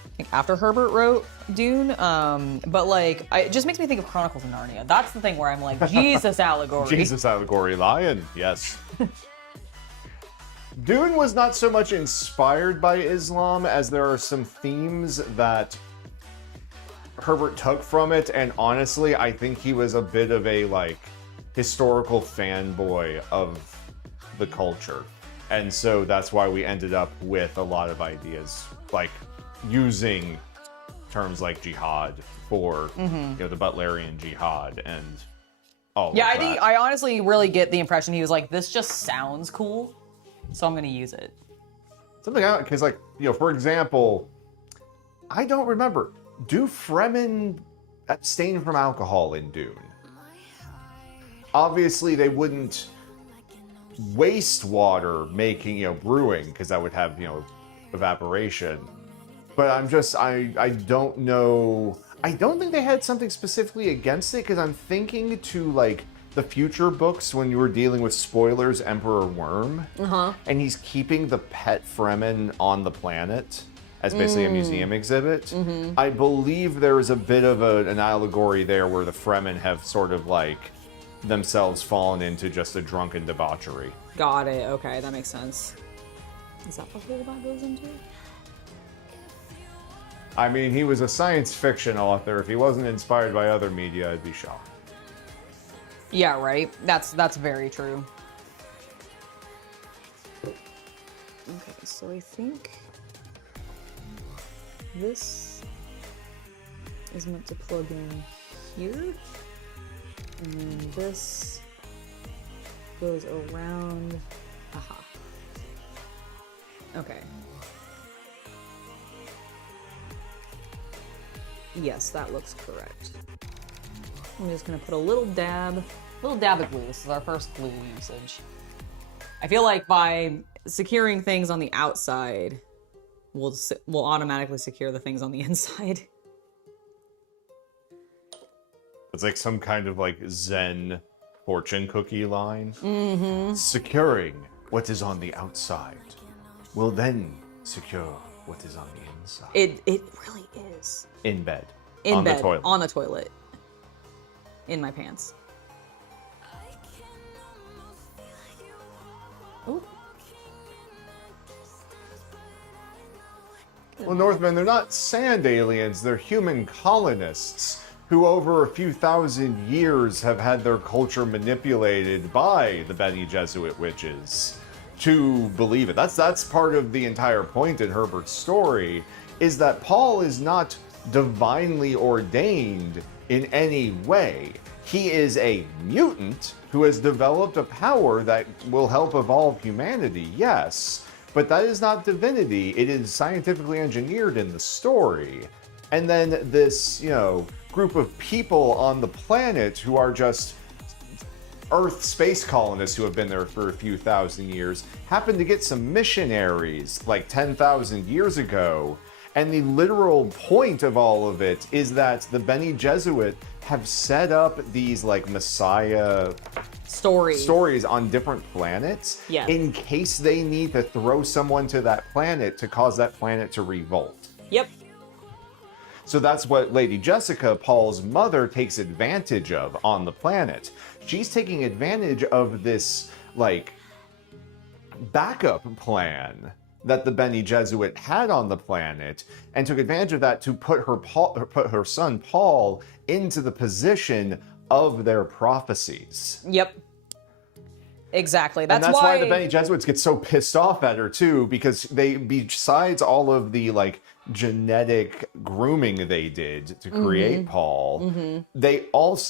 I think after Herbert wrote Dune, but like, it just makes me think of Chronicles of Narnia. That's the thing where I'm like, Jesus allegory. Jesus allegory, lion, yes. Dune was not so much inspired by Islam as there are some themes that Herbert took from it, and honestly, I think he was a bit of a, like, historical fanboy of the culture. And so that's why we ended up with a lot of ideas, like, using terms like jihad for, you know, the Butlerian jihad and all of that. Yeah, I honestly really get the impression he was like, this just sounds cool, so I'm gonna use it. Something out, because, like, you know, for example, I don't remember, do Fremen abstain from alcohol in Dune? Obviously, they wouldn't waste water making, you know, brewing, because that would have, you know, evaporation. But I don't know. I don't think they had something specifically against it, because I'm thinking to, like, the future books when you were dealing with spoilers, Emperor Worm. And he's keeping the pet Fremen on the planet as basically a museum exhibit. I believe there is a bit of an allegory there where the Fremen have sort of, like, themselves fallen into just a drunken debauchery. Got it, okay, that makes sense. Is that what hole that goes into? I mean, he was a science fiction author. If he wasn't inspired by other media, I'd be shocked. Yeah, right. That's very true. Okay, so I think this is meant to plug in here, and then this goes around. Aha. Okay. Yes, that looks correct. I'm just gonna put a little dab of glue. This is our first glue usage. I feel like by securing things on the outside, we'll automatically secure the things on the inside. It's like some kind of, like, Zen fortune cookie line. Securing what is on the outside will then secure what is on the inside. It really is. In bed. On the toilet. On the toilet. In my pants. Ooh. Well, Northmen, they're not sand aliens, they're human colonists who over a few thousand years have had their culture manipulated by the Bene Gesserit witches to believe it. That's part of the entire point in Herbert's story, is that Paul is not divinely ordained in any way. He is a mutant who has developed a power that will help evolve humanity, yes, but that is not divinity. It is scientifically engineered in the story. And then this, you know, group of people on the planet who are just Earth space colonists who have been there for a few thousand years happen to get some missionaries like 10,000 years ago. And the literal point of all of it is that the Bene Gesserit have set up these, like, messiah stories on different planets in case they need to throw someone to that planet to cause that planet to revolt. Yep. So that's what Lady Jessica, Paul's mother, takes advantage of on the planet. She's taking advantage of this, like, backup plan that the Bene Gesserit had on the planet, and took advantage of that to put her son Paul into the position of their prophecies. Yep. Exactly. And that's why the Bene Gesserits get so pissed off at her too, because besides all of the like genetic grooming they did to create Paul,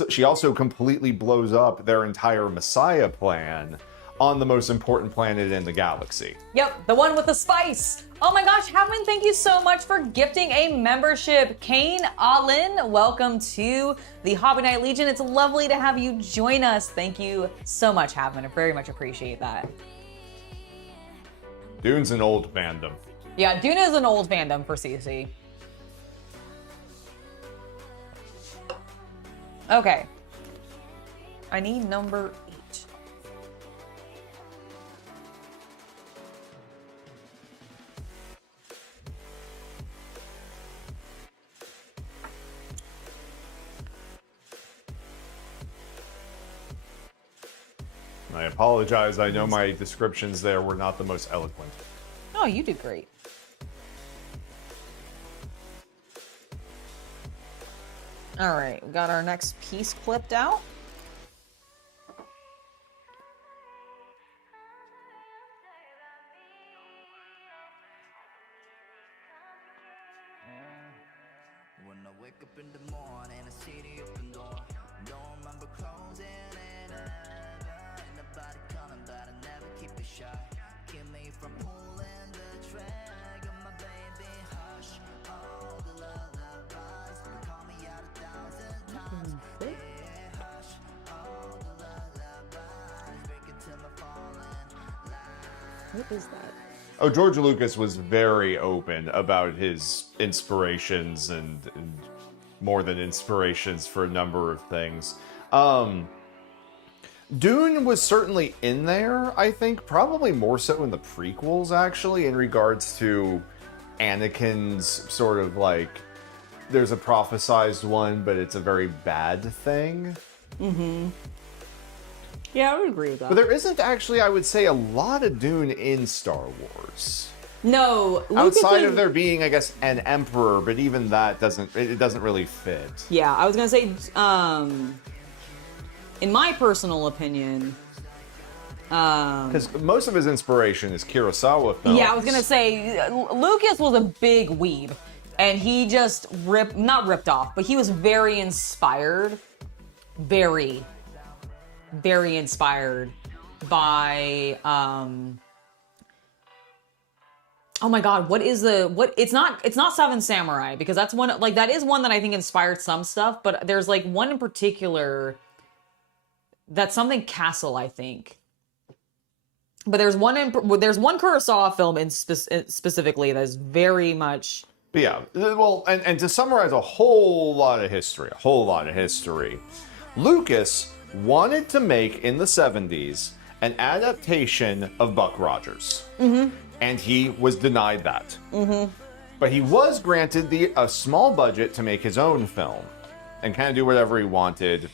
she also completely blows up their entire Messiah plan on the most important planet in the galaxy. Yep, the one with the spice. Oh my gosh, Havman, thank you so much for gifting a membership. Kane Allen, welcome to the Hobby Night Legion. It's lovely to have you join us. Thank you so much, Havman. I very much appreciate that. Dune's an old fandom. Yeah, Dune is an old fandom for CC. Okay. I need number 8. I apologize. I know my descriptions there were not the most eloquent. Oh, you did great. All right, we got our next piece clipped out. When I wake up in the morning, I see the open door. Don't remember closing it ever. Ain't nobody coming, but I never keep it shut. Keep me from pulling the trigger, my baby. Hush, all the lullabies. Call me out 1,000 times. Yeah, hush, all the lullabies. Break it till my falling light. What is that? Oh, George Lucas was very open about his inspirations and more than inspirations for a number of things. Dune was certainly in there, I think, probably more so in the prequels, actually, in regards to Anakin's sort of like, there's a prophesized one, but it's a very bad thing. Mm-hmm. Yeah, I would agree with that. But there isn't actually, I would say, a lot of Dune in Star Wars. No, Outside of there being, I guess, an emperor, but even that doesn't really fit. Yeah, I was gonna say, in my personal opinion, because most of his inspiration is Kurosawa films. Yeah, I was gonna say Lucas was a big weeb, and he just not ripped off, but he was very inspired, very inspired by oh my god, it's not Seven Samurai, because that's one, like, that is one that I think inspired some stuff, but there's like one in particular that's something Castle, I think. But there's one Kurosawa film specifically that is very much. But yeah, well, and to summarize a whole lot of history, Lucas wanted to make in the 70s an adaptation of Buck Rogers. Mm-hmm. And he was denied that. Mm-hmm. But he was granted a small budget to make his own film and kind of do whatever he wanted.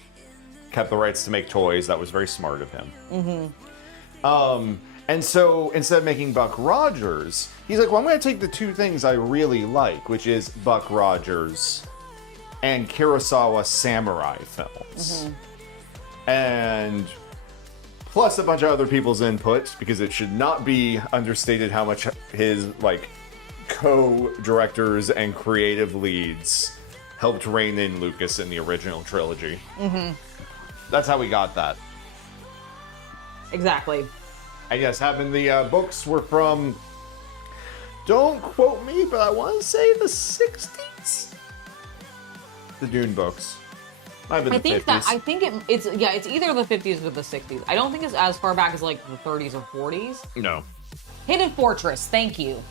Kept the rights to make toys. That was very smart of him. Mm-hmm. And so instead of making Buck Rogers, he's like, well, I'm going to take the two things I really like, which is Buck Rogers and Kurosawa samurai films. Mm-hmm. And plus a bunch of other people's input, because it should not be understated how much his like co-directors and creative leads helped rein in Lucas in the original trilogy. Mm-hmm. That's how we got that. Exactly. I guess having the books were from, don't quote me, but I want to say the 60s? The Dune books. I think it's either the 50s or the 60s. I don't think it's as far back as like the 30s or 40s. No. Hidden Fortress, thank you.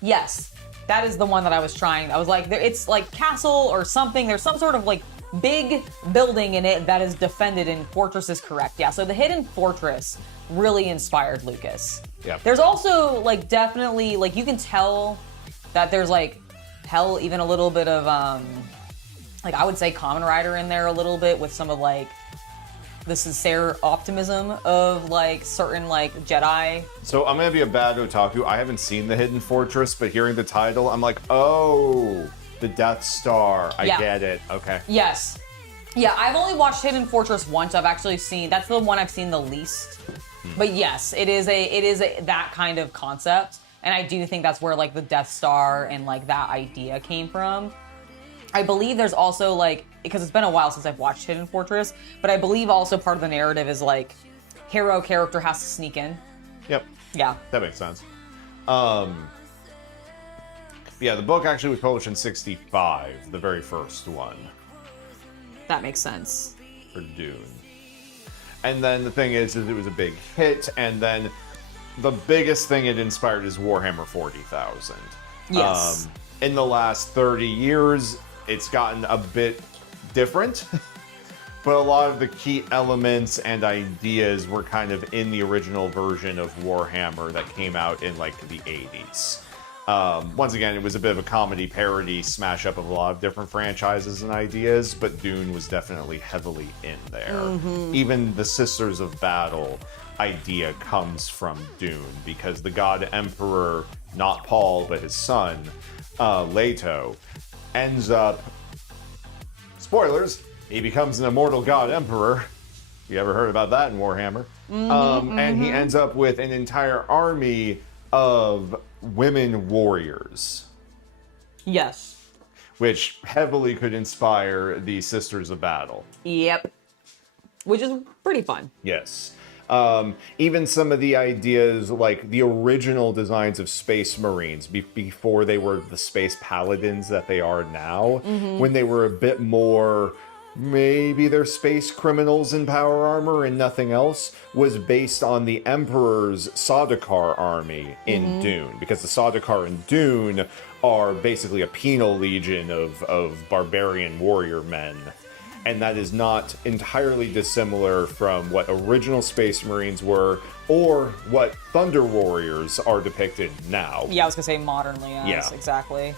Yes, that is the one that I was trying. I was like, it's like castle or something. There's some sort of like big building in it that is defended, and fortress is correct. Yeah, so the Hidden Fortress really inspired Lucas. Yeah. There's also like definitely like you can tell that there's like even a little bit of like I would say Kamen Rider in there a little bit, with some of like the sincere optimism of like certain like Jedi. So I'm gonna be a bad otaku. I haven't seen the Hidden Fortress, but hearing the title, I'm like, oh, the Death Star. I get it. Okay. Yes. Yeah, I've only watched Hidden Fortress once. I've actually seen, that's the one I've seen the least But yes, it is that kind of concept, and I do think that's where like the Death Star and like that idea came from. I believe there's also like, because it's been a while since I've watched Hidden Fortress, but I believe also part of the narrative is like hero character has to sneak in. Yep. Yeah. That makes sense. Yeah, the book actually was published in 65, the very first one. That makes sense. For Dune. And then the thing is it was a big hit, and then the biggest thing it inspired is Warhammer 40,000. Yes. In the last 30 years, it's gotten a bit different, but a lot of the key elements and ideas were kind of in the original version of Warhammer that came out in like the 80s. Once again, it was a bit of a comedy parody smash up of a lot of different franchises and ideas, but Dune was definitely heavily in there. Even the Sisters of Battle idea comes from Dune, because the God Emperor, not Paul, but his son, Leto, ends up, spoilers, he becomes an immortal God Emperor. You ever heard about that in Warhammer? And he ends up with an entire army of women warriors. Yes. Which heavily could inspire the Sisters of Battle. Yep. Which is pretty fun. Yes. Even some of the ideas, like the original designs of Space Marines, before they were the Space Paladins that they are now, when they were a bit more, maybe they're space criminals in power armor and nothing else, was based on the Emperor's Sardaukar army in Dune. Because the Sardaukar in Dune are basically a penal legion of barbarian warrior men. And that is not entirely dissimilar from what original Space Marines were, or what Thunder Warriors are depicted now. Yeah, I was gonna say modernly, yes, Yeah. exactly.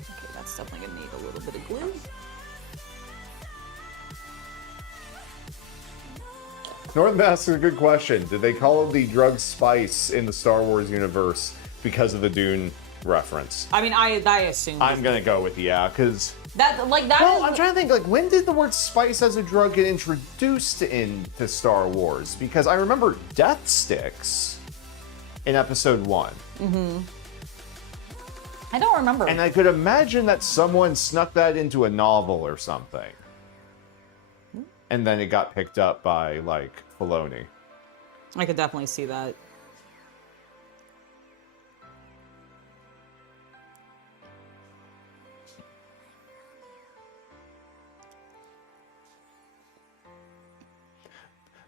Okay, that's definitely gonna need a little bit of glue. Northern asks a good question. Did they call the drug spice in the Star Wars universe because of the Dune reference? I mean, I assume I'm gonna go with yeah, because... that, like, that Well, is- I'm trying to think, like, when did the word spice as a drug get introduced into Star Wars? Because I remember death sticks in episode 1. I don't remember. And I could imagine that someone snuck that into a novel or something. And then it got picked up by, like, Filoni. I could definitely see that.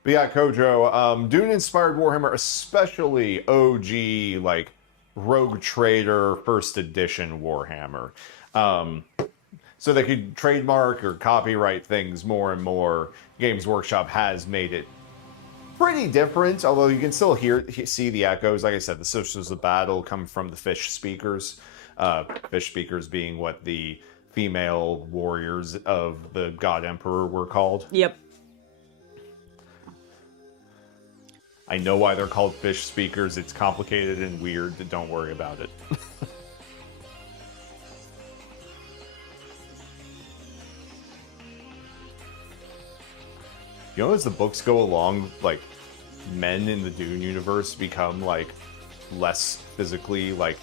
But yeah, Kojo, Dune-inspired Warhammer, especially OG, like, Rogue Trader first edition Warhammer. So they could trademark or copyright things more and more. Games Workshop has made it pretty different, although you can still see the echoes. Like I said, the Sisters of Battle come from the fish speakers. Fish speakers being what the female warriors of the God Emperor were called. Yep. I know why they're called fish speakers. It's complicated and weird. Don't worry about it. You know, as the books go along, like, men in the Dune universe become, like, less physically, like,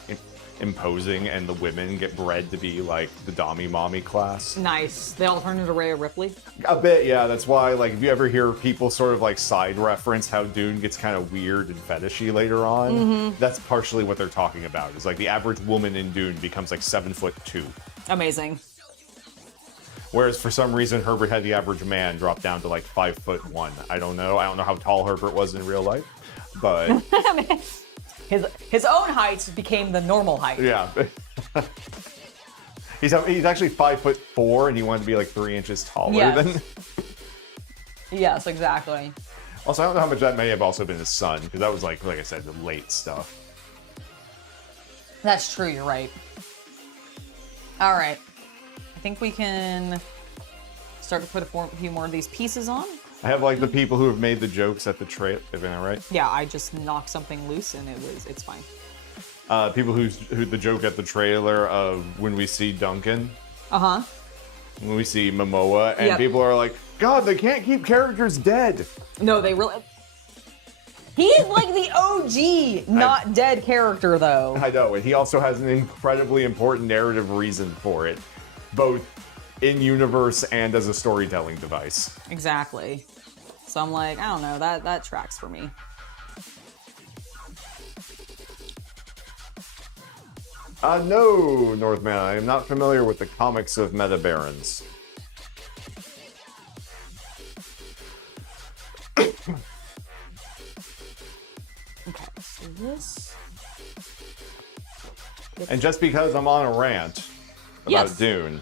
imposing, and the women get bred to be, like, the Dommy Mommy class. Nice. They all turn into Rhea Ripley. A bit, yeah. That's why, like, if you ever hear people sort of, like, side reference how Dune gets kind of weird and fetishy later on, that's partially what they're talking about. Is like, the average woman in Dune becomes, like, 7'2". Amazing. Whereas, for some reason, Herbert had the average man drop down to, like, 5'1". I don't know. I don't know how tall Herbert was in real life, but... His own height became the normal height. Yeah. He's actually 5'4", and he wanted to be like 3 inches taller than. Yes, exactly. Also, I don't know how much that may have also been his son, because that was like I said, the late stuff. That's true. You're right. All right. I think we can start to put a few more of these pieces on. I have like the people who have made the jokes at the trail. Isn't that right? Yeah, I just knocked something loose and it's fine. People who the joke at the trailer of when we see Duncan. Uh-huh. When we see Momoa, and people are like, God, they can't keep characters dead. No, they really. He's like the OG, not dead character, though. I know, and he also has an incredibly important narrative reason for it, both in universe and as a storytelling device. Exactly. So I'm like, I don't know, that tracks for me. No, Northman, I am not familiar with the comics of Meta Barons. Okay, so this. And just because I'm on a rant about Dune,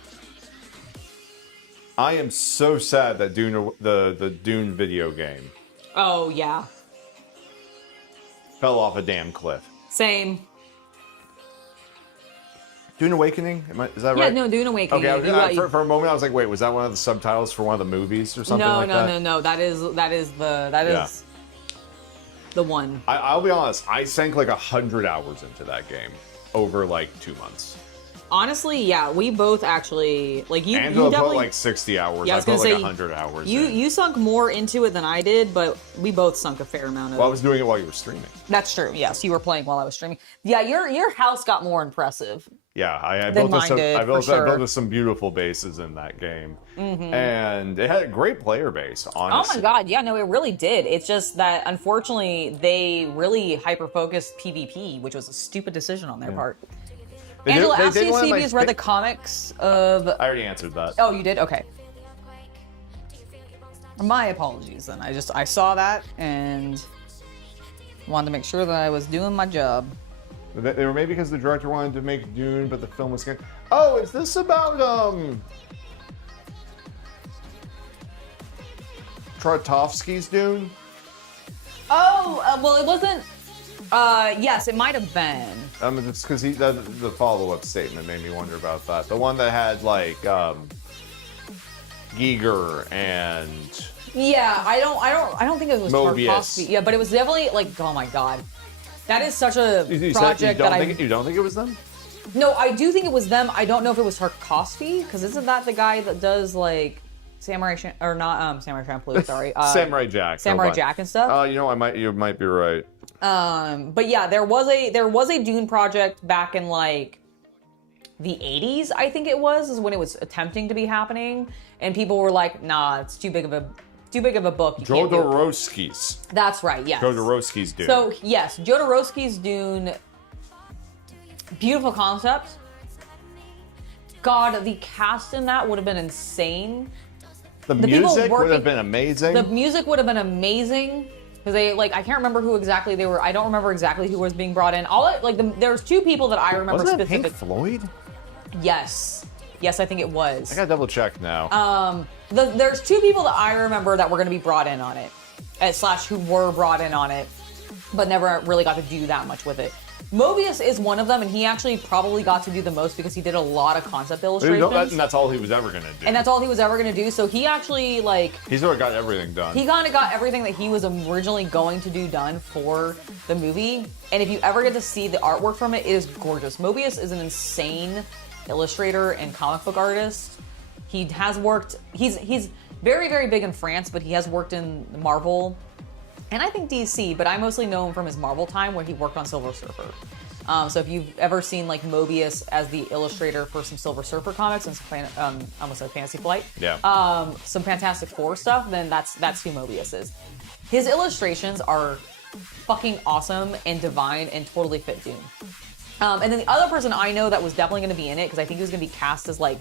I am so sad that Dune, the Dune video game, Oh, yeah. fell off a damn cliff. Same. Dune Awakening? Is that Yeah, right? no, Dune Awakening. Okay, for a moment I was like, wait, was that one of the subtitles for one of the movies or something like that? No. That is the one. I'll be honest, I sank like 100 hours into that game over like 2 months. Honestly, yeah, we both actually like you. Angela you definitely put like 60 hours. Yeah, I I was put gonna like say, 100 hours. You sunk more into it than I did, but we both sunk a fair amount of. Well, I was doing it while you were streaming. That's true. Yes, you were playing while I was streaming. Yeah, your house got more impressive. Yeah, I Than built mine did, I built, for sure. I built some beautiful bases in that game, and it had a great player base. Oh Honestly. my god, yeah, no, it really did. It's just that unfortunately they really hyper focused PvP, which was a stupid decision on their part. Angela, ask you if has read the comics of. I already answered that. Oh, you did? Okay. My apologies then. I saw that and wanted to make sure that I was doing my job. They were maybe because the director wanted to make Dune, but the film was good. Oh, is this about Tartakovsky's Dune? Oh, well, it wasn't. Yes, it might have been. It's because the follow-up statement made me wonder about that. The one that had like Giger and Yeah, I don't think it was Mobius. Tarkovsky. Yeah, but it was definitely like, oh my god, that is such a project you don't think it was them? No, I do think it was them. I don't know if it was Tarkovsky because isn't that the guy that does like Samurai Champloo? Sorry, Samurai Jack. Samurai Jack and stuff. You might be right. But yeah, there was a Dune project back in like the 80s, I think it was, is when it was attempting to be happening, and people were like, "Nah, it's too big of a book." Jodorowsky's. That's right. Yes. Jodorowsky's Dune. So yes, Jodorowsky's Dune. Beautiful concept. God, the cast in that would have been insane. The music would have been amazing. The music would have been amazing. Because they, like, I can't remember who exactly they were. I don't remember exactly who was being brought in. There's two people that I remember Wasn't that specifically. Pink Floyd? Yes. Yes, I think it was. I gotta double check now. There's two people that I remember that were going to be brought in on it. / who were brought in on it, but never really got to do that much with it. Mobius is one of them, and he actually probably got to do the most because he did a lot of concept illustrations. And that's all he was ever gonna do. And that's all he was ever going to do. So he actually, like... He's sort of got everything done. He kind of got everything that he was originally going to do done for the movie. And if you ever get to see the artwork from it, it is gorgeous. Mobius is an insane illustrator and comic book artist. He has worked... He's very, very big in France, but he has worked in Marvel... And I think DC, but I mostly know him from his Marvel time where he worked on Silver Surfer. So if you've ever seen like Mobius as the illustrator for some Silver Surfer comics and some almost like Fantasy Flight, some Fantastic Four stuff, then that's who Mobius is. His illustrations are fucking awesome and divine and totally fit Dune. And then the other person I know that was definitely going to be in it because I think he was going to be cast as like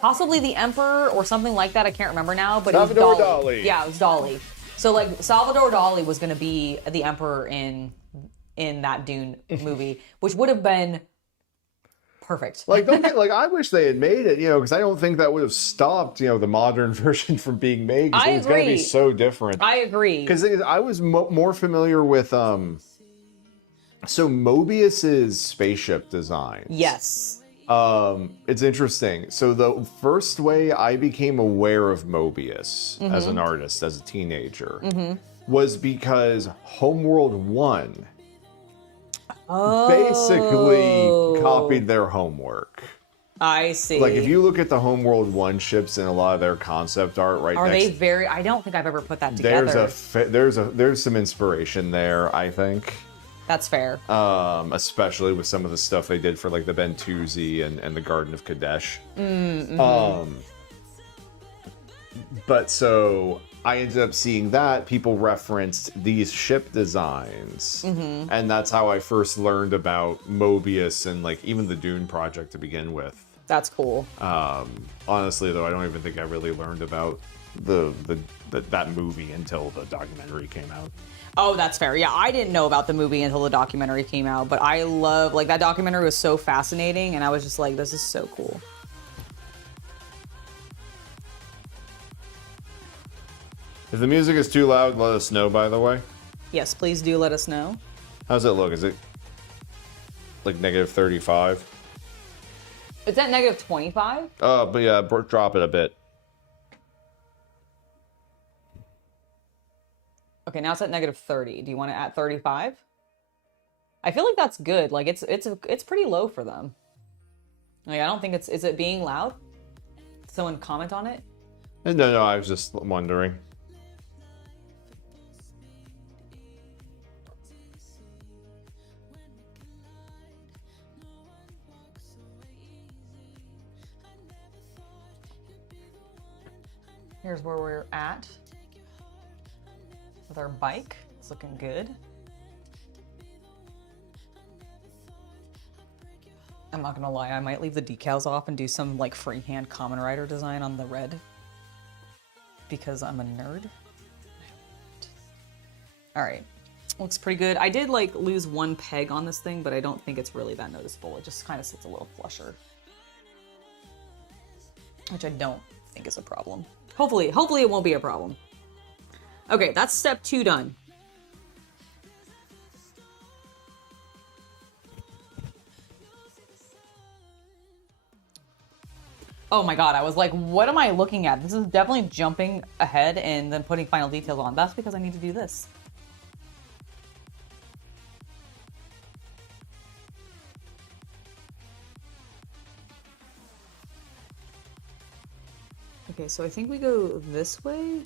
possibly the Emperor or something like that. I can't remember now, but Salvador it was Dali. Dali. Yeah, it was Dali. So like Salvador Dali was going to be the Emperor in that Dune movie, which would have been perfect. I wish they had made it, because I don't think that would have stopped, the modern version from being made. I It's going to be so different. I agree. Because I was more familiar with so Mobius's spaceship design. Yes. It's interesting. So the first way I became aware of Mobius as an artist, as a teenager, was because Homeworld 1 basically copied their homework. I see. Like, if you look at the Homeworld 1 ships and a lot of their concept art right Are next... they very... I don't think I've ever put that together. There's some inspiration there, I think. That's fair. Especially with some of the stuff they did for, like, the Bentuzi and the Garden of Kadesh. But so... I ended up seeing that people referenced these ship designs, and that's how I first learned about Mobius and like even the Dune project to begin with. That's cool. Honestly, though, I don't even think I really learned about that movie until the documentary came out. Oh, that's fair. Yeah, I didn't know about the movie until the documentary came out, but I love, like, that documentary was so fascinating, and I was just like, this is so cool. If the music is too loud, let us know, by the way. Yes, please do let us know. How's it look? Is it like negative 35? It's at negative 25? But yeah, drop it a bit. Okay, now it's at negative 30. Do you want it at 35? I feel like that's good. Like, it's pretty low for them. Like, I don't think is it being loud? Someone comment on it? No, I was just wondering. Here's where we're at with our bike. It's looking good. I'm not gonna lie, I might leave the decals off and do some like freehand Kamen Rider design on the red because I'm a nerd. All right, looks pretty good. I did like lose one peg on this thing, but I don't think it's really that noticeable. It just kind of sits a little flusher, which I don't think is a problem. Hopefully it won't be a problem. Okay, that's step 2 done. Oh my god, I was like, what am I looking at? This is definitely jumping ahead and then putting final details on. That's because I need to do this. Okay, so I think we go this way.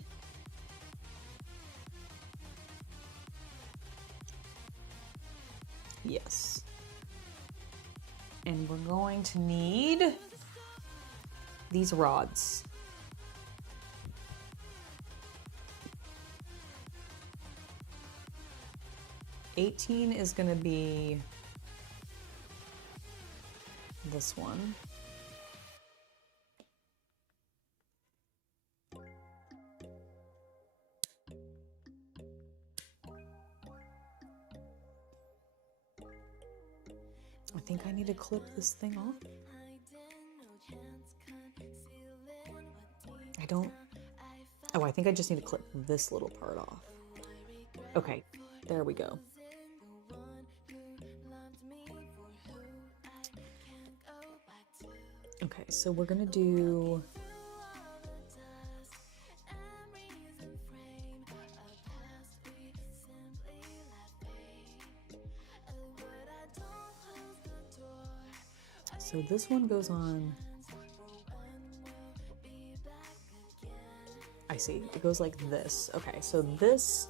Yes. And we're going to need these rods. $18 is gonna be this one. I think I need to clip this thing off. I don't... Oh, I think I just need to clip this little part off. Okay, there we go. Okay, so we're gonna do... So this one goes on... I see, it goes like this. Okay, so this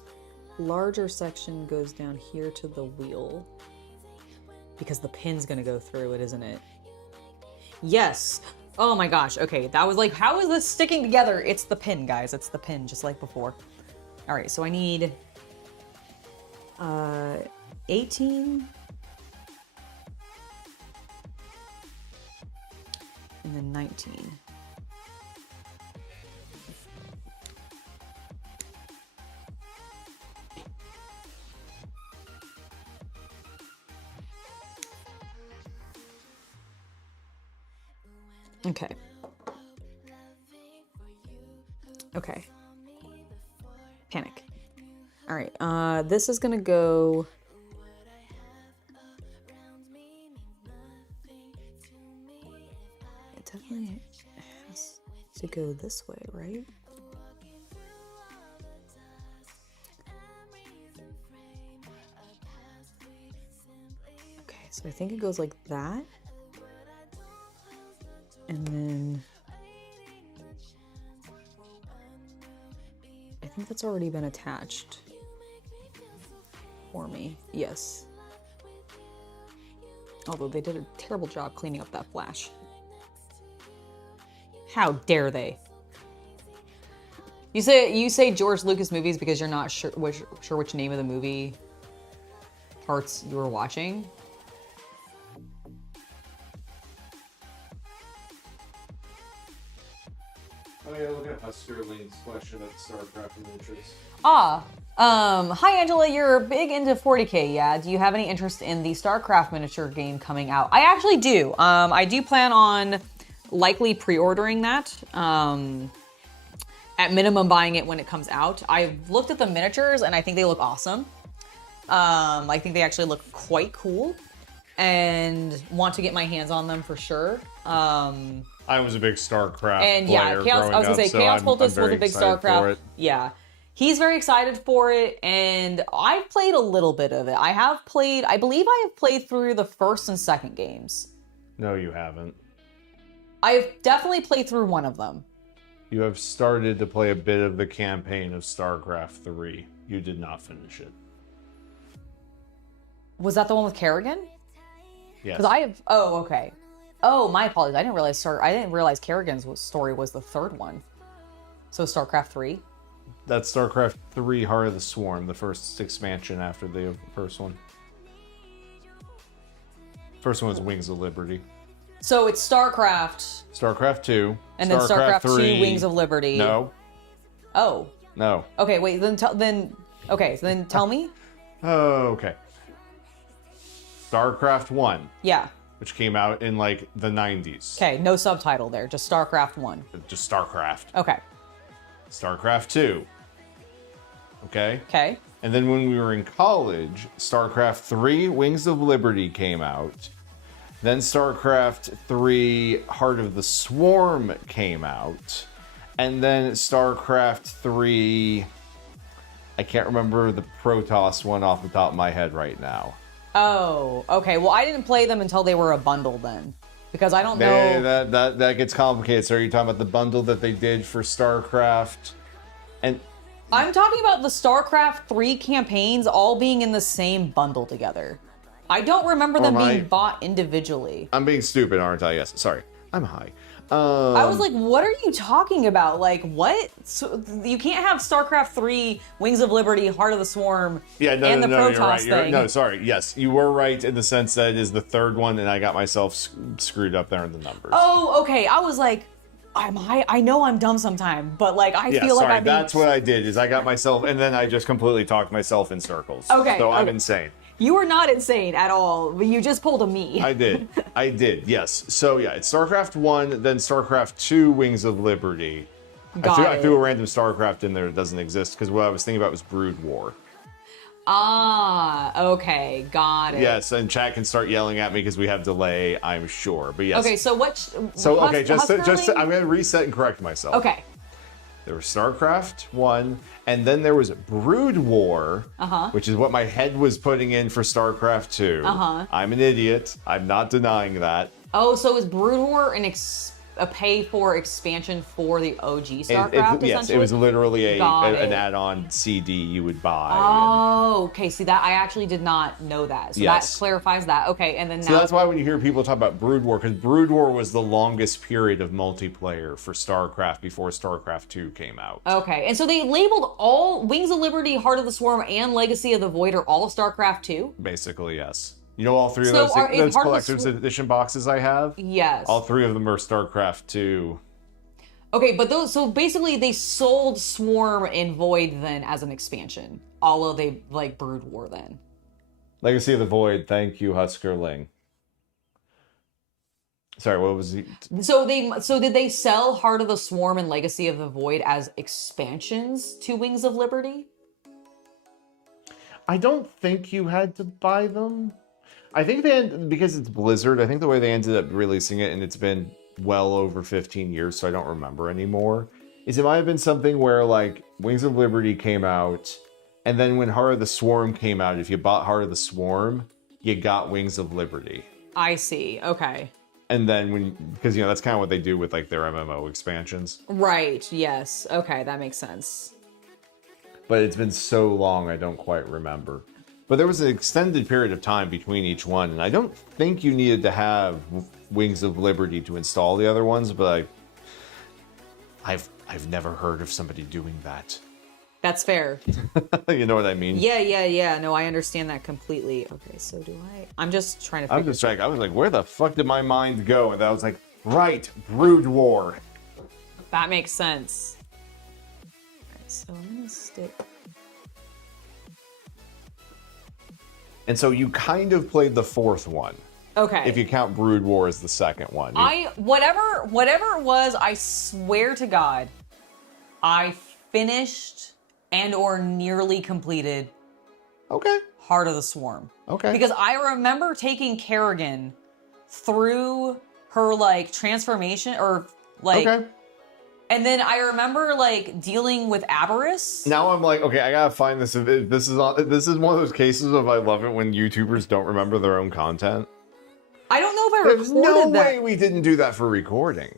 larger section goes down here to the wheel because the pin's gonna go through it, isn't it? Yes! Oh my gosh, okay, that was like, how is this sticking together? It's the pin, guys, it's the pin, just like before. All right, so I need 18 and then 19. Okay. Okay. Panic. All right, this is gonna go... It definitely has to go this way, right? Okay, so I think it goes like that. And then I think that's already been attached for me. Yes. Although they did a terrible job cleaning up that flash. How dare they? You say George Lucas movies because you're not sure which name of the movie parts you were watching. Oh yeah, look at Sterling's question about Starcraft miniatures. Hi Angela, you're big into 40K, yeah? Do you have any interest in the Starcraft miniature game coming out? I actually do. I do plan on likely pre-ordering that. At minimum buying it when it comes out. I've looked at the miniatures and I think they look awesome. I think they actually look quite cool and want to get my hands on them for sure. I was a big Starcraft and yeah, player Chaos, I was gonna say so Chaos I'm Cultist was very a big excited for Starcraft. it. Yeah. He's very excited for it, and I've played a little bit of it. I believe I have played through the first and second games. No, you haven't. I've definitely played through one of them. You have started to play a bit of the campaign of StarCraft 3. You did not finish it. Was that the one with Kerrigan? Yes. Because I have. Oh, okay. Oh, my apologies. I didn't realize Kerrigan's story was the third one. So StarCraft 3. That's StarCraft 3 Heart of the Swarm, the first expansion after the first one. First one was Wings of Liberty. So it's StarCraft. StarCraft 2. And then StarCraft 2 Wings of Liberty. No. Oh. No. Okay, wait, then tell me. Oh, okay. StarCraft 1. Yeah. Which came out in like the 90s. Okay, no subtitle there, just StarCraft 1. Just StarCraft. Okay. StarCraft 2. Okay? Okay. And then when we were in college, StarCraft 3 Wings of Liberty came out. Then StarCraft 3 Heart of the Swarm came out. And then StarCraft 3... I can't remember the Protoss one off the top of my head right now. Oh, okay. Well, I didn't play them until they were a bundle then. Because I don't know... That gets complicated. So are you talking about the bundle that they did for StarCraft? And I'm talking about the StarCraft 3 campaigns all being in the same bundle together. I don't remember them being bought individually. I'm being stupid, aren't I? Yes. Sorry. I'm high. I was like, what are you talking about? Like, what? So, you can't have StarCraft 3, Wings of Liberty, Heart of the Swarm, and the Protoss thing. No, sorry. Yes, you were right in the sense that it is the third one, and I got myself screwed up there in the numbers. Oh, okay. I was like, I know I'm dumb sometime, but like, I feel like I'm that's what I did, is I got myself, and then I just completely talked myself in circles. Okay. So I'm insane. You were not insane at all. You just pulled a me. I did, yes. So yeah, it's StarCraft 1, then StarCraft 2 Wings of Liberty. I threw a random StarCraft in there that doesn't exist, because what I was thinking about was Brood War. Ah, okay, got it. Yes, and chat can start yelling at me because we have delay, I'm sure. But yes. Okay, so what... I'm going to reset and correct myself. Okay. There was StarCraft 1, and then there was Brood War, which is what my head was putting in for StarCraft 2. I'm an idiot. I'm not denying that. Oh, so is Brood War a pay-for expansion for the OG StarCraft, yes, it was literally an add-on CD you would buy. Oh, okay. See, that I actually did not know that. So that clarifies that. Okay, and then now... So that's why when you hear people talk about Brood War, because Brood War was the longest period of multiplayer for StarCraft before StarCraft 2 came out. Okay, and so they labeled all Wings of Liberty, Heart of the Swarm, and Legacy of the Void are all StarCraft 2? Basically, yes. You know all three of those collector's edition boxes I have? Yes. All three of them are StarCraft 2. Okay, but those, so basically they sold Swarm and Void then as an expansion. Although they like Brood War then. Legacy of the Void, thank you, Huskerling. Sorry, what was he? So did they sell Heart of the Swarm and Legacy of the Void as expansions to Wings of Liberty? I don't think you had to buy them. I think because it's Blizzard, I think the way they ended up releasing it, and it's been well over 15 years, so I don't remember anymore, is it might have been something where, like, Wings of Liberty came out, and then when Heart of the Swarm came out, if you bought Heart of the Swarm, you got Wings of Liberty. I see, okay. And then because that's kind of what they do with like their MMO expansions. Right, yes. Okay, that makes sense. But it's been so long, I don't quite remember. But there was an extended period of time between each one, and I don't think you needed to have Wings of Liberty to install the other ones, but I've never heard of somebody doing that. That's fair. You know what I mean? Yeah. No, I understand that completely. Okay, so do I... I'm just trying to figure... I was like, where the fuck did my mind go? And I was like, right, Brood War. That makes sense. Alright, so I'm gonna stick... And so you kind of played the fourth one. Okay. If you count Brood War as the second one. Whatever it was, I swear to God, I finished and or nearly completed Okay. Heart of the Swarm. Okay. Because I remember taking Kerrigan through her like transformation or like Okay. and then I remember like dealing with Aberrus. Now I'm like, okay, I gotta find this. This is one of those cases of I love it when YouTubers don't remember their own content. I don't know if I There's recorded no that. way we didn't do that for recording.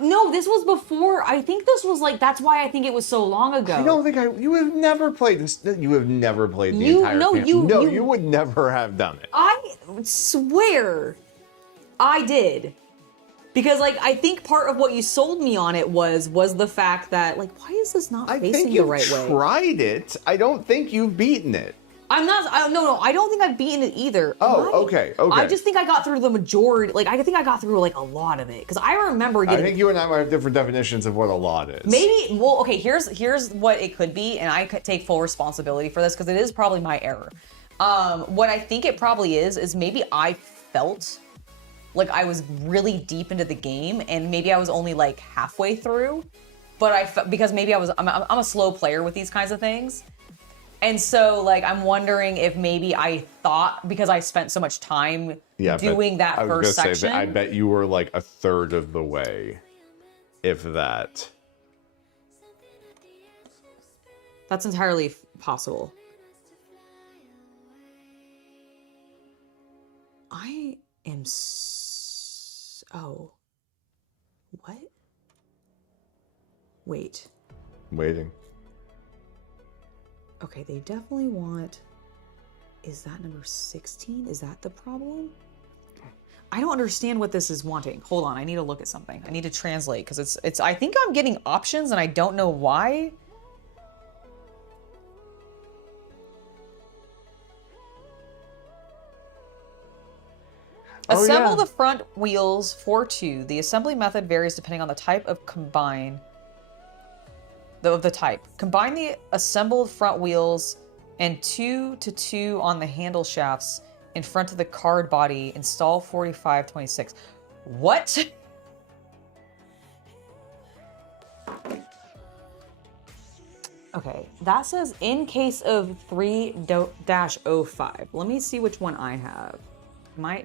No, this was before. I think this was like, that's why I think it was so long ago. I don't think you have never played this. You have never played the entire campaign. You would never have done it. I swear I did. Because like, I think part of what you sold me on it was the fact that like, why is this not facing the right way? I think you've tried it. I don't think you've beaten it. No, I don't think I've beaten it either. Oh, okay. I just think I got through the majority, like, I think I got through, like, a lot of it. Because I remember getting... I think you and I might have different definitions of what a lot is. Maybe, well, okay, here's what it could be, and I could take full responsibility for this, because it is probably my error. What I think it probably is maybe I felt like I was really deep into the game, and maybe I was only, like, halfway through. But because maybe I'm a slow player with these kinds of things. And so, like, I'm wondering if maybe I thought, because I spent so much time doing that first section. I bet you were, like, a third of the way, if that. That's entirely possible. I am oh. What? Wait. Waiting. Okay, they definitely want... Is that number 16? Is that the problem? I don't understand what this is wanting. Hold on, I need to look at something. I need to translate, because it's I think I'm getting options, and I don't know why. Assemble the front wheels for 2. The assembly method varies depending on the type of combine. Of the type. Combine the assembled front wheels and 2 to 2 on the handle shafts in front of the card body. Install 4526. What? Okay, that says in case of 3-05. Let me see which one I have.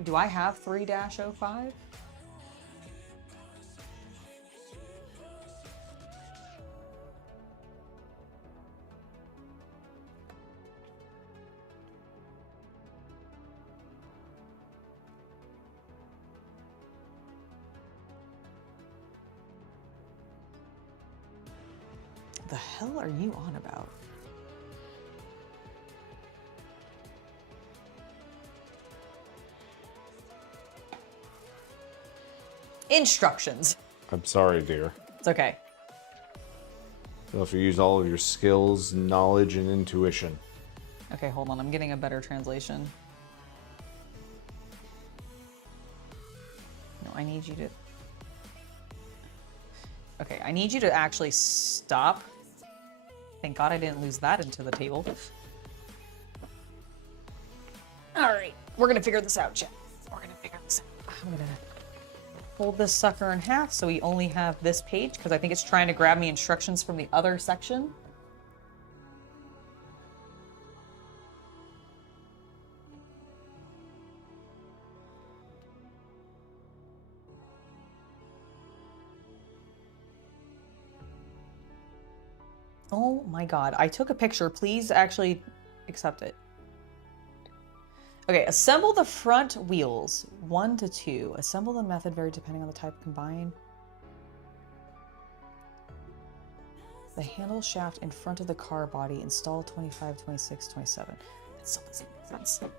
Do I have 3-05? The hell are you on about? Instructions. I'm sorry, dear. It's okay. You'll have to use all of your skills, knowledge, and intuition. Okay, hold on. I'm getting a better translation. No, I need you to... Okay, I need you to actually stop. Thank God I didn't lose that into the table. All right, we're gonna figure this out, Jen. We're gonna figure this out. I'm gonna fold this sucker in half so we only have this page, because I think it's trying to grab me instructions from the other section. Oh my God, I took a picture. Please actually accept it. Okay, assemble the front wheels. 1 to 2. Assemble the method vary depending on the type combined. The handle shaft in front of the car body. Install 25, 26, 27. That still doesn't make sense.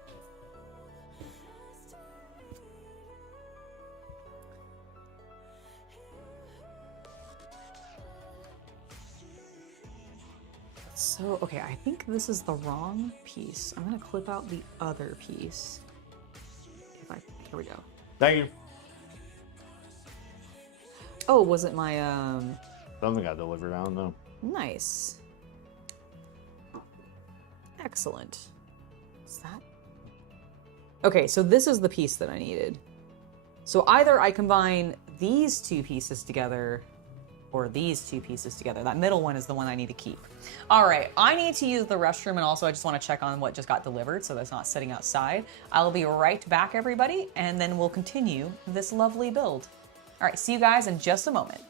So, okay, I think this is the wrong piece. I'm gonna clip out the other piece. Here we go. Thank you. Oh, was it my, Something got delivered, I don't know. Nice. Excellent. What's that? Okay, so this is the piece that I needed. So either I combine these two pieces together or these two pieces together. That middle one is the one I need to keep. All right, I need to use the restroom, and also I just want to check on what just got delivered so that's not sitting outside. I'll be right back, everybody, and then we'll continue this lovely build. All right, see you guys in just a moment.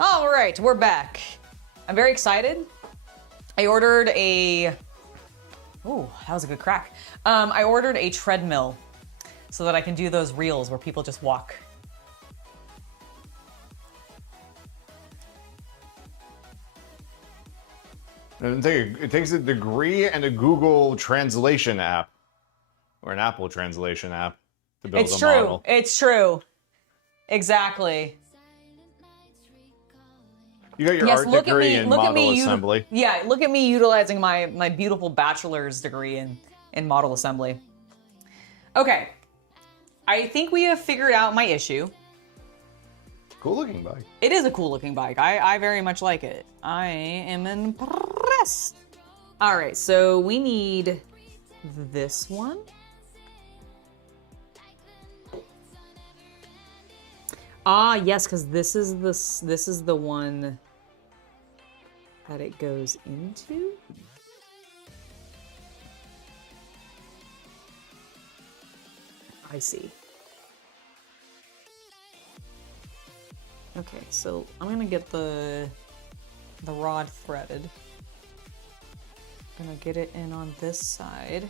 All right, we're back. I'm very excited. I ordered a... Oh, that was a good crack. I ordered a treadmill so that I can do those reels where people just walk. And it takes a degree and a Google translation app. Or an Apple translation app to build It's a true. model. It's true. Exactly. You got your Yes, art look at degree me. in Look at model me. assembly. Yeah, look at me utilizing my beautiful bachelor's degree in model assembly. Okay, I think we have figured out my issue. Cool looking bike. It is a cool looking bike. I very much like it. I am impressed. All right, so we need this one. Ah, yes, because this is the one that it goes into. I see. Okay, so I'm gonna get the rod threaded. Gonna get it in on this side.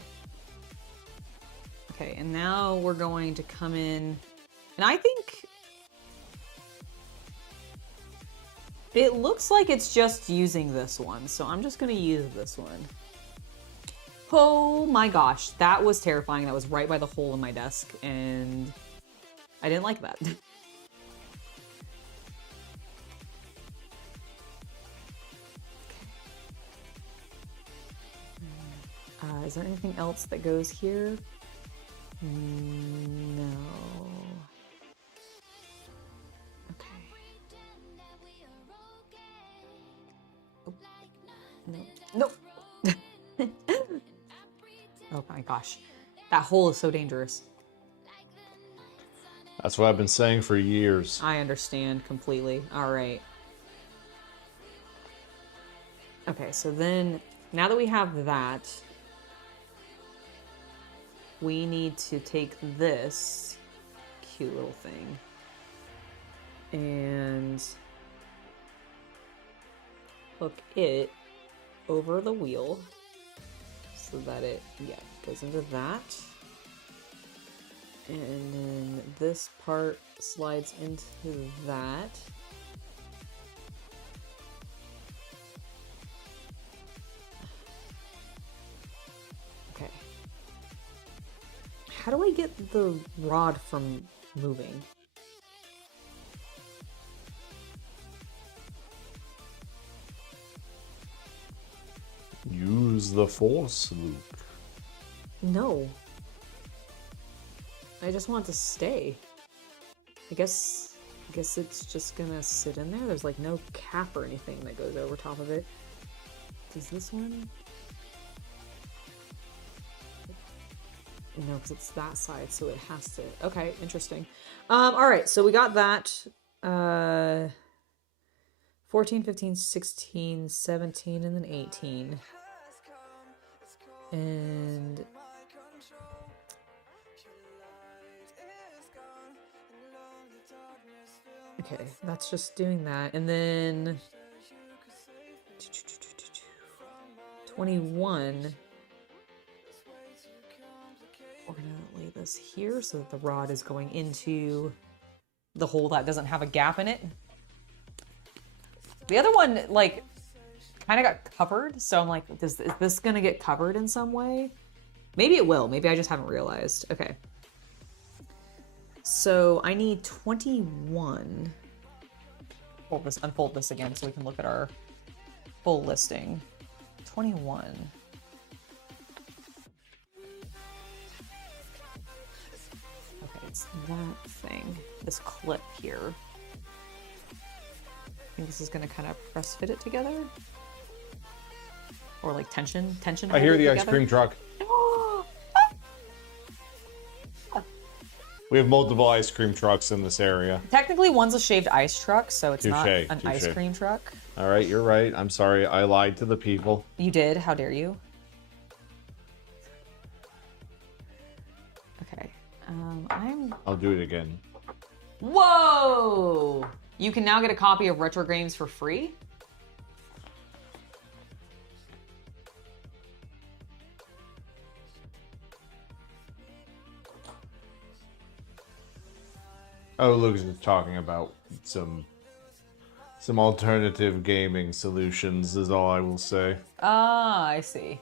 Okay, and now we're going to come in, and I think it looks like it's just using this one, so I'm just gonna use this one. Oh my gosh, that was terrifying. That was right by the hole in my desk, and I didn't like that. Is there anything else that goes here? No. Okay. Oh. No. Nope. Oh my gosh. That hole is so dangerous. That's what I've been saying for years. I understand completely. All right. Okay, so then now that we have that, we need to take this cute little thing and hook it over the wheel so that it, goes into that. And then this part slides into that. Okay. How do I get the rod from moving? Use the force, Luke. No. I just want it to stay. I guess it's just gonna sit in there. There's like no cap or anything that goes over top of it. Does this one? No, because it's that side, so it has to. Okay, interesting. All right, so we got that. 14, 15, 16, 17, and then 18. And okay, that's just doing that. And then 21. We're gonna lay this here so that the rod is going into the hole that doesn't have a gap in it. The other one, like, kind of got covered, so I'm like, is this gonna get covered in some way? Maybe it will. Maybe I just haven't realized. Okay. So I need 21. Unfold this again so we can look at our full listing. 21. Okay, it's that thing. This clip here. I think this is gonna kind of press fit it together. Or like tension. I hear the ice together. cream truck. We have multiple ice cream trucks in this area. Technically, one's a shaved ice truck, so it's not Touche, an touche. ice cream truck. All right, you're right. I'm sorry. I lied to the people. You did? How dare you? Okay. I'll do it again. Whoa! You can now get a copy of retro games for free. Oh, Lucas is talking about some alternative gaming solutions is all I will say. Ah, I see.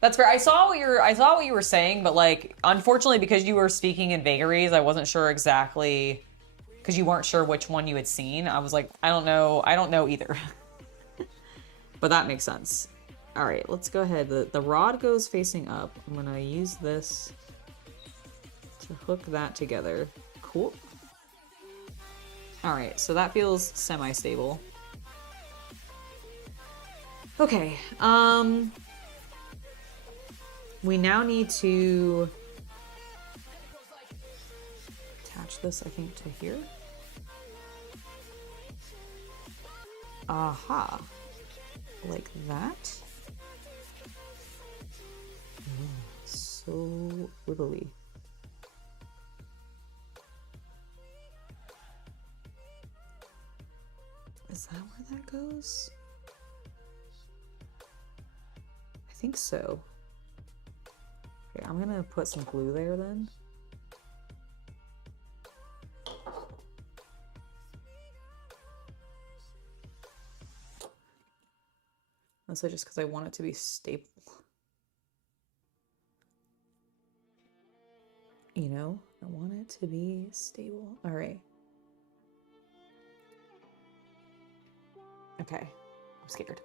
That's fair. I saw what you were saying, but like, unfortunately, because you were speaking in vagaries, I wasn't sure exactly, because you weren't sure which one you had seen. I was like, I don't know either. But that makes sense. All right, let's go ahead. The rod goes facing up. I'm gonna use this to hook that together. Cool. All right, so that feels semi-stable. Okay, we now need to attach this, I think, to here. Aha. Like that. So wiggly. Is that where that goes? I think so. Okay, I'm gonna put some glue there then. Mostly just because I want it to be stable. You know, I want it to be stable. All right. Okay, I'm scared.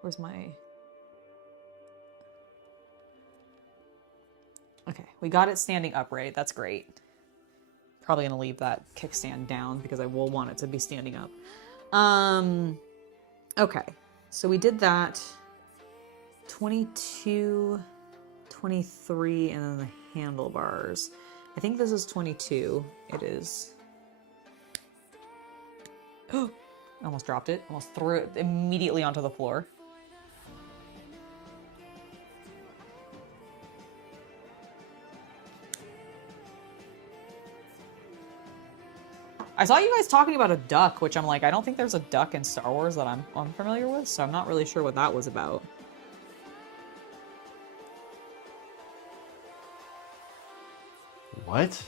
Where's my... Okay, we got it standing upright. That's great. Probably gonna leave that kickstand down because I will want it to be standing up. Okay, so we did that. 22, 23, and then the handlebars. I think this is 22. It is. Oh, almost dropped it. Almost threw it immediately onto the floor. I saw you guys talking about a duck, which I'm like, I don't think there's a duck in Star Wars that I'm unfamiliar with, so I'm not really sure what that was about. What?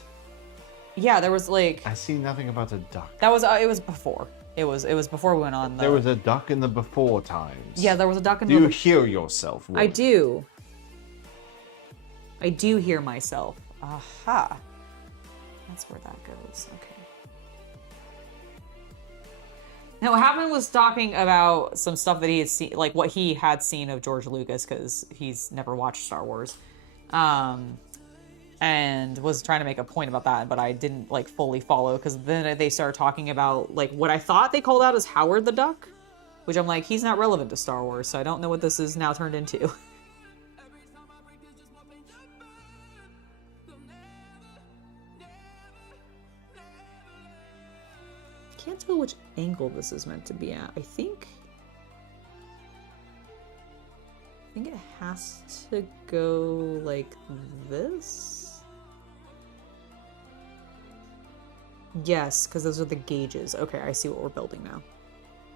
Yeah, there was like... I see nothing about a duck. That was, it was before. It was before we went on the... There was a duck in the before times. Yeah, there was a duck in the... Do the... you hear yourself? Will? I do. I do hear myself. Aha. That's where that goes. Okay. Now, Hammond was talking about some stuff that he had seen, like what he had seen of George Lucas, because he's never watched Star Wars, and was trying to make a point about that, but I didn't like fully follow, because then they started talking about like what I thought they called out as Howard the Duck, which I'm like, he's not relevant to Star Wars, so I don't know what this is now turned into. Can't tell which angle this is meant to be at. I think it has to go like this. Yes, because those are the gauges. Okay, I see what we're building now.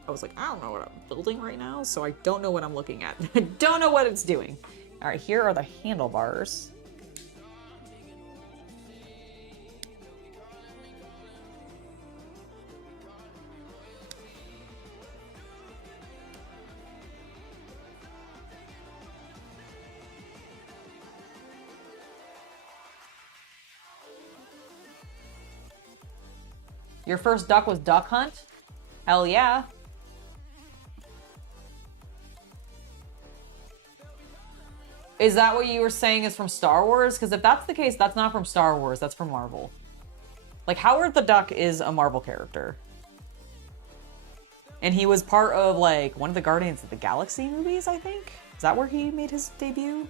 I was like, I don't know what I'm building right now, so I don't know what I'm looking at. I don't know what it's doing. All right, here are the handlebars. Your first duck was Duck Hunt? Hell yeah. Is that what you were saying is from Star Wars? Because if that's the case, that's not from Star Wars, that's from Marvel. Like, Howard the Duck is a Marvel character. And he was part of, like, one of the Guardians of the Galaxy movies, I think? Is that where he made his debut?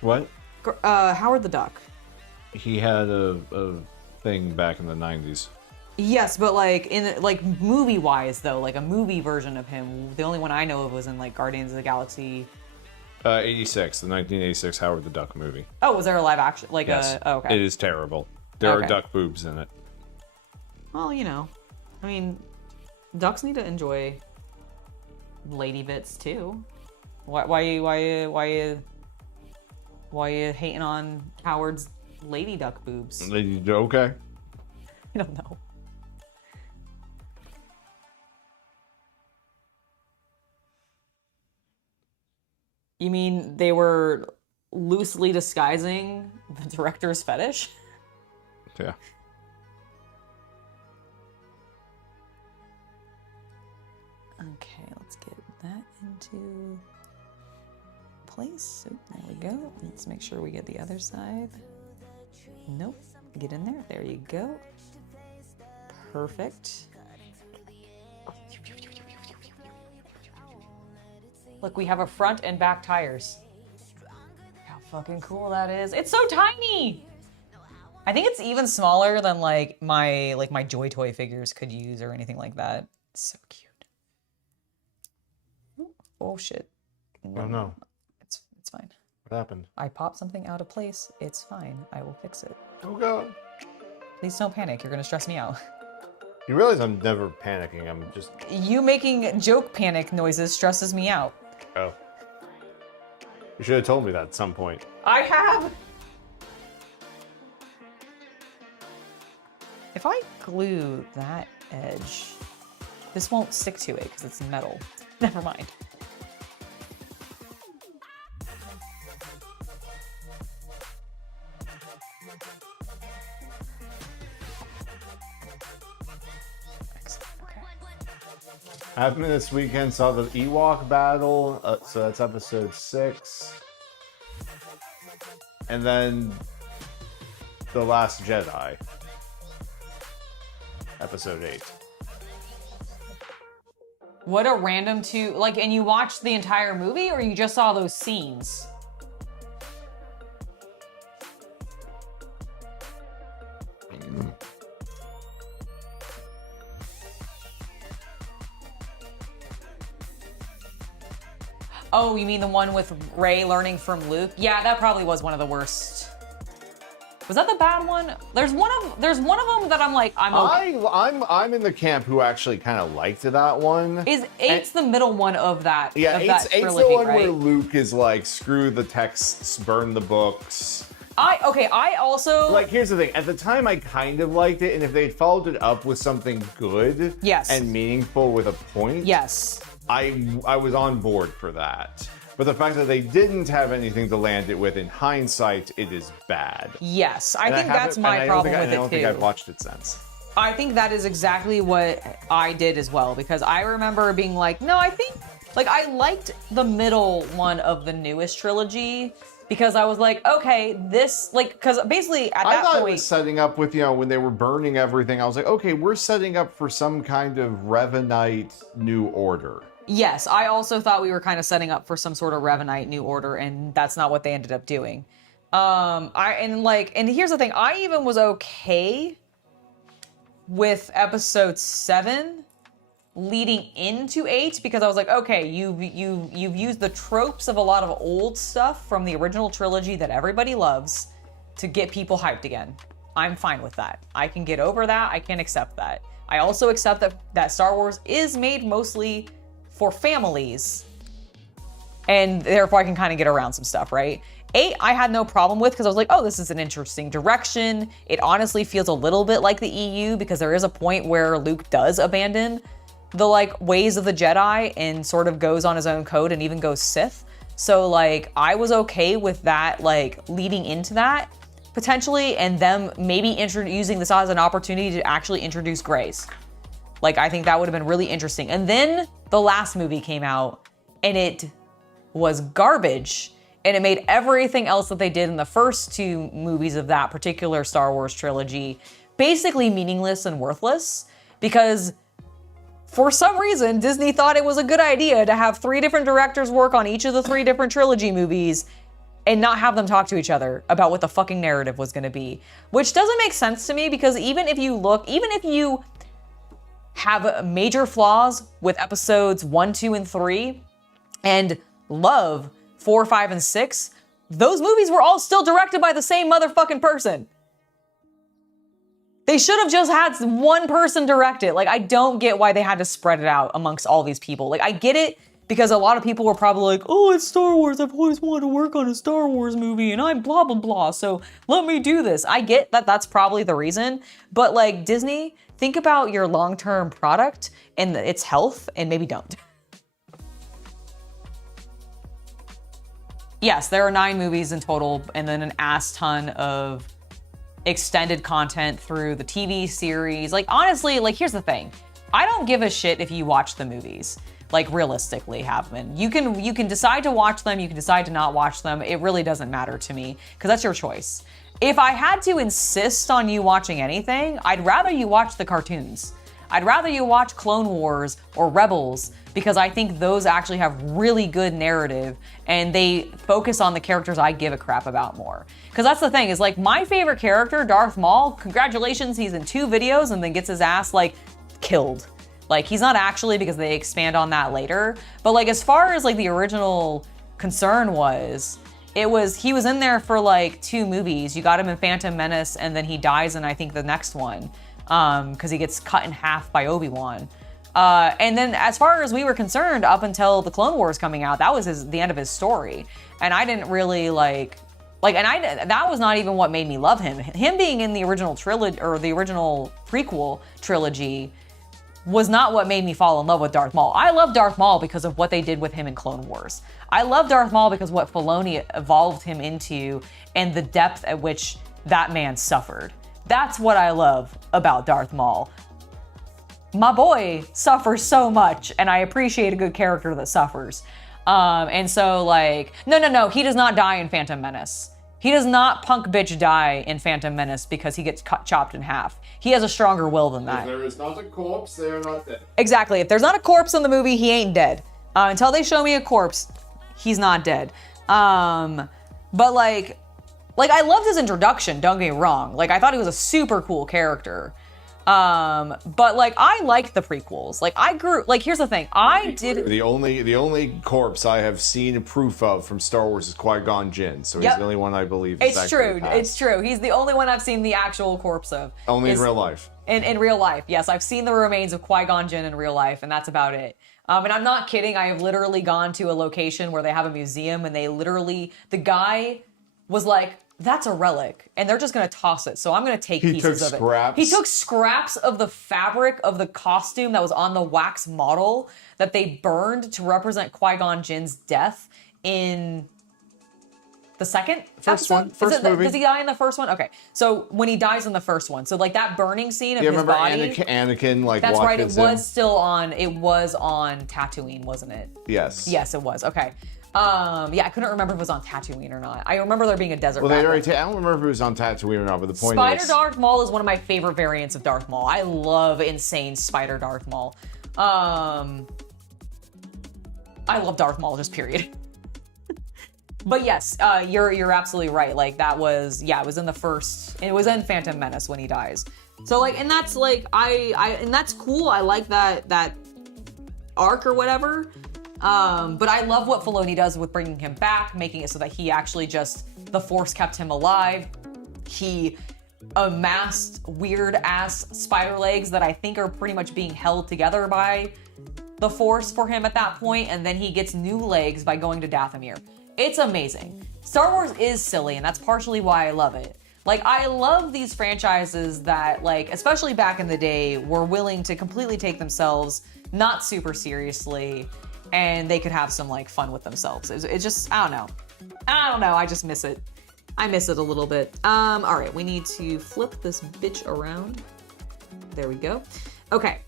What? Howard the Duck. He had a thing back in the 90s. Yes, but like in like movie-wise though, like a movie version of him, the only one I know of was in like Guardians of the Galaxy. 86, the 1986 Howard the Duck movie. Oh, was there a live action? Like Yes. oh, okay. It is terrible. There are Okay. duck boobs in it. Well, you know, I mean, ducks need to enjoy lady bits too. Why you hating on Howard's lady duck boobs? Okay. I don't know. You mean they were loosely disguising the director's fetish? Yeah. Okay, let's get that into place. Oh, there we go. Let's make sure we get the other side. Nope. Get in there. There you go. Perfect. Look, we have a front and back tires. How fucking cool that is. It's so tiny! I think it's even smaller than like my Joy Toy figures could use or anything like that. It's so cute. Oh shit. Oh no. It's fine. What happened? I popped something out of place. It's fine. I will fix it. Oh god. Please don't panic. You're gonna stress me out. You realize I'm never panicking. I'm just... You making joke panic noises stresses me out. Oh. You should have told me that at some point. I have. If I glue that edge, this won't stick to it because it's metal. Never mind. Happened this weekend, saw the Ewok battle, so that's episode 6. And then The Last Jedi, episode 8. What a random and you watched the entire movie or you just saw those scenes? Oh, you mean the one with Rey learning from Luke? Yeah, that probably was one of the worst. Was that the bad one? There's one of them that I'm like, I'm okay. I'm in the camp who actually kind of liked that one. Is 8's the middle one of that? Yeah, of 8's, that 8's trilogy, the one right? where Luke is like, screw the texts, burn the books. I also... Like, here's the thing. At the time, I kind of liked it, and if they'd followed it up with something good Yes. and meaningful with a point, Yes. I was on board for that. But the fact that they didn't have anything to land it with, in hindsight, it is bad. Yes, I And think that's my problem with it too. I don't think I've watched it since. I think that is exactly what I did as well, because I remember being like, no, I think, like, I liked the middle one of the newest trilogy, because I was like, okay, this, like, because basically at I that thought point... it was setting up with, when they were burning everything, I was like, okay, we're setting up for some kind of Revanite New Order. Yes, I also thought we were kind of setting up for some sort of Revanite New Order, and that's not what they ended up doing. And here's the thing, I even was okay with episode 7 leading into 8 because I was like, okay, you've used the tropes of a lot of old stuff from the original trilogy that everybody loves to get people hyped again. I'm fine with that. I can get over that. I can accept that. I also accept that Star Wars is made mostly for families, and therefore I can kind of get around some stuff, right? 8, I had no problem with because I was like, oh, this is an interesting direction. It honestly feels a little bit like the EU because there is a point where Luke does abandon the ways of the Jedi and sort of goes on his own code and even goes Sith. So I was okay with that, leading into that potentially, and them maybe using this as an opportunity to actually introduce Greys. I think that would have been really interesting. And then the last movie came out and it was garbage. And it made everything else that they did in the first 2 movies of that particular Star Wars trilogy basically meaningless and worthless because for some reason, Disney thought it was a good idea to have 3 different directors work on each of the 3 different trilogy movies and not have them talk to each other about what the fucking narrative was gonna be. Which doesn't make sense to me, because even if you have major flaws with episodes 1, 2, and 3, and love 4, 5, and 6, those movies were all still directed by the same motherfucking person. They should have just had one person direct it. Like, I don't get why they had to spread it out amongst all these people. Like, I get it, because a lot of people were probably like, oh, it's Star Wars, I've always wanted to work on a Star Wars movie, and I'm blah, blah, blah, so let me do this. I get that that's probably the reason, but like, Disney, think about your long-term product and its health, and maybe don't. Yes, there are 9 movies in total, and then an ass ton of extended content through the TV series. Like, honestly, like, here's the thing. I don't give a shit if you watch the movies. Like, realistically, Havman. You can decide to watch them, you can decide to not watch them. It really doesn't matter to me, because that's your choice. If I had to insist on you watching anything, I'd rather you watch the cartoons. I'd rather you watch Clone Wars or Rebels, because I think those actually have really good narrative and they focus on the characters I give a crap about more. Because that's the thing, is like, my favorite character, Darth Maul, congratulations, he's in 2 videos and then gets his ass like killed. Like, he's not actually, because they expand on that later. But like, as far as like the original concern was, he was in there for like 2 movies. You got him in Phantom Menace, and then he dies in, I think, the next one, because he gets cut in half by Obi-Wan. And then as far as we were concerned, up until the Clone Wars coming out, that was the end of his story. And I didn't really that was not even what made me love him. Him being in the original trilogy, or the original prequel trilogy, was not what made me fall in love with Darth Maul. I love Darth Maul because of what they did with him in Clone Wars. I love Darth Maul because what Filoni evolved him into, and the depth at which that man suffered. That's what I love about Darth Maul. My boy suffers so much, and I appreciate a good character that suffers. And so, like, no, he does not die in Phantom Menace. He does not punk bitch die in Phantom Menace because he gets chopped in half. He has a stronger will than that. If there is not a corpse, they are not dead. Exactly. If there's not a corpse in the movie, he ain't dead. Until they show me a corpse, he's not dead. But like I loved his introduction, don't get me wrong. Like, I thought he was a super cool character. But like, I liked the prequels. Like, here's the thing. The only corpse I have seen proof of from Star Wars is Qui-Gon Jinn, so he's the only one I believe is actually passed. It's true. He's the only one I've seen the actual corpse of. Only in real life. In real life, yes. I've seen the remains of Qui-Gon Jinn in real life, and that's about it. And I'm not kidding. I have literally gone to a location where they have a museum, and the guy was like, that's a relic, and they're just gonna toss it. So I'm gonna take pieces of it. He took scraps of the fabric of the costume that was on the wax model that they burned to represent Qui-Gon Jinn's death in the second episode? First movie. Does he die in the first one? Okay, so when he dies in the first one, so like that burning scene of his remember body. Anakin like that's right. It in. was on Tatooine, wasn't it? Yes. Yes, it was. Okay. I couldn't remember if it was on Tatooine or not. I remember there being a desert. Well, I don't remember if it was on Tatooine or not, but the point is... Spider Darth Maul is one of my favorite variants of Darth Maul. I love insane Spider Darth Maul. I love Darth Maul, just period. But yes, you're absolutely right. Like, that was, it was in the first, it was in Phantom Menace when he dies. So like, and that's like, and that's cool. I like that arc or whatever. But I love what Filoni does with bringing him back, making it so that he actually the Force kept him alive. He amassed weird ass spider legs that I think are pretty much being held together by the Force for him at that point, and then he gets new legs by going to Dathomir. It's amazing. Star Wars is silly, and that's partially why I love it. Like, I love these franchises that, like, especially back in the day, were willing to completely take themselves not super seriously, and they could have some, like, fun with themselves. It's just, I don't know. I just miss it. I miss it a little bit. All right, we need to flip this bitch around. There we go. Okay.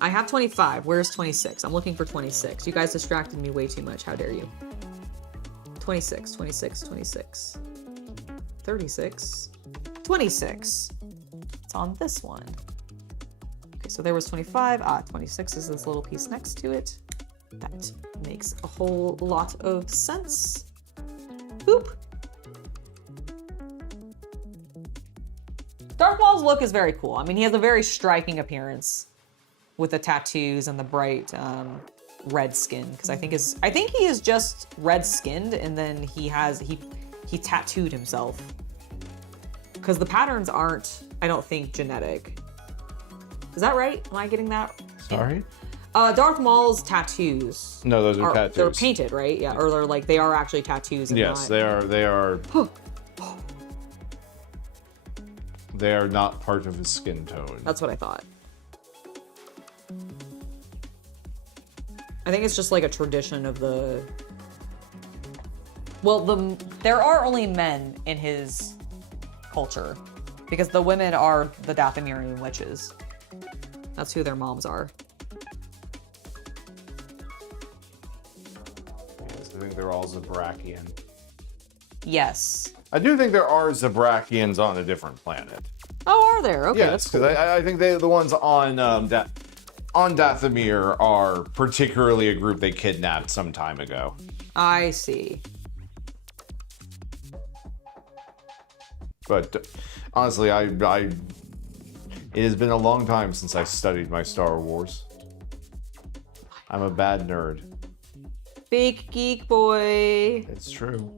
I have 25. Where's 26? I'm looking for 26. You guys distracted me way too much. How dare you? 26, 26, 26. 36. 26. It's on this one. Okay, so there was 25. 26 is this little piece next to it. That makes a whole lot of sense. Boop. Darth Maul's look is very cool. I mean, he has a very striking appearance with the tattoos and the bright red skin. Because I think he is just red skinned, and then he tattooed himself. Because the patterns aren't, I don't think, genetic. Is that right? Am I getting that? Sorry? Darth Maul's tattoos. No, those are tattoos. They're painted, right? Yeah, or they're like, they are actually tattoos. And yes, not... they are. They are not part of his skin tone. That's what I thought. I think it's just like a tradition of the... Well, there are only men in his culture because the women are the Dathomirian witches. That's who their moms are. Yes, I think they're all Zabrakian. Yes. I do think there are Zabrakians on a different planet. Oh, are there? Okay, Yes, that's cool. because I think the ones on Dathomir are particularly a group they kidnapped some time ago. I see. But honestly, it has been a long time since I studied my Star Wars. I'm a bad nerd. Big geek boy. It's true.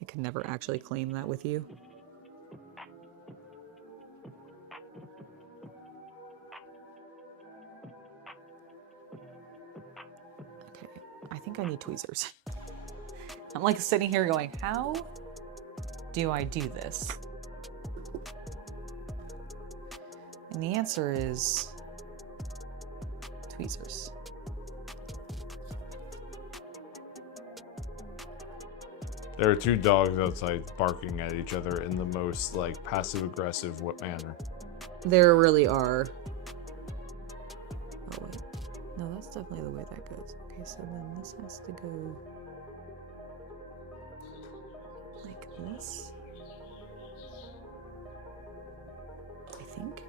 I could never actually claim that with you. Okay, I think I need tweezers. I'm like sitting here going, how do I do this? And the answer is tweezers. There are two dogs outside barking at each other in the most like passive-aggressive manner. There really are. Oh wait, no, that's definitely the way that goes. Okay, so then this has to go like this, I think.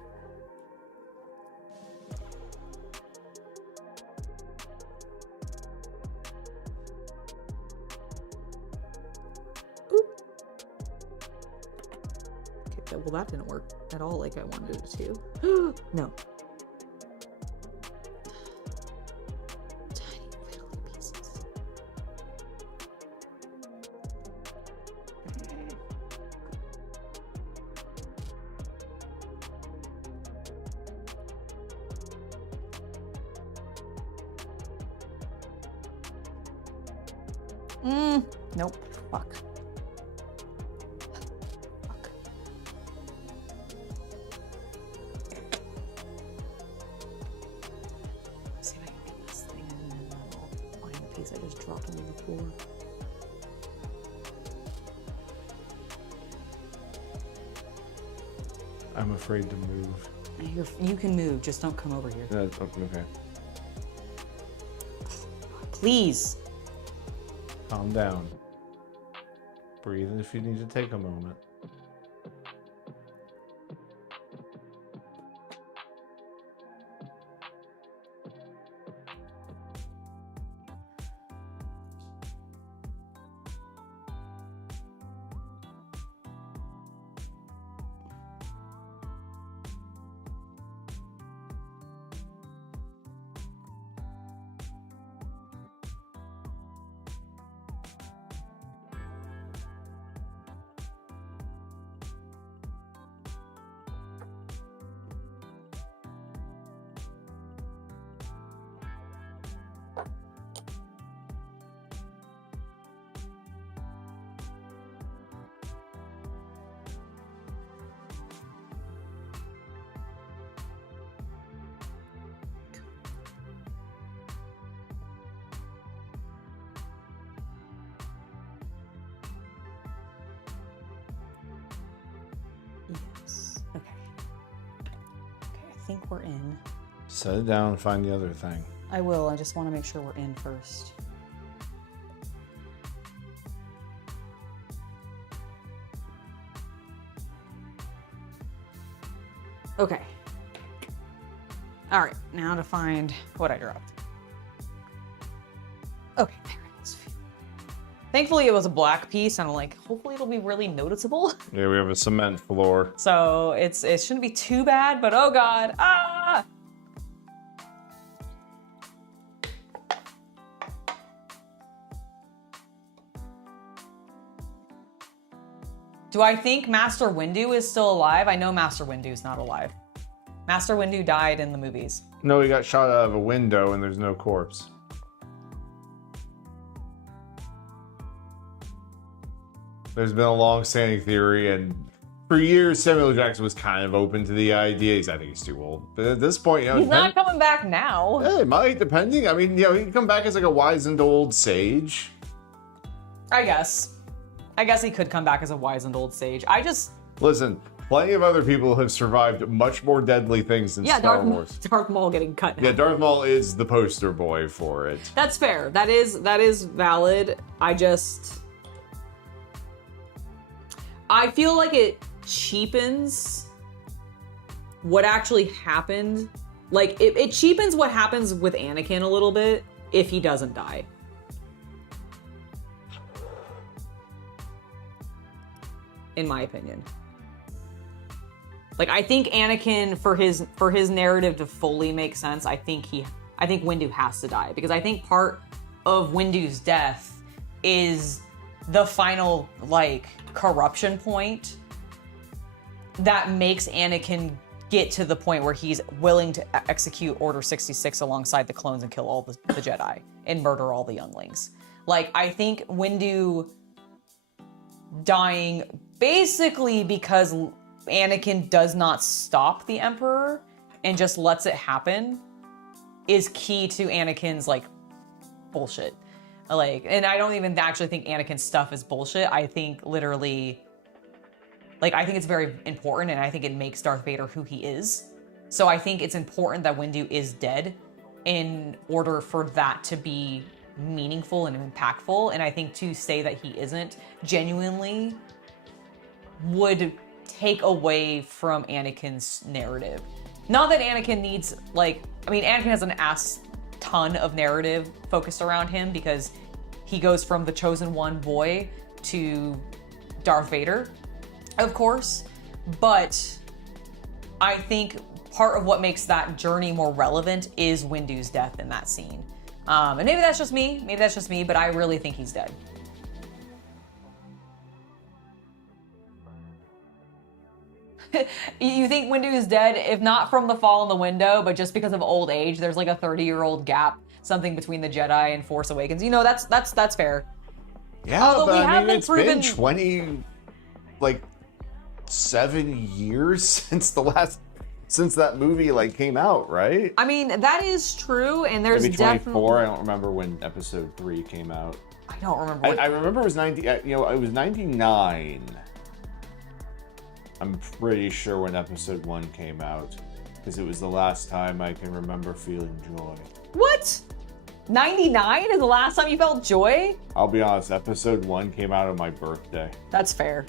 Well, that didn't work at all like I wanted it to. No. Tiny fiddly pieces. Nope. Fuck. I'm afraid to move. You can move, just don't come over here. Okay. Please. Calm down. Breathe if you need to take a moment. Yes. Okay. Okay, I think we're in. Set it down and find the other thing. I will. I just want to make sure we're in first. Okay. All right, now to find what I dropped. Okay, there it is. Thankfully, it was a black piece, and I'm like, hopefully it'll be really noticeable. Yeah, we have a cement floor. So it shouldn't be too bad, but oh god, ah! Do I think Master Windu is still alive? I know Master Windu is not alive. Master Windu died in the movies. No, he got shot out of a window and there's no corpse. There's been a long-standing theory, and for years Samuel L. Jackson was kind of open to the idea. I think he's too old. But at this point, you know, He's not coming back now. Yeah, it might, depending. I mean, you know, he can come back as like a wizened old sage. I guess he could come back as a wizened old sage. Listen, plenty of other people have survived much more deadly things than Star Wars. Darth Maul getting cut. Yeah, Darth Maul is the poster boy for it. That's fair. That is valid. I feel like it cheapens what actually happened. Like, it cheapens what happens with Anakin a little bit if he doesn't die. In my opinion. Like, I think Anakin, for his narrative to fully make sense, I think Windu has to die. Because I think part of Windu's death is the final, like, corruption point that makes Anakin get to the point where he's willing to execute Order 66 alongside the clones and kill all the Jedi and murder all the younglings. Like, I think Windu dying basically because Anakin does not stop the Emperor and just lets it happen is key to Anakin's, like, bullshit. Like, and I don't even actually think Anakin's stuff is bullshit. I think literally, like, I think it's very important, and I think it makes Darth Vader who he is. So I think it's important that Windu is dead in order for that to be meaningful and impactful. And I think to say that he isn't genuinely would take away from Anakin's narrative. Not that Anakin needs, like, I mean, Anakin has an ass ton of narrative focused around him because he goes from the chosen one boy to Darth Vader, of course, but I think part of what makes that journey more relevant is Windu's death in that scene. And maybe that's just me, but I really think he's dead. You think Windu is dead, if not from the fall in the window, but just because of old age? There's like a 30-year-old gap, something between the Jedi and Force Awakens. You know, that's fair. Yeah, although but I mean, proven... been 7 years since that movie like came out, right? I mean, that is true, and there's maybe 24. definitely... I don't remember when Episode 3 came out. I don't remember. I remember it was 90. It was 99. I'm pretty sure when Episode 1 came out, because it was the last time I can remember feeling joy. What? 99 is the last time you felt joy? I'll be honest, Episode 1 came out on my birthday. That's fair.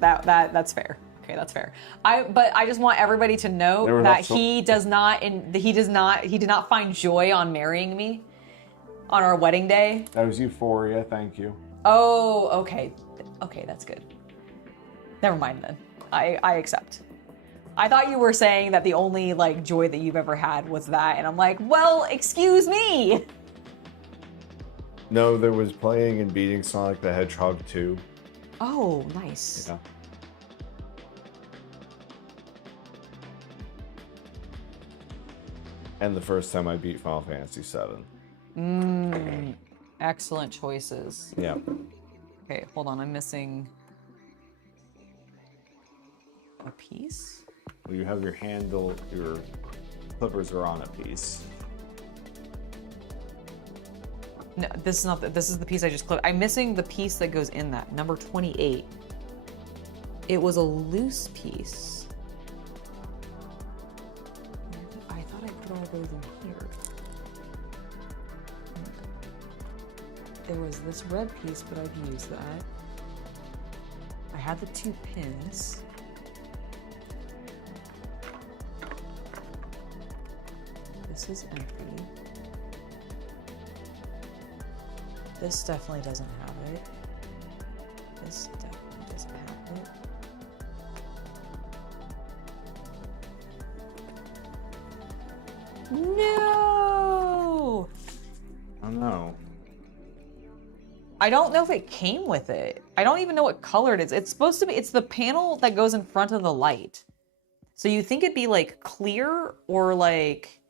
That's fair. Okay, that's fair. But I just want everybody to know that he did not find joy on marrying me on our wedding day. That was Euphoria, thank you. Oh, okay. Okay, that's good. Never mind then. I accept. I thought you were saying that the only, like, joy that you've ever had was that, and I'm like, well, excuse me. No, there was playing and beating Sonic the Hedgehog 2. Oh, nice. Yeah. And the first time I beat Final Fantasy VII. Excellent choices. Yeah. Okay, hold on, I'm missing a piece? Well, you have your handle, your clippers are on a piece. No, this is not this is the piece I just clipped. I'm missing the piece that goes in that, number 28. It was a loose piece. I thought I put all those in here. There was this red piece, but I've used that. I had the 2 pins. This is empty. This definitely doesn't have it. This definitely doesn't have it. No! Oh no. I don't know if it came with it. I don't even know what color it is. It's supposed to be, it's the panel that goes in front of the light. So you think it'd be like clear or like...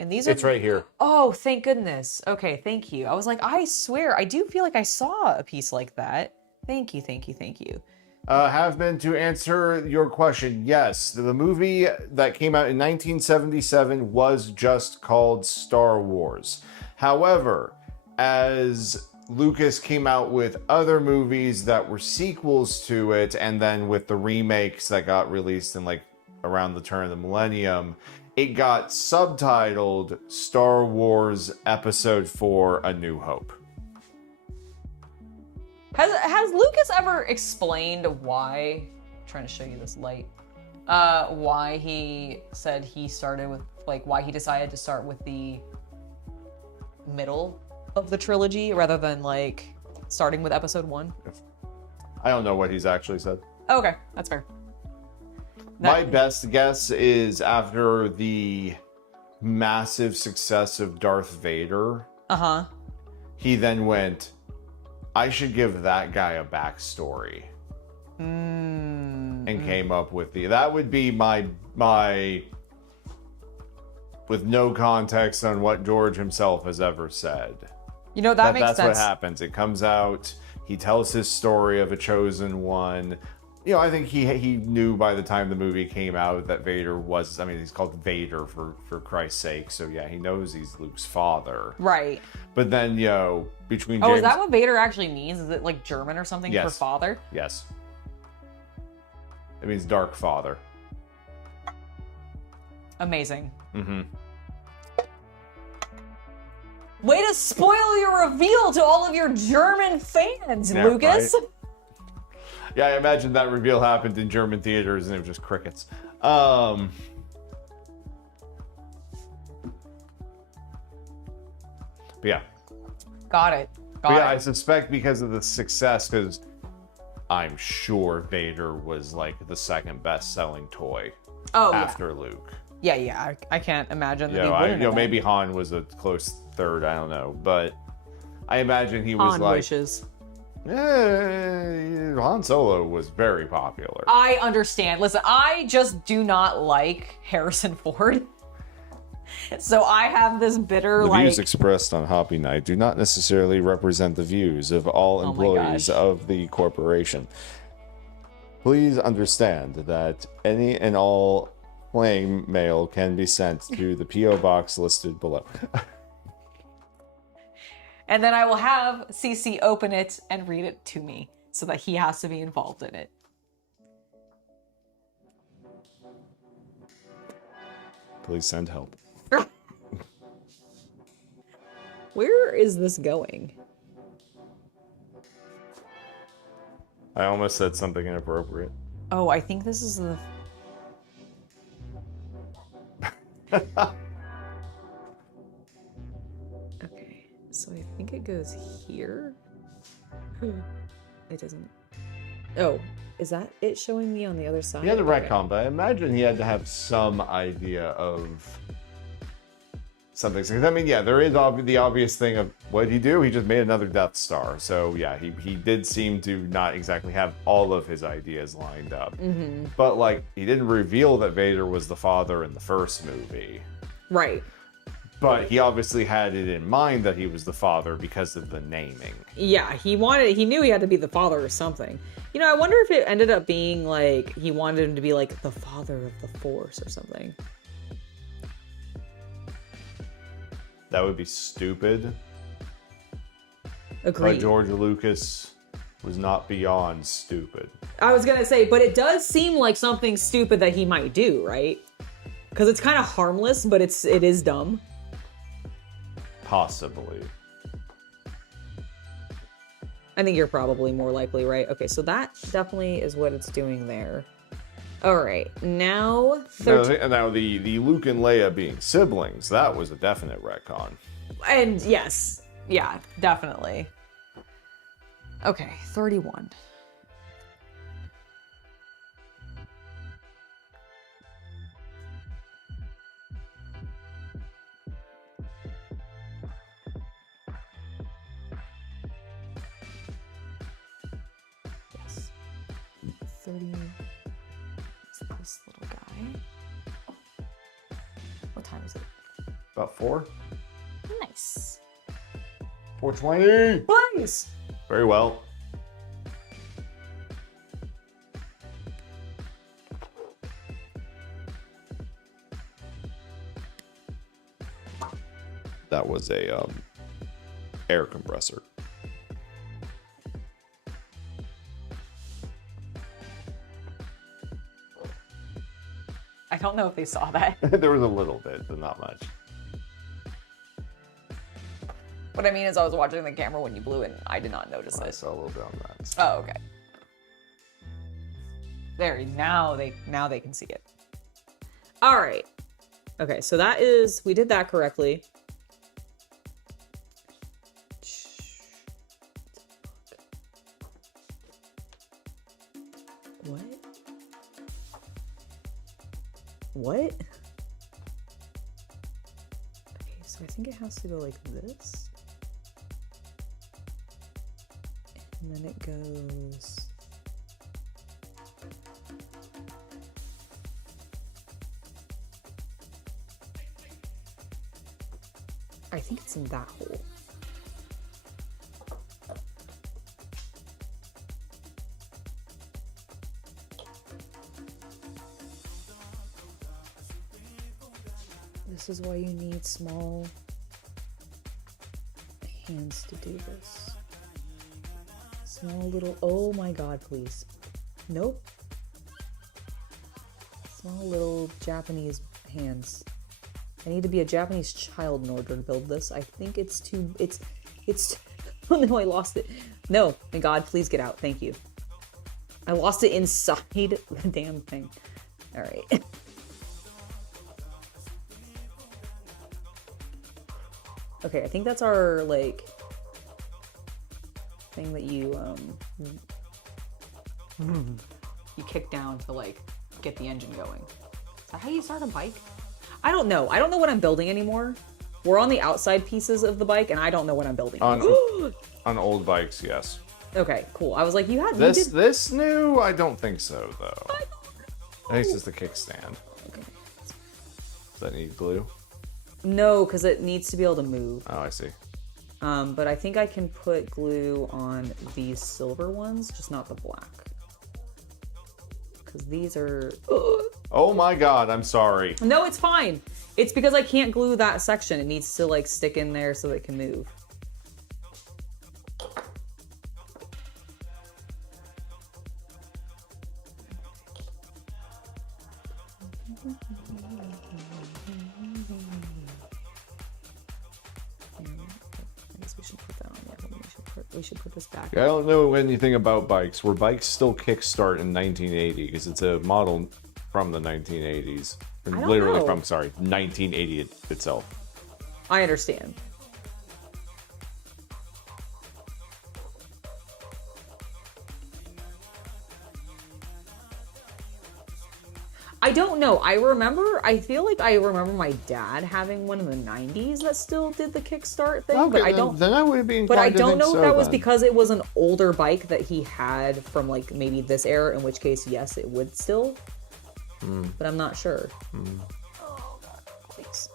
And these are... It's right here. Oh, thank goodness. Okay, thank you. I was like, I swear, I do feel like I saw a piece like that. Thank you, thank you, thank you. Have been to answer your question. Yes, the movie that came out in 1977 was just called Star Wars. However, as Lucas came out with other movies that were sequels to it, and then with the remakes that got released in like around the turn of the millennium, it got subtitled Star Wars Episode 4: A New Hope. Has Lucas ever explained why, I'm trying to show you this light, why he said he started with, like, why he decided to start with the middle of the trilogy rather than, like, starting with episode 1? I don't know what he's actually said. Oh, okay, that's fair. My best guess is after the massive success of Darth Vader, he then went, I should give that guy a backstory. And came up with that would be my with no context on what George himself has ever said. You know, that makes that's sense. What happens. It comes out, he tells his story of a chosen one. You know, I think he knew by the time the movie came out that Vader was, I mean, he's called Vader for Christ's sake. So yeah, he knows he's Luke's father. Right. But then, you know, between Oh, James... is that what Vader actually means? Is it like German or something for father? Yes. It means dark father. Amazing. Mm-hmm. Way to spoil your reveal to all of your German fans, Yeah, Lucas. right? Yeah, I imagine that reveal happened in German theaters and it was just crickets. But yeah. Got it. But yeah, I suspect because of the success, because I'm sure Vader was like the second best-selling toy after Luke. Yeah. I can't imagine that he You wouldn't know, have maybe been. Han was a close third. I don't know, but I imagine he was Han like. wishes. Han Solo was very popular. I understand. Listen, I just do not like Harrison Ford. So I have this bitter, The views expressed on Hobby Night do not necessarily represent the views of all employees of the corporation. Please understand that any and all claim mail can be sent to the P.O. box listed below. And then I will have CC open it and read it to me so that he has to be involved in it. Please send help. Where is this going? I almost said something inappropriate. Oh, I think this is the... Okay, so I think it goes here. It doesn't... Oh, is that it showing me on the other side? He had a retcon, but I imagine he had to have some idea of something. Because I mean, yeah, there is the obvious thing of what did he do? He just made another Death Star. So yeah, he did seem to not exactly have all of his ideas lined up. Mm-hmm. But like, he didn't reveal that Vader was the father in the first movie. Right. But he obviously had it in mind that he was the father because of the naming. Yeah, he knew he had to be the father or something. You know, I wonder if it ended up being like, he wanted him to be like the father of the Force or something. That would be stupid. Agreed. But George Lucas was not beyond stupid. I was gonna say, but it does seem like something stupid that he might do, right? Because it's kind of harmless, but it is dumb. Possibly. I think you're probably more likely right. Okay, so that definitely is what it's doing there. All right, now Now the Luke and Leia being siblings, that was a definite retcon. and yes, yeah, definitely. Okay, 31. Yes. 30. Is this little guy? What time is it? About 4? Nice. 420. Please. Very well. That was a air compressor. I don't know if they saw that. There was a little bit, but not much. What I mean is I was watching the camera when you blew it and I did not notice I this. saw a little bit on that. Oh, okay. There, now they can see it. All right. Okay, so that is, we did that correctly. What? What? Okay, so I think it has to go like this. And then it goes... I think it's in that hole. This is why you need small hands to do this. Small little, oh my god, please. Nope. Small little Japanese hands. I need to be a Japanese child in order to build this. I think it's too, it's, oh no, I lost it. No, my god, please get out, thank you. I lost it inside the damn thing. All right. Okay, I think that's our, like, thing that you, you kick down to, like, get the engine going. Is that how you start a bike? I don't know. I don't know what I'm building anymore. We're on the outside pieces of the bike, and I don't know what I'm building. On old bikes, yes. Okay, cool. I was like, This new? I don't think so, though. I think it's just the kickstand. Okay. Does that need glue? No, because it needs to be able to move. Oh, I see. But I think I can put glue on these silver ones, just not the black. Because these are... Oh my god, I'm sorry. No, it's fine. It's because I can't glue that section. It needs to, like, stick in there so it can move. We should put this back. I don't know anything about bikes. Were bikes still kickstart in 1980? Because it's a model from the 1980s. Literally know. from, 1980 itself. I understand. I don't know. I feel like I remember my dad having one in the 90s that still did the kickstart thing, but I don't. Then I would be inclined But I to don't think know if so, that was then. because it was an older bike that he had from, like, maybe this era, in which case, yes, it would still. But I'm not sure. Oh, God, please.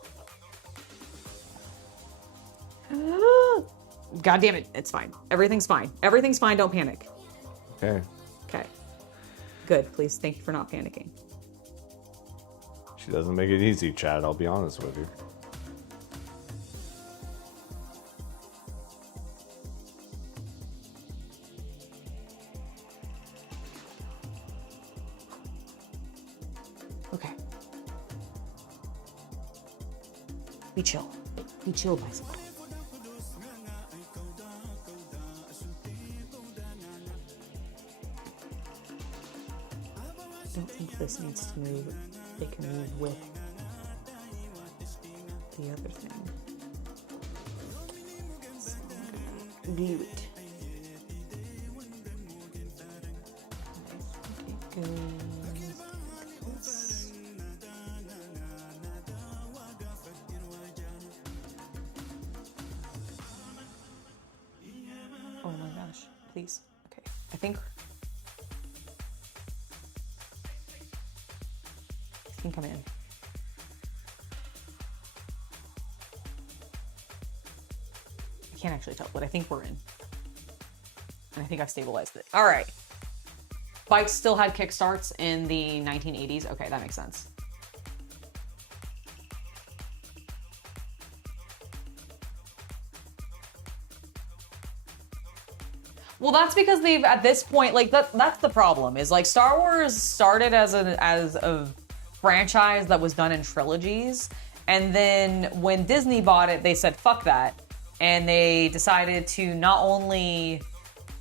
God damn it. It's fine. Everything's fine. Everything's fine. Don't panic. Okay. Okay. Good. Please. Thank you for not panicking. She doesn't make it easy, Chad. I'll be honest with you. Okay. Be chill. Be chill, bicycle. don't think this needs to move. It can move with the other thing. So I'm gonna glue it. It goes like this. Oh my gosh, please. Okay, I think I'm in. I can't actually tell, but I think we're in. And I think I've stabilized it. All right. Bikes still had kickstarts in the 1980s. Okay, that makes sense. Well, that's because they've, at this point, like, that's the problem, is like Star Wars started as a franchise that was done in trilogies, and then when Disney bought it, they said fuck that, and they decided to not only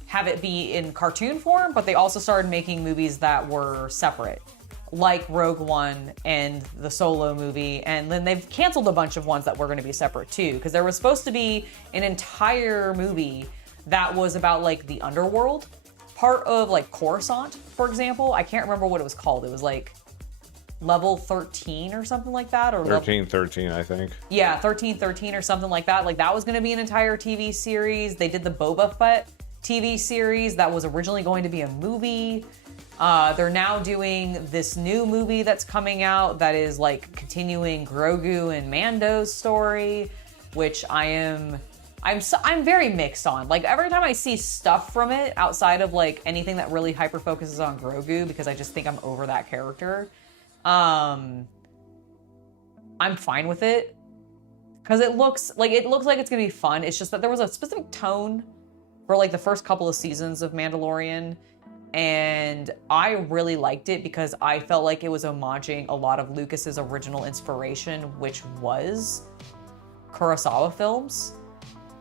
have it be in cartoon form, but they also started making movies that were separate, like Rogue One and the Solo movie, and then they've canceled a bunch of ones that were going to be separate too, because there was supposed to be an entire movie that was about like the underworld part of like Coruscant, for example. I can't remember what it was called. It was like Level 13 or something like that, or 1313, I think. Yeah, 1313 or something like that. Like that was going to be an entire TV series. They did the Boba Fett TV series that was originally going to be a movie. They're now doing this new movie that's coming out that is like continuing Grogu and Mando's story, which I'm very mixed on. Like every time I see stuff from it outside of like anything that really hyper focuses on Grogu, because I just think I'm over that character, I'm fine with it because it looks like it's gonna be fun. It's just that there was a specific tone for like the first couple of seasons of Mandalorian, and I really liked it because I felt like it was homaging a lot of Lucas's original inspiration, which was Kurosawa films.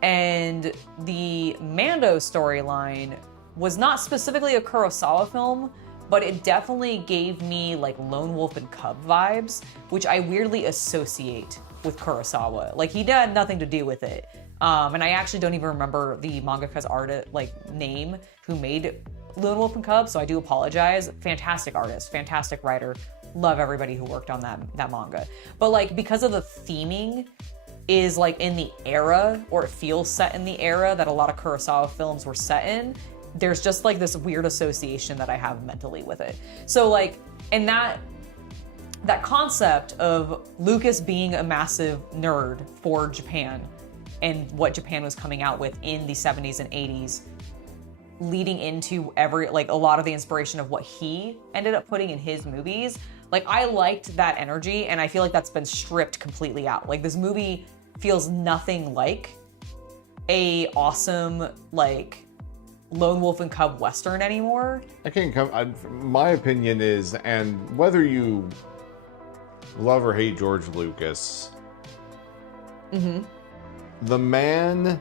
And the Mando storyline was not specifically a Kurosawa film, but it definitely gave me like Lone Wolf and Cub vibes, which I weirdly associate with Kurosawa. Like he had nothing to do with it. And I actually don't even remember the mangaka's name who made Lone Wolf and Cub, so I do apologize. Fantastic artist, fantastic writer. Love everybody who worked on that manga. But like because of the theming is like in the era, or it feels set in the era that a lot of Kurosawa films were set in, there's just like this weird association that I have mentally with it. So like, and that concept of Lucas being a massive nerd for Japan and what Japan was coming out with in the 70s and 80s, leading into a lot of the inspiration of what he ended up putting in his movies. Like I liked that energy, and I feel like that's been stripped completely out. Like this movie feels nothing like a awesome like Lone Wolf and Cub Western anymore. My opinion is, and whether you love or hate George Lucas, the man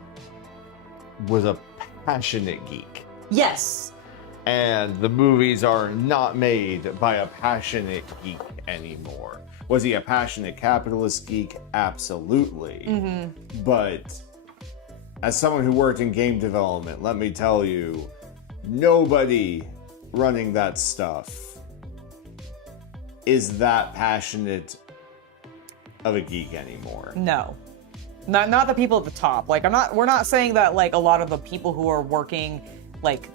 was a passionate geek. Yes. And the movies are not made by a passionate geek anymore. Was he a passionate capitalist geek? Absolutely. But as someone who worked in game development, let me tell you, nobody running that stuff is that passionate of a geek anymore. No. Not the people at the top. Like we're not saying that like a lot of the people who are working like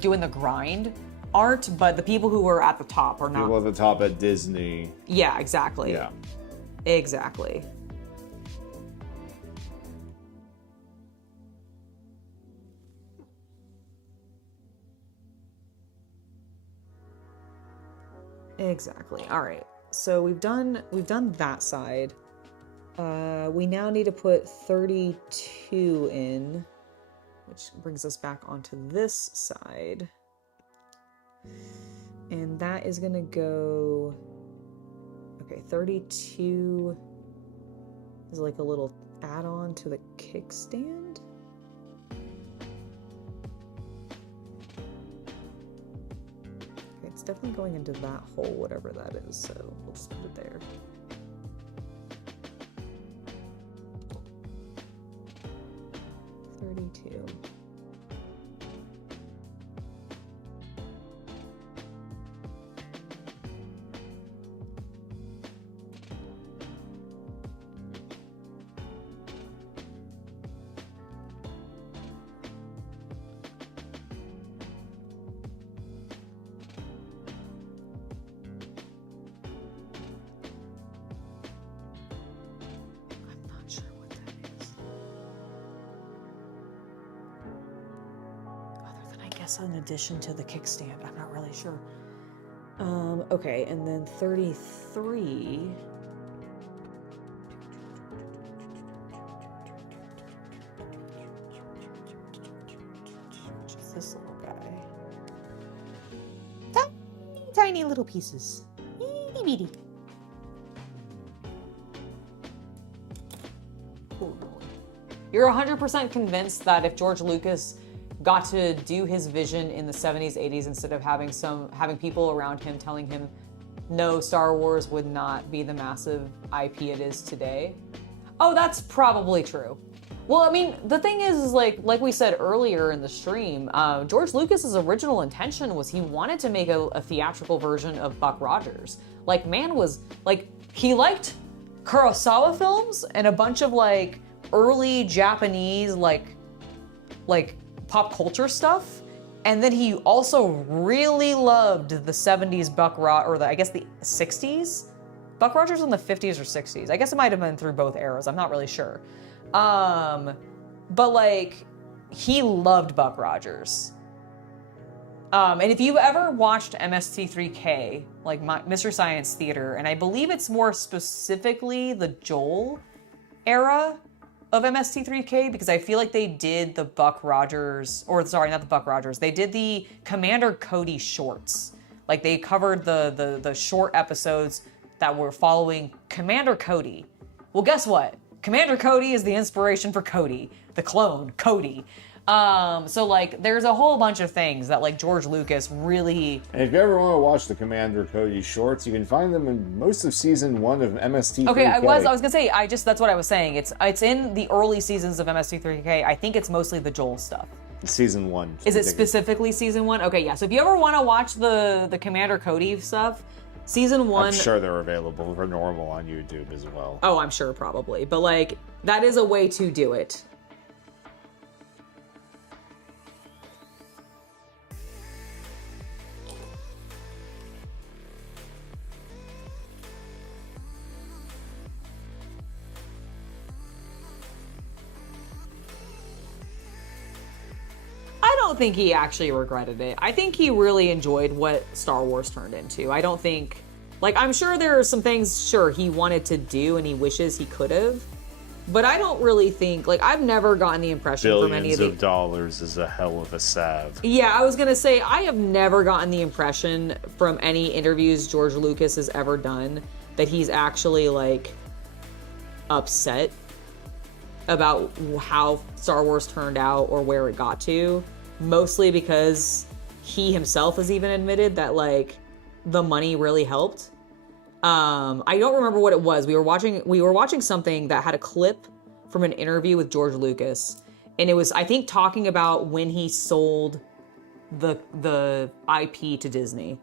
doing the grind aren't, but the people who are at the top are not. People at the top at Disney. Yeah, exactly. Yeah. Exactly. Exactly. All right. So we've done that side. We now need to put 32 in, which brings us back onto this side. And that is gonna go, okay, 32 is like a little add-on to the kickstand. Okay, It's definitely going into that hole, whatever that is, so we'll just put it there. $32. In addition to the kickstand, I'm not really sure. Okay, and then 33. Just this little guy. Tiny, tiny little pieces. Itty bitty. You're 100% convinced that if George Lucas got to do his vision in the 70s, 80s instead of having people around him telling him, no, Star Wars would not be the massive IP it is today. Oh, that's probably true. Well, I mean, the thing is like we said earlier in the stream, George Lucas's original intention was he wanted to make a theatrical version of Buck Rogers. Like, man was, like, he liked Kurosawa films and a bunch of, like, early Japanese, like pop culture stuff, and then he also really loved the 70s Buck Rogers, or I guess the 60s? Buck Rogers in the 50s or 60s. I guess it might have been through both eras, I'm not really sure. But like, he loved Buck Rogers. And if you've ever watched MST3K, like Mystery Science Theater, and I believe it's more specifically the Joel era of MST3K, because I feel like they did the Buck Rogers, or sorry, not the Buck Rogers, they did the Commander Cody shorts. Like, they covered the short episodes that were following Commander Cody. Well, guess what? Commander Cody is the inspiration for Cody, the clone, Cody. So like, there's a whole bunch of things that like George Lucas really... And if you ever want to watch the Commander Cody shorts, you can find them in most of season 1 of MST3K. Okay, I was gonna say, that's what I was saying. It's in the early seasons of MST3K. I think it's mostly the Joel stuff. Season 1. Is it specifically season 1? Okay, yeah. So if you ever want to watch the Commander Cody stuff, season 1... I'm sure they're available for normal on YouTube as well. Oh, I'm sure, probably. But like, that is a way to do it. I don't think he actually regretted it. I think he really enjoyed what Star Wars turned into. I don't think... Like, I'm sure there are some things, sure, he wanted to do and he wishes he could have. But I don't really think... Like, I've never gotten the impression from any of the... Billions of dollars is a hell of a salve. Yeah, I was gonna say, I have never gotten the impression from any interviews George Lucas has ever done that he's actually, like, upset about how Star Wars turned out or where it got to. Mostly because he himself has even admitted that, like, the money really helped. I don't remember what it was. We were watching something that had a clip from an interview with George Lucas, and it was, I think, talking about when he sold the IP to Disney.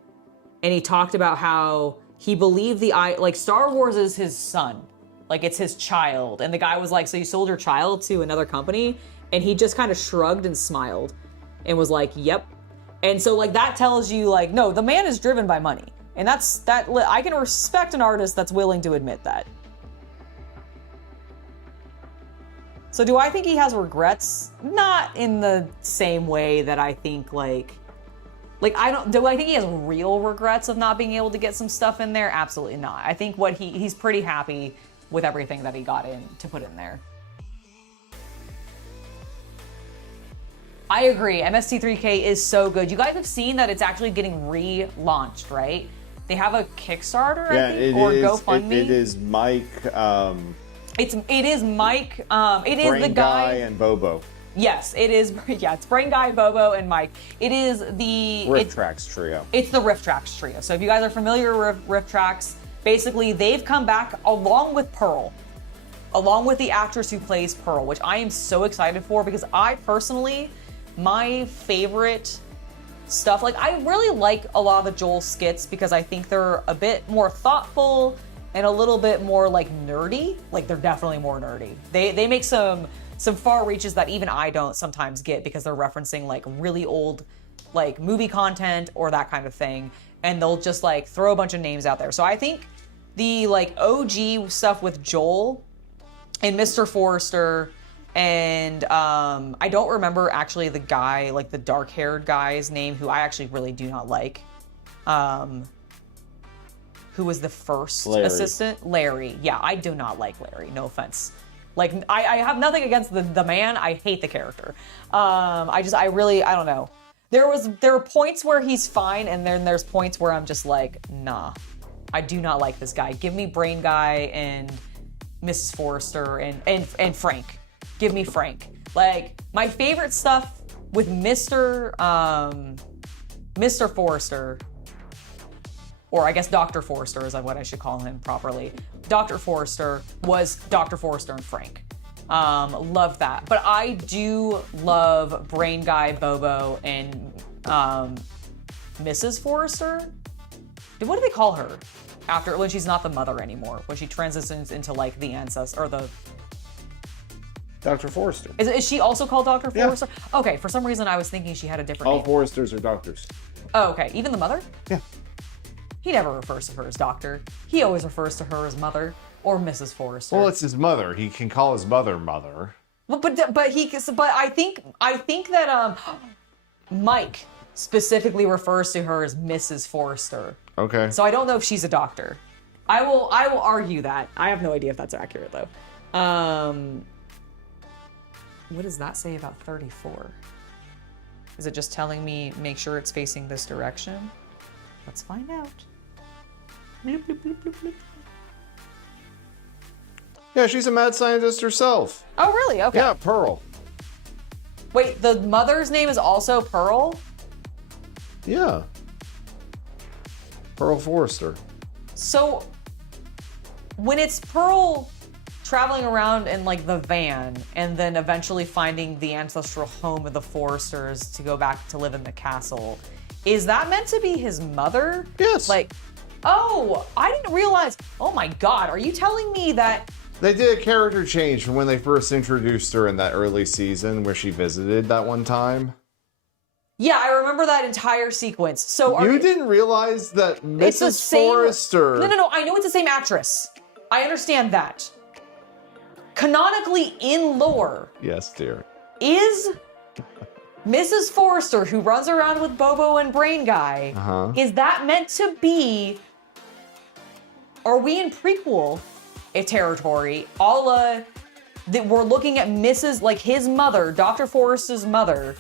And he talked about how he believed like, Star Wars is his son. Like, it's his child. And the guy was like, so you sold your child to another company? And he just kind of shrugged and smiled and was like, yep. And so, like, that tells you, like, no, the man is driven by money. And I can respect an artist that's willing to admit that. So do I think he has regrets? Not in the same way that I think, like do I think he has real regrets of not being able to get some stuff in there? Absolutely not. I think he's pretty happy with everything that he got in to put in there. I agree. MST3K is so good. You guys have seen that it's actually getting relaunched, right? They have a Kickstarter, I think, or GoFundMe. It is Mike. It is Mike. It is the Brain guy and Bobo. Yes, it is. Yeah, it's Brain Guy, Bobo, and Mike. It is the Rift Tracks trio. It's the Rift Tracks trio. So if you guys are familiar with Rift Tracks, basically they've come back along with Pearl, along with the actress who plays Pearl, which I am so excited for because I personally, my favorite stuff, like I really like a lot of the Joel skits because I think they're a bit more thoughtful and a little bit more like nerdy. Like they're definitely more nerdy. They make some far reaches that even I don't sometimes get because they're referencing like really old like movie content or that kind of thing, and they'll just like throw a bunch of names out there. So I think the like OG stuff with Joel and Mr. Forrester and I don't remember actually the guy, like the dark-haired guy's name, who I actually really do not like. Who was the first assistant? Larry. Yeah, I do not like Larry. No offense. Like, I have nothing against the man. I hate the character. I don't know. There were points where he's fine, and then there's points where I'm just like, nah, I do not like this guy. Give me Brain Guy and Mrs. Forrester and Frank. Give me Frank. Like, my favorite stuff with Mr. Forrester, or I guess Dr. Forrester is what I should call him properly. Dr. Forrester was Dr. Forrester and Frank. Love that. But I do love Brain Guy, Bobo, and Mrs. Forrester. What do they call her after when she's not the mother anymore? When she transitions into like the ancestor or the Dr. Forrester. Is she also called Dr. Yeah. Forrester? Okay, for some reason I was thinking she had a different All name. Forresters are doctors. Oh, okay. Even the mother? Yeah. He never refers to her as doctor. He always refers to her as mother or Mrs. Forrester. Well, it's his mother. He can call his mother mother. But I think that Mike specifically refers to her as Mrs. Forrester. Okay. So I don't know if she's a doctor. I will argue that. I have no idea if that's accurate though. What does that say about 34? Is it just telling me make sure it's facing this direction? Let's find out. Bloop, bloop, bloop, bloop, bloop. Yeah, she's a mad scientist herself. Oh, really? Okay. Yeah, Pearl. Wait, the mother's name is also Pearl? Yeah. Pearl Forrester. So, when it's Pearl traveling around in like the van and then eventually finding the ancestral home of the Forresters to go back to live in the castle, is that meant to be his mother? Yes. Like, oh, I didn't realize. Oh my God, are you telling me that? They did a character change from when they first introduced her in that early season where she visited that one time. Yeah, I remember that entire sequence. So You didn't realize that it's the Mrs. same. Forrester... No. I know it's the same actress. I understand that. Canonically in lore, Yes, dear. is Mrs. Forrester, who runs around with Bobo and Brain Guy, is that meant to be? Are we in prequel territory? That we're looking at Mrs. like his mother, Dr. Forrester's mother,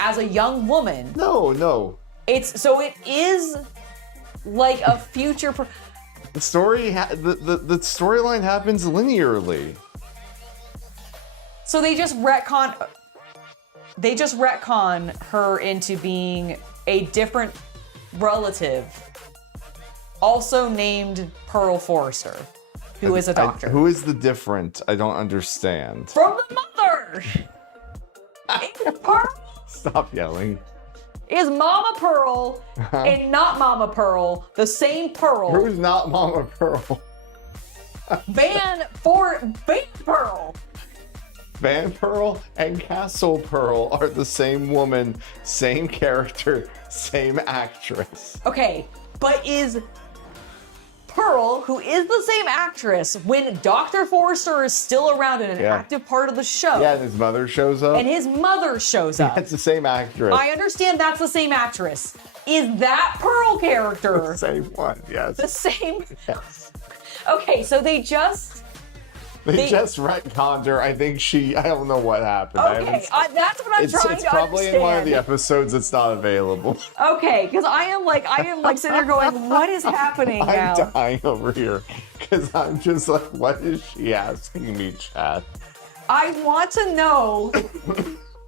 as a young woman. No. It is like a future. The story, the storyline happens linearly. So they just retcon her into being a different relative, also named Pearl Forrester, who is a doctor. Who is the different? I don't understand. From the mother! It's Pearl Stop yelling. is Mama Pearl and not Mama Pearl, the same Pearl. Who's not Mama Pearl? Van Pearl. Van Pearl and Castle Pearl are the same woman, same character, same actress. Okay, but is Pearl, who is the same actress, when Dr. Forrester is still around in an active part of the show. Yeah, and his mother shows up. And his mother shows up. That's the same actress. I understand that's the same actress. Is that Pearl character The same one, yes. the same? Yes. Okay, so they just retconned her. I don't know what happened. Okay, that's what I'm trying to understand. It's probably in one of the episodes that's not available. Okay, because I am like sitting there going, what is happening now? I'm dying over here because I'm just like, what is she asking me, Chad? I want to know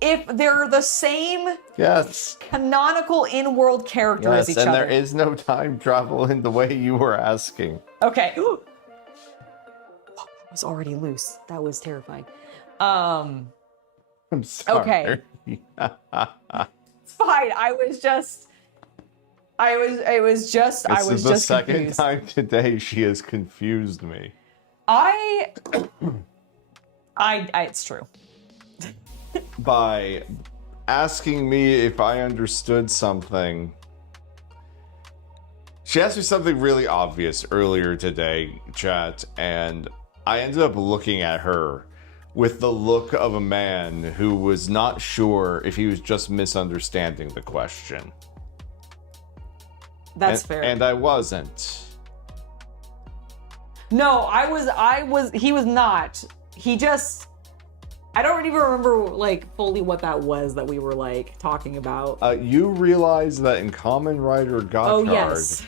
if they're the same Yes. canonical in-world character as each and other. there is no time travel in the way you were asking. Okay. Whoa, that was already loose. That was terrifying. I'm sorry. Okay. It's fine. This is the second confused. time today she has confused me. It's true. By asking me if I understood something. She asked me something really obvious earlier today, chat, and I ended up looking at her with the look of a man who was not sure if he was just misunderstanding the question. That's fair. And I wasn't. No, he was not. He just, I don't even remember like fully what that was that we were like talking about. You realize that in Kamen Rider God Oh, Card, yes.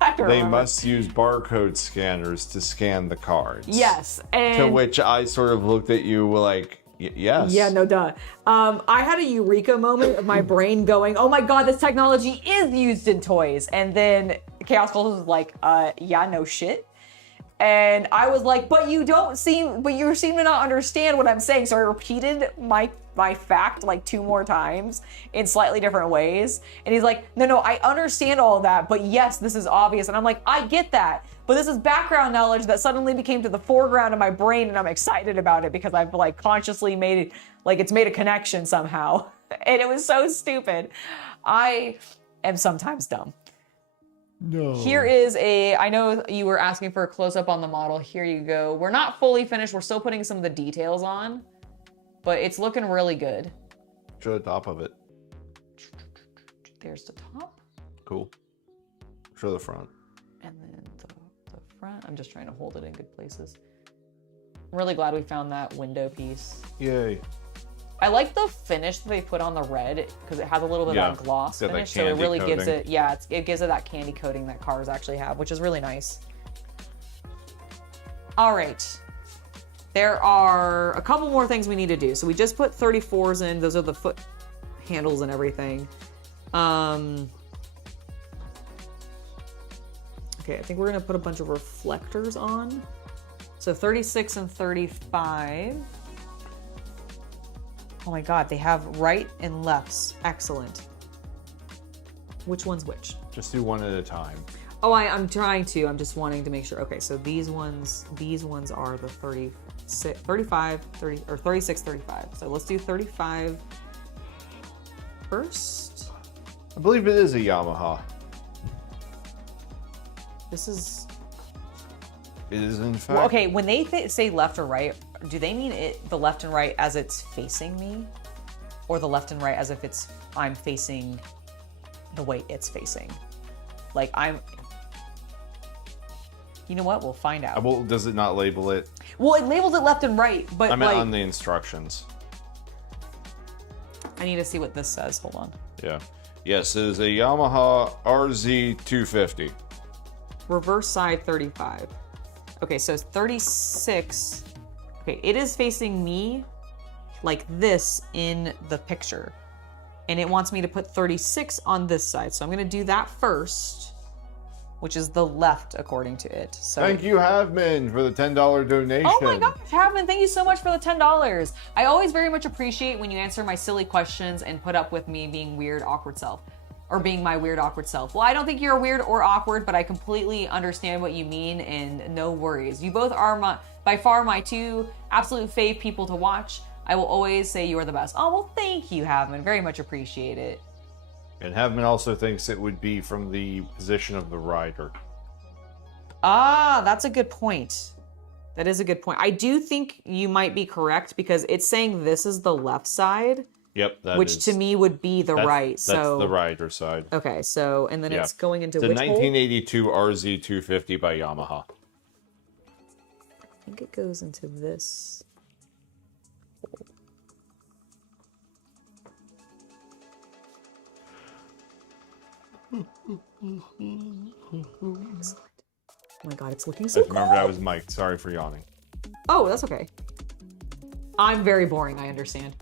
I they remember. must use barcode scanners to scan the cards. Yes, and To which I sort of looked at you like, yes. yeah, no duh. I had a eureka moment of my brain going, oh my god, this technology is used in toys. And then Chaos Cultist was like, yeah, no shit. And I was like, but you seem to not understand what I'm saying. So I repeated my fact like 2 more times in slightly different ways. And he's like, no, I understand all of that, but yes, this is obvious. And I'm like, I get that, but this is background knowledge that suddenly became to the foreground of my brain, and I'm excited about it because I've like consciously made it, like it's made a connection somehow. And it was so stupid. I am sometimes dumb. No. Here is I know you were asking for a close-up on the model. Here you go. We're not fully finished. We're still putting some of the details on, but it's looking really good. Show the top of it. There's the top. Cool. Show the front. And then the front. I'm just trying to hold it in good places. I'm really glad we found that window piece. Yay. I like the finish that they put on the red because it has a little bit of that gloss got that finish, so it candy really gives coating. it, yeah, it gives it that candy coating that cars actually have, which is really nice. All right. There are a couple more things we need to do. So we just put 34s in. Those are the foot handles and everything. Okay, I think we're gonna put a bunch of reflectors on. So 36 and 35. Oh my god, they have right and lefts. Excellent. Which one's which? Just do one at a time. Oh, I'm trying to. I'm just wanting to make sure. Okay, so these ones are the 35, 30, or 36, 35. So let's do 35 first. I believe it is a Yamaha. This is... It is in fact. Well, okay, when they say left or right, do they mean the left and right as it's facing me? Or the left and right as if I'm facing the way it's facing? Like you know what? We'll find out. Well, does it not label it? Well, it labels it left and right, but I meant like... on the instructions. I need to see what this says. Hold on. Yeah. Yes, it is a Yamaha RZ250. Reverse side 35. Okay, so 36. Okay, it is facing me like this in the picture. And it wants me to put 36 on this side. So I'm gonna do that first, which is the left according to it. So Thank you, Havman, for the $10 donation. oh my gosh, Havman, thank you so much for the $10. I always very much appreciate when you answer my silly questions and put up with me being weird, awkward self. Or being my weird, awkward self. Well, I don't think you're weird or awkward, but I completely understand what you mean, and no worries. You both are by far my 2 absolute fave people to watch. I will always say you are the best. Oh, well, thank you, Havman. Very much appreciate it. And Havman also thinks it would be from the position of the rider. Ah, that's a good point. That is a good point. I do think you might be correct because it's saying this is the left side. Yep, Which to me would be the right. That's So the rider side. okay, so and then it's going into the which hole? 1982 RZ250 by Yamaha. I think it goes into this hole. Excellent. Oh my god, it's looking so cool. Remember, that was Mike. Sorry for yawning. Oh, that's okay. I'm very boring, I understand.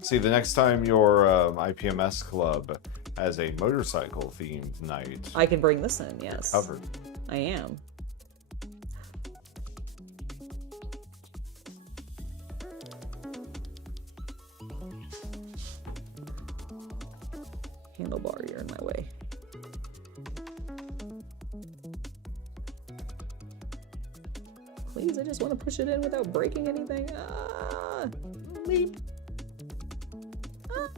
See, the next time your IPMS club has a motorcycle themed night, I can bring this in, yes. covered. I am. Handlebar, you're in my way. Please, I just want to push it in without breaking anything. Ah, leap. Ah.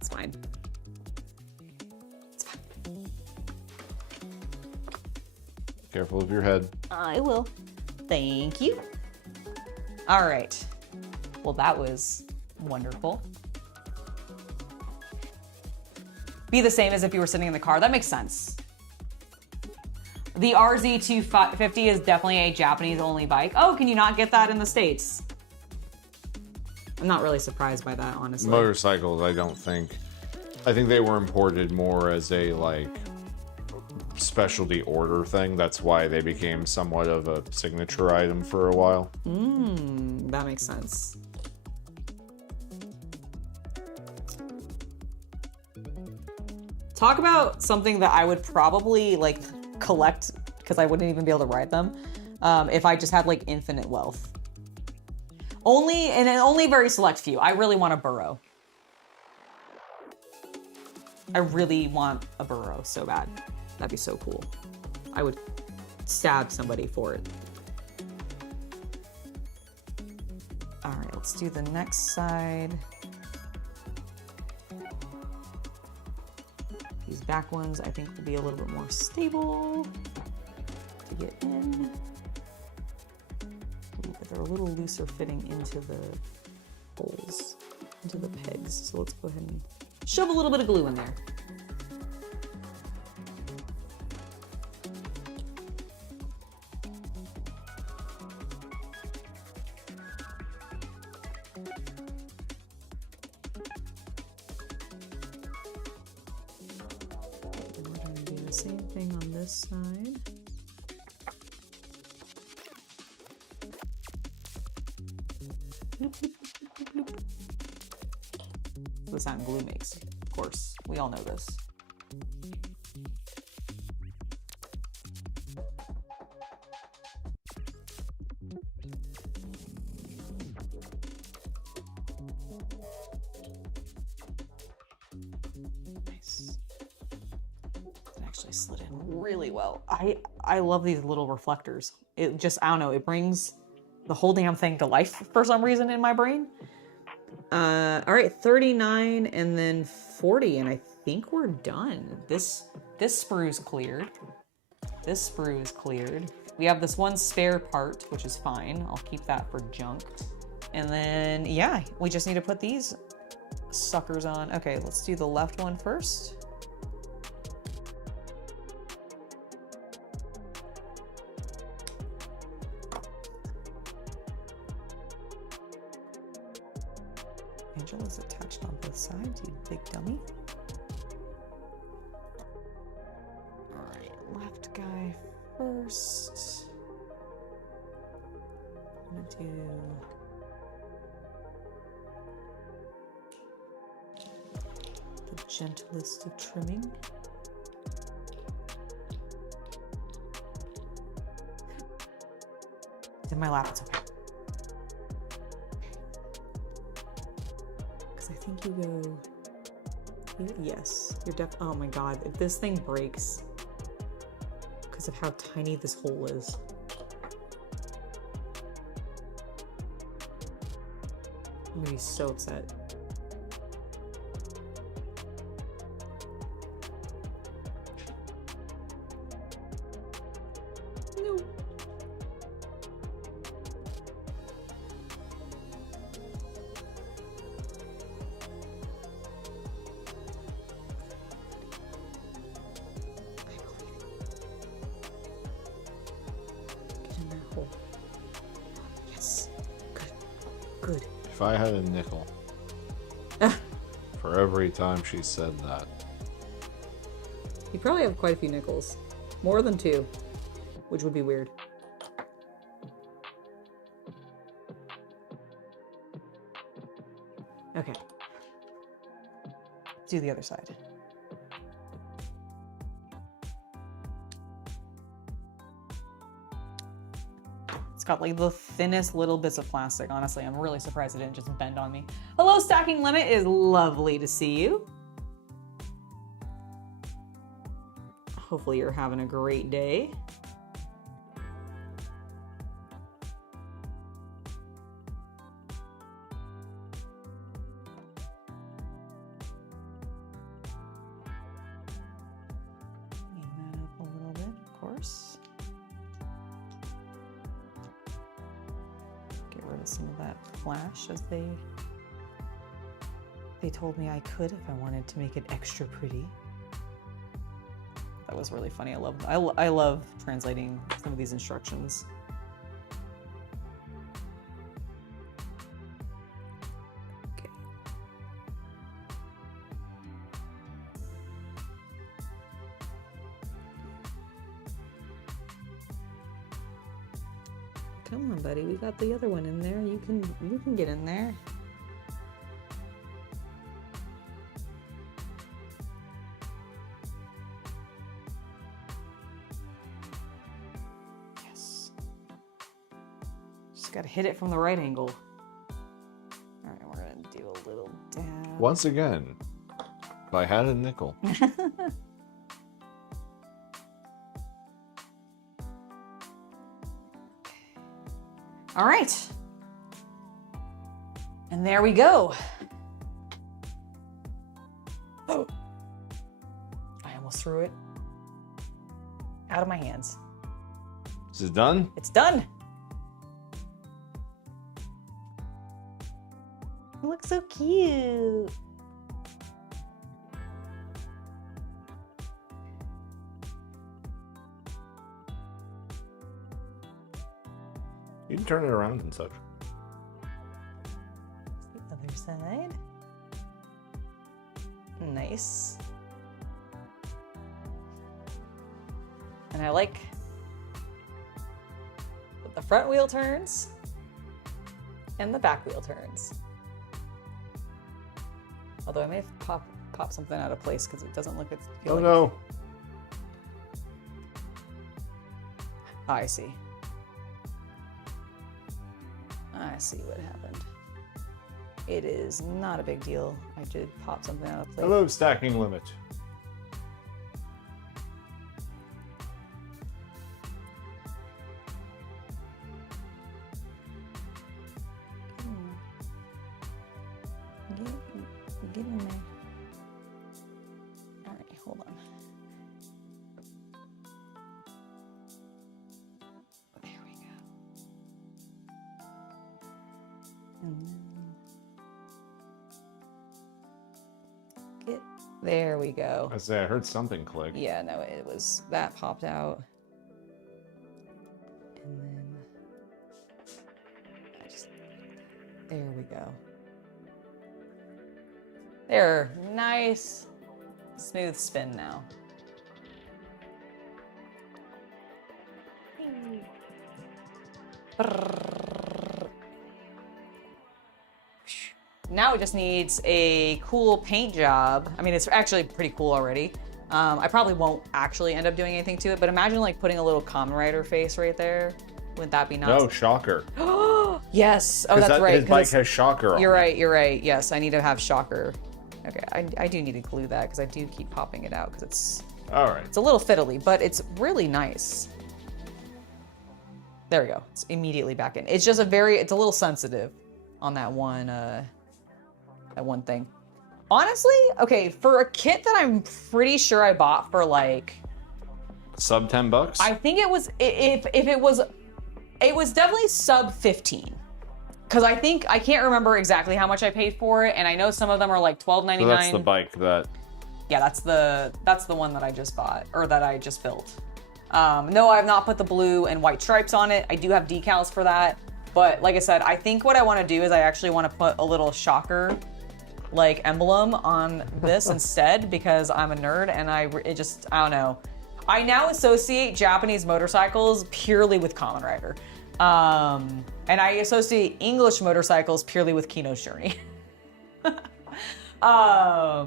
It's fine. It's fine. Careful of your head. I will. Thank you. All right. Well, that was wonderful. Be the same as if you were sitting in the car. That makes sense. The RZ250 is definitely a Japanese-only bike. Oh, can you not get that in the States? I'm not really surprised by that, honestly. Motorcycles, I don't think. I think they were imported more as a, like, specialty order thing. That's why they became somewhat of a signature item for a while. That makes sense. Talk about something that I would probably, like, collect, because I wouldn't even be able to ride them, if I just had, like, infinite wealth. Only very select few. I really want a burrow. I really want a burrow so bad. That'd be so cool. I would stab somebody for it. All right, let's do the next side. These back ones, I think, will be a little bit more stable to get in. Ooh, but they're a little looser fitting into the holes, into the pegs. So let's go ahead and shove a little bit of glue in there. Same thing on this side. The sound glue makes, of course. We all know this. Nice. Actually slid in really well. I love these little reflectors. It just, I don't know, it brings the whole damn thing to life for some reason in my brain. All right, 39 and then 40, and I think we're done. This sprue's cleared. This sprue is cleared. We have this one spare part, which is fine. I'll keep that for junk. And then, yeah, we just need to put these suckers on. Okay, let's do the left one first. Angela's attached on both sides, you big dummy. All right, left guy first. I'm gonna do the gentlest of trimming. It's in my lap, it's okay. I think you go here. Yes, you're oh my god, if this thing breaks because of how tiny this hole is. I'm gonna be so upset. No. If I had a nickel for every time she said that. You probably have quite a few nickels. More than 2, which would be weird. Okay. Do the other side. It's got like the thinnest little bits of plastic. Honestly, I'm really surprised it didn't just bend on me. Hello, Stacking Limit. It is lovely to see you. Hopefully you're having a great day. Clean that up a little bit, of course. Get rid of some of that flash as they told me I could if I wanted to make it extra pretty. That was really funny. I love translating some of these instructions. Okay. Come on, buddy. We got the other one in there. You can get in there. Gotta hit it from the right angle. All right, we're gonna do a little dab. Once again, if I had a nickel. All right. And there we go. Oh, I almost threw it out of my hands. Is it done? It's done. It looks so cute. You can turn it around and such. The other side. Nice. And I like that the front wheel turns and the back wheel turns. Although I may have pop something out of place because it doesn't look. Oh no! Oh, I see. I see what happened. It is not a big deal. I did pop something out of place. Hello, Stacking Limit. Get in there. All right, hold on. There we go. And then there we go. I say I heard something click. Yeah, no, it was that popped out. And then there we go. There, nice, smooth spin now. Now it just needs a cool paint job. I mean, it's actually pretty cool already. I probably won't actually end up doing anything to it, but imagine like putting a little Kamen Rider face right there. Wouldn't that be nuts? No, Shocker. Yes. Oh, that's right. His bike has Shocker on You're it. right. You're right. Yes, I need to have Shocker. Okay, I do need to glue that because I do keep popping it out because it's All right. a little fiddly, but it's really nice. There we go. It's immediately back in. It's just it's a little sensitive on that one thing. Honestly, okay, for a kit that I'm pretty sure I bought for like Sub $10? I think it was if it was definitely sub 15. Because I can't remember exactly how much I paid for it, and I know some of them are like $12.99. So that's the bike that... Yeah, that's the one that I just bought, or that I just built. No, I have not put the blue and white stripes on it. I do have decals for that. But like I said, I think what I want to do is I actually want to put a little shocker like emblem on this instead because I'm a nerd and I don't know. I now associate Japanese motorcycles purely with Kamen Rider. And I associate English motorcycles purely with Kino's Journey. But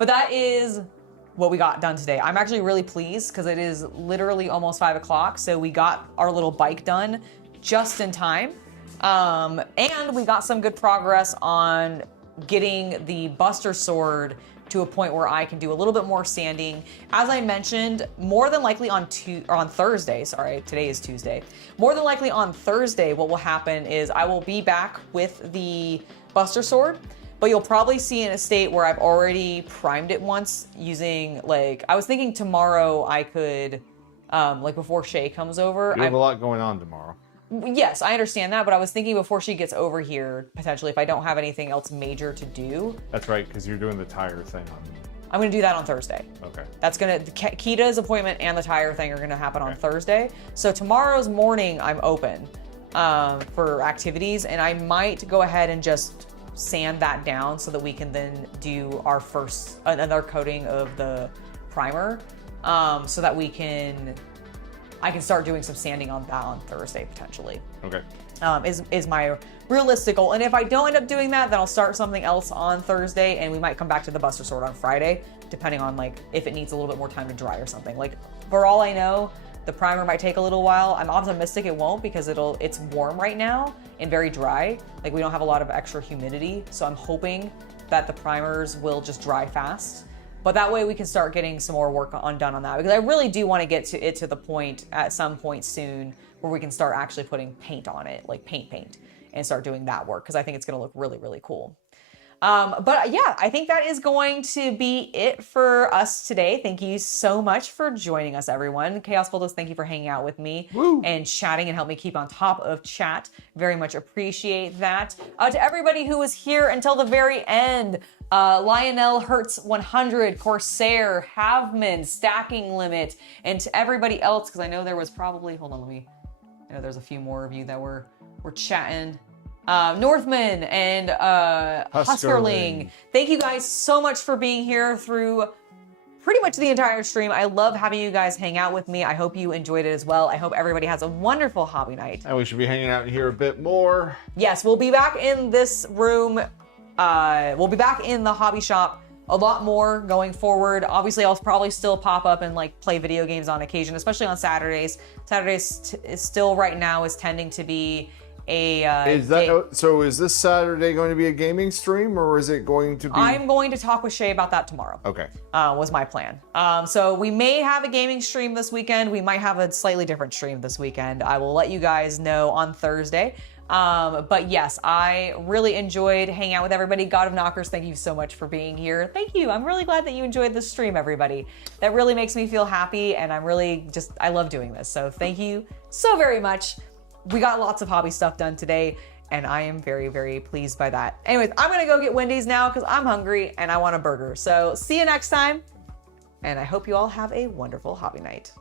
that is what we got done today. I'm actually really pleased because it is literally almost 5 o'clock. So we got our little bike done just in time. And we got some good progress on getting the Buster Sword to a point where I can do a little bit more sanding. As I mentioned, more than likely on Thursday, sorry, today is Tuesday. More than likely on Thursday, what will happen is I will be back with the Buster Sword, but you'll probably see in a state where I've already primed it once using, like, I was thinking tomorrow I could, like before Shay comes over. You have a lot going on tomorrow. Yes, I understand that, but I was thinking before she gets over here, potentially, if I don't have anything else major to do. That's right, because you're doing the tire thing on. I'm gonna do that on Thursday. Okay. That's gonna, Kita's appointment and the tire thing are gonna happen on Thursday. So tomorrow's morning, I'm open for activities, and I might go ahead and just sand that down so that we can then do our first, another coating of the primer, so that I can start doing some sanding on that on Thursday, potentially. Okay. Is my realistic goal. And if I don't end up doing that, then I'll start something else on Thursday, and we might come back to the Buster Sword on Friday, depending on like if it needs a little bit more time to dry or something. Like, for all I know, the primer might take a little while. I'm optimistic it won't because it's warm right now and very dry. Like, we don't have a lot of extra humidity, so I'm hoping that the primers will just dry fast. But that way we can start getting some more work done on that, because I really do want to get to the point at some point soon where we can start actually putting paint on it, like paint, and start doing that work, because I think it's going to look really, really cool. But yeah, I think that is going to be it for us today. Thank you so much for joining us, everyone. Chaos Cultist, thank you for hanging out with me and chatting and help me keep on top of chat. Very much appreciate that. To everybody who was here until the very end, Lionel Hertz 100, Corsair, Haveman, Stacking Limit, and to everybody else, because I know there was probably, hold on, I know there's a few more of you that were chatting. Northman and Huskerling. Thank you guys so much for being here through pretty much the entire stream. I love having you guys hang out with me. I hope you enjoyed it as well. I hope everybody has a wonderful hobby night. And we should be hanging out here a bit more. Yes, we'll be back in this room. We'll be back in the hobby shop a lot more going forward. Obviously, I'll probably still pop up and like play video games on occasion, especially on Saturdays. Saturdays is still right now is tending to be so is this Saturday going to be a gaming stream, or is it going to be? I'm going to talk with Shay about that tomorrow. Okay. Was my plan. So we may have a gaming stream this weekend. We might have a slightly different stream this weekend. I will let you guys know on Thursday. But yes, I really enjoyed hanging out with everybody. God of Knockers, thank you so much for being here. Thank you. I'm really glad that you enjoyed this stream, everybody. That really makes me feel happy, and I love doing this. So thank you so very much. We got lots of hobby stuff done today, and I am very, very pleased by that. Anyways, I'm gonna go get Wendy's now because I'm hungry and I want a burger. So see you next time, and I hope you all have a wonderful hobby night.